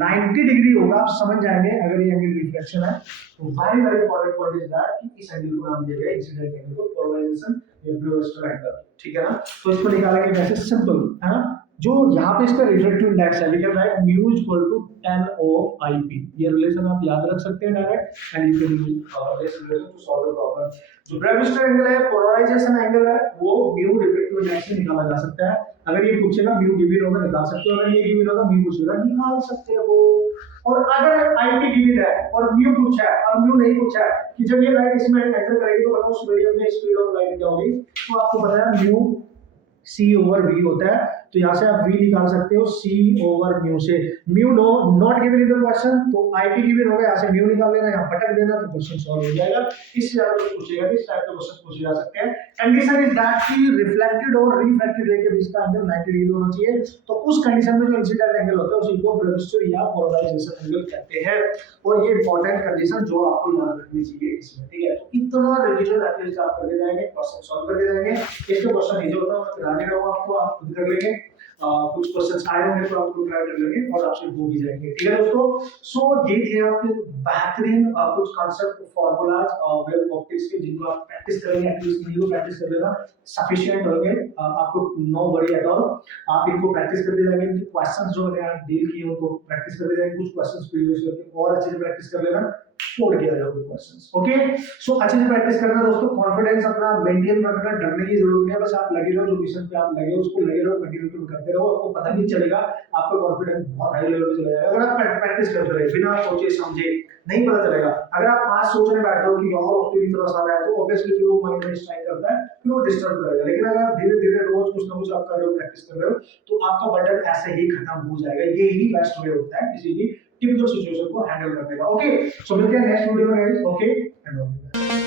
90 डिग्री होगा, आप समझ जाएंगे अगर ये एंगल रिफ्लेक्शन है। तो very very important point is that कि इस एंगल को नाम दिया गया इंसिडेंट एंगल को पोलराइजेशन या ब्रेविस्टर एंगल, ठीक है ना। तो इसको निकालेंगे कैसे, सिंपल है ना, जो यहाँ पे इसका रिफ्लेक्टिव इंडेक्स है, we can write mu equal to 10 of IP, ये रिलेशन आप याद रख सकते हैं direct, and you can use this relation to solve the problem. जो ब्रेविस्टर एंगल है, पोलराइजेशन एंगल है, वो म्यू रिफ्लेक्टिव इंडेक्स से निकाला जा सकता है। अगर ये पूछेगा म्यू गिवन होगा निकाल सकते हो, अगर ये गिवन होगा म्यू पूछेगा निकाल सकते हो। और अगर IP गिवन है और म्यू पूछा है और म्यू नहीं पूछा है कि जब ये लाइट इसमें एंटर करेगी तो बताओ उस मीडियम में स्पीड ऑफ लाइट क्या होगी, तो आपको पता है म्यू सी ओवर वी होता है, तो यहाँ से आप वी निकाल सकते हो सी ओवर म्यू से। Mu no not given in the question, तो आईटी गिवन होगा, यहाँ से म्यू निकाल लेना, यहाँ भटक देना, तो क्वेश्चन सॉल्व हो जाएगा। इससे ज्यादा कुछ पूछेगा नहीं, इस टाइप के क्वेश्चन पूछे जा सकते हैं। कंडीशन इज दैट कि रिफ्लेक्टेड और रिफ्रैक्टेड रे के बीच का एंगल 90 डिग्री होना चाहिए, तो उस कंडीशन में जो इंसिडेंट एंगल होता है उसी को ब्रेविस्टर या पोलराइजेशन एंगल कहते हैं। और ये इंपॉर्टेंट कंडीशन जो आपको याद रखनी चाहिए इसमें, ठीक है। तो इतना रिवीजन एटलीस्ट आप करके जाएंगे, क्वेश्चन सॉल्व करके जाएंगे। इसके क्वेश्चन इजी होता है, मैं कराने रहा हूं आपको, आप खुद कर लेंगे। कुछ क्वेश्चंस आए होंगे तो आपको ट्राई कर लेंगे और आपसे हो भी जाएंगे, ठीक है दोस्तों। सो ये थे आपके बेहतरीन कुछ कांसेप्ट फार्मूलाज वेब ऑप्टिक्स के, जिनको आप प्रैक्टिस करेंगे, एटलीस्ट इनको प्रैक्टिस कर लेना, सफिशिएंट होंगे, आपको नो वरी एट ऑल। आप इनको प्रैक्टिस करते जाएंगे, इनके क्वेश्चंस जो मैंने आज डील किए उनको प्रैक्टिस करते जाएंगे, कुछ क्वेश्चंस प्रीवियस ईयर के और अच्छे से प्रैक्टिस कर लेना, छोड़ के आ जाओगे क्वेश्चंस, ओके। सो अच्छे से प्रैक्टिस करना दोस्तों, कॉन्फिडेंस अपना मेंटेन रखना, डरने की जरूरत नहीं है, बस आप लगे रहो, जो मिशन पे आप लगे हो उसको लगे रहो, कंटिन्यू करते रहो, आपको पता नहीं चलेगा, आपका कॉन्फिडेंस बहुत हाई लेवल पे चला जाएगा अगर आप प्रैक्टिस करते रहे बिना सोचे समझे, नहीं पता चलेगा। अगर आप आज सोचने बैठे हो कि यार ऑप्टिक इतना सारा है, तो ऑब्वियसली फिर वो माइंड में स्ट्राइक करता है, फिर वो डिस्टर्ब करेगा। लेकिन अगर आप धीरे धीरे रोज कुछ ना कुछ आप कर रहे हो, प्रैक्टिस कर रहे हो, तो आपका बर्डन ऐसे ही खत्म हो जाएगा। ये ही बेस्ट वे होता है किसी भी टिपिकल सिचुएशन को हैंडल करने का, ओके। सो मिलते हैं नेक्स्ट वीडियो में guys, okay and all the best.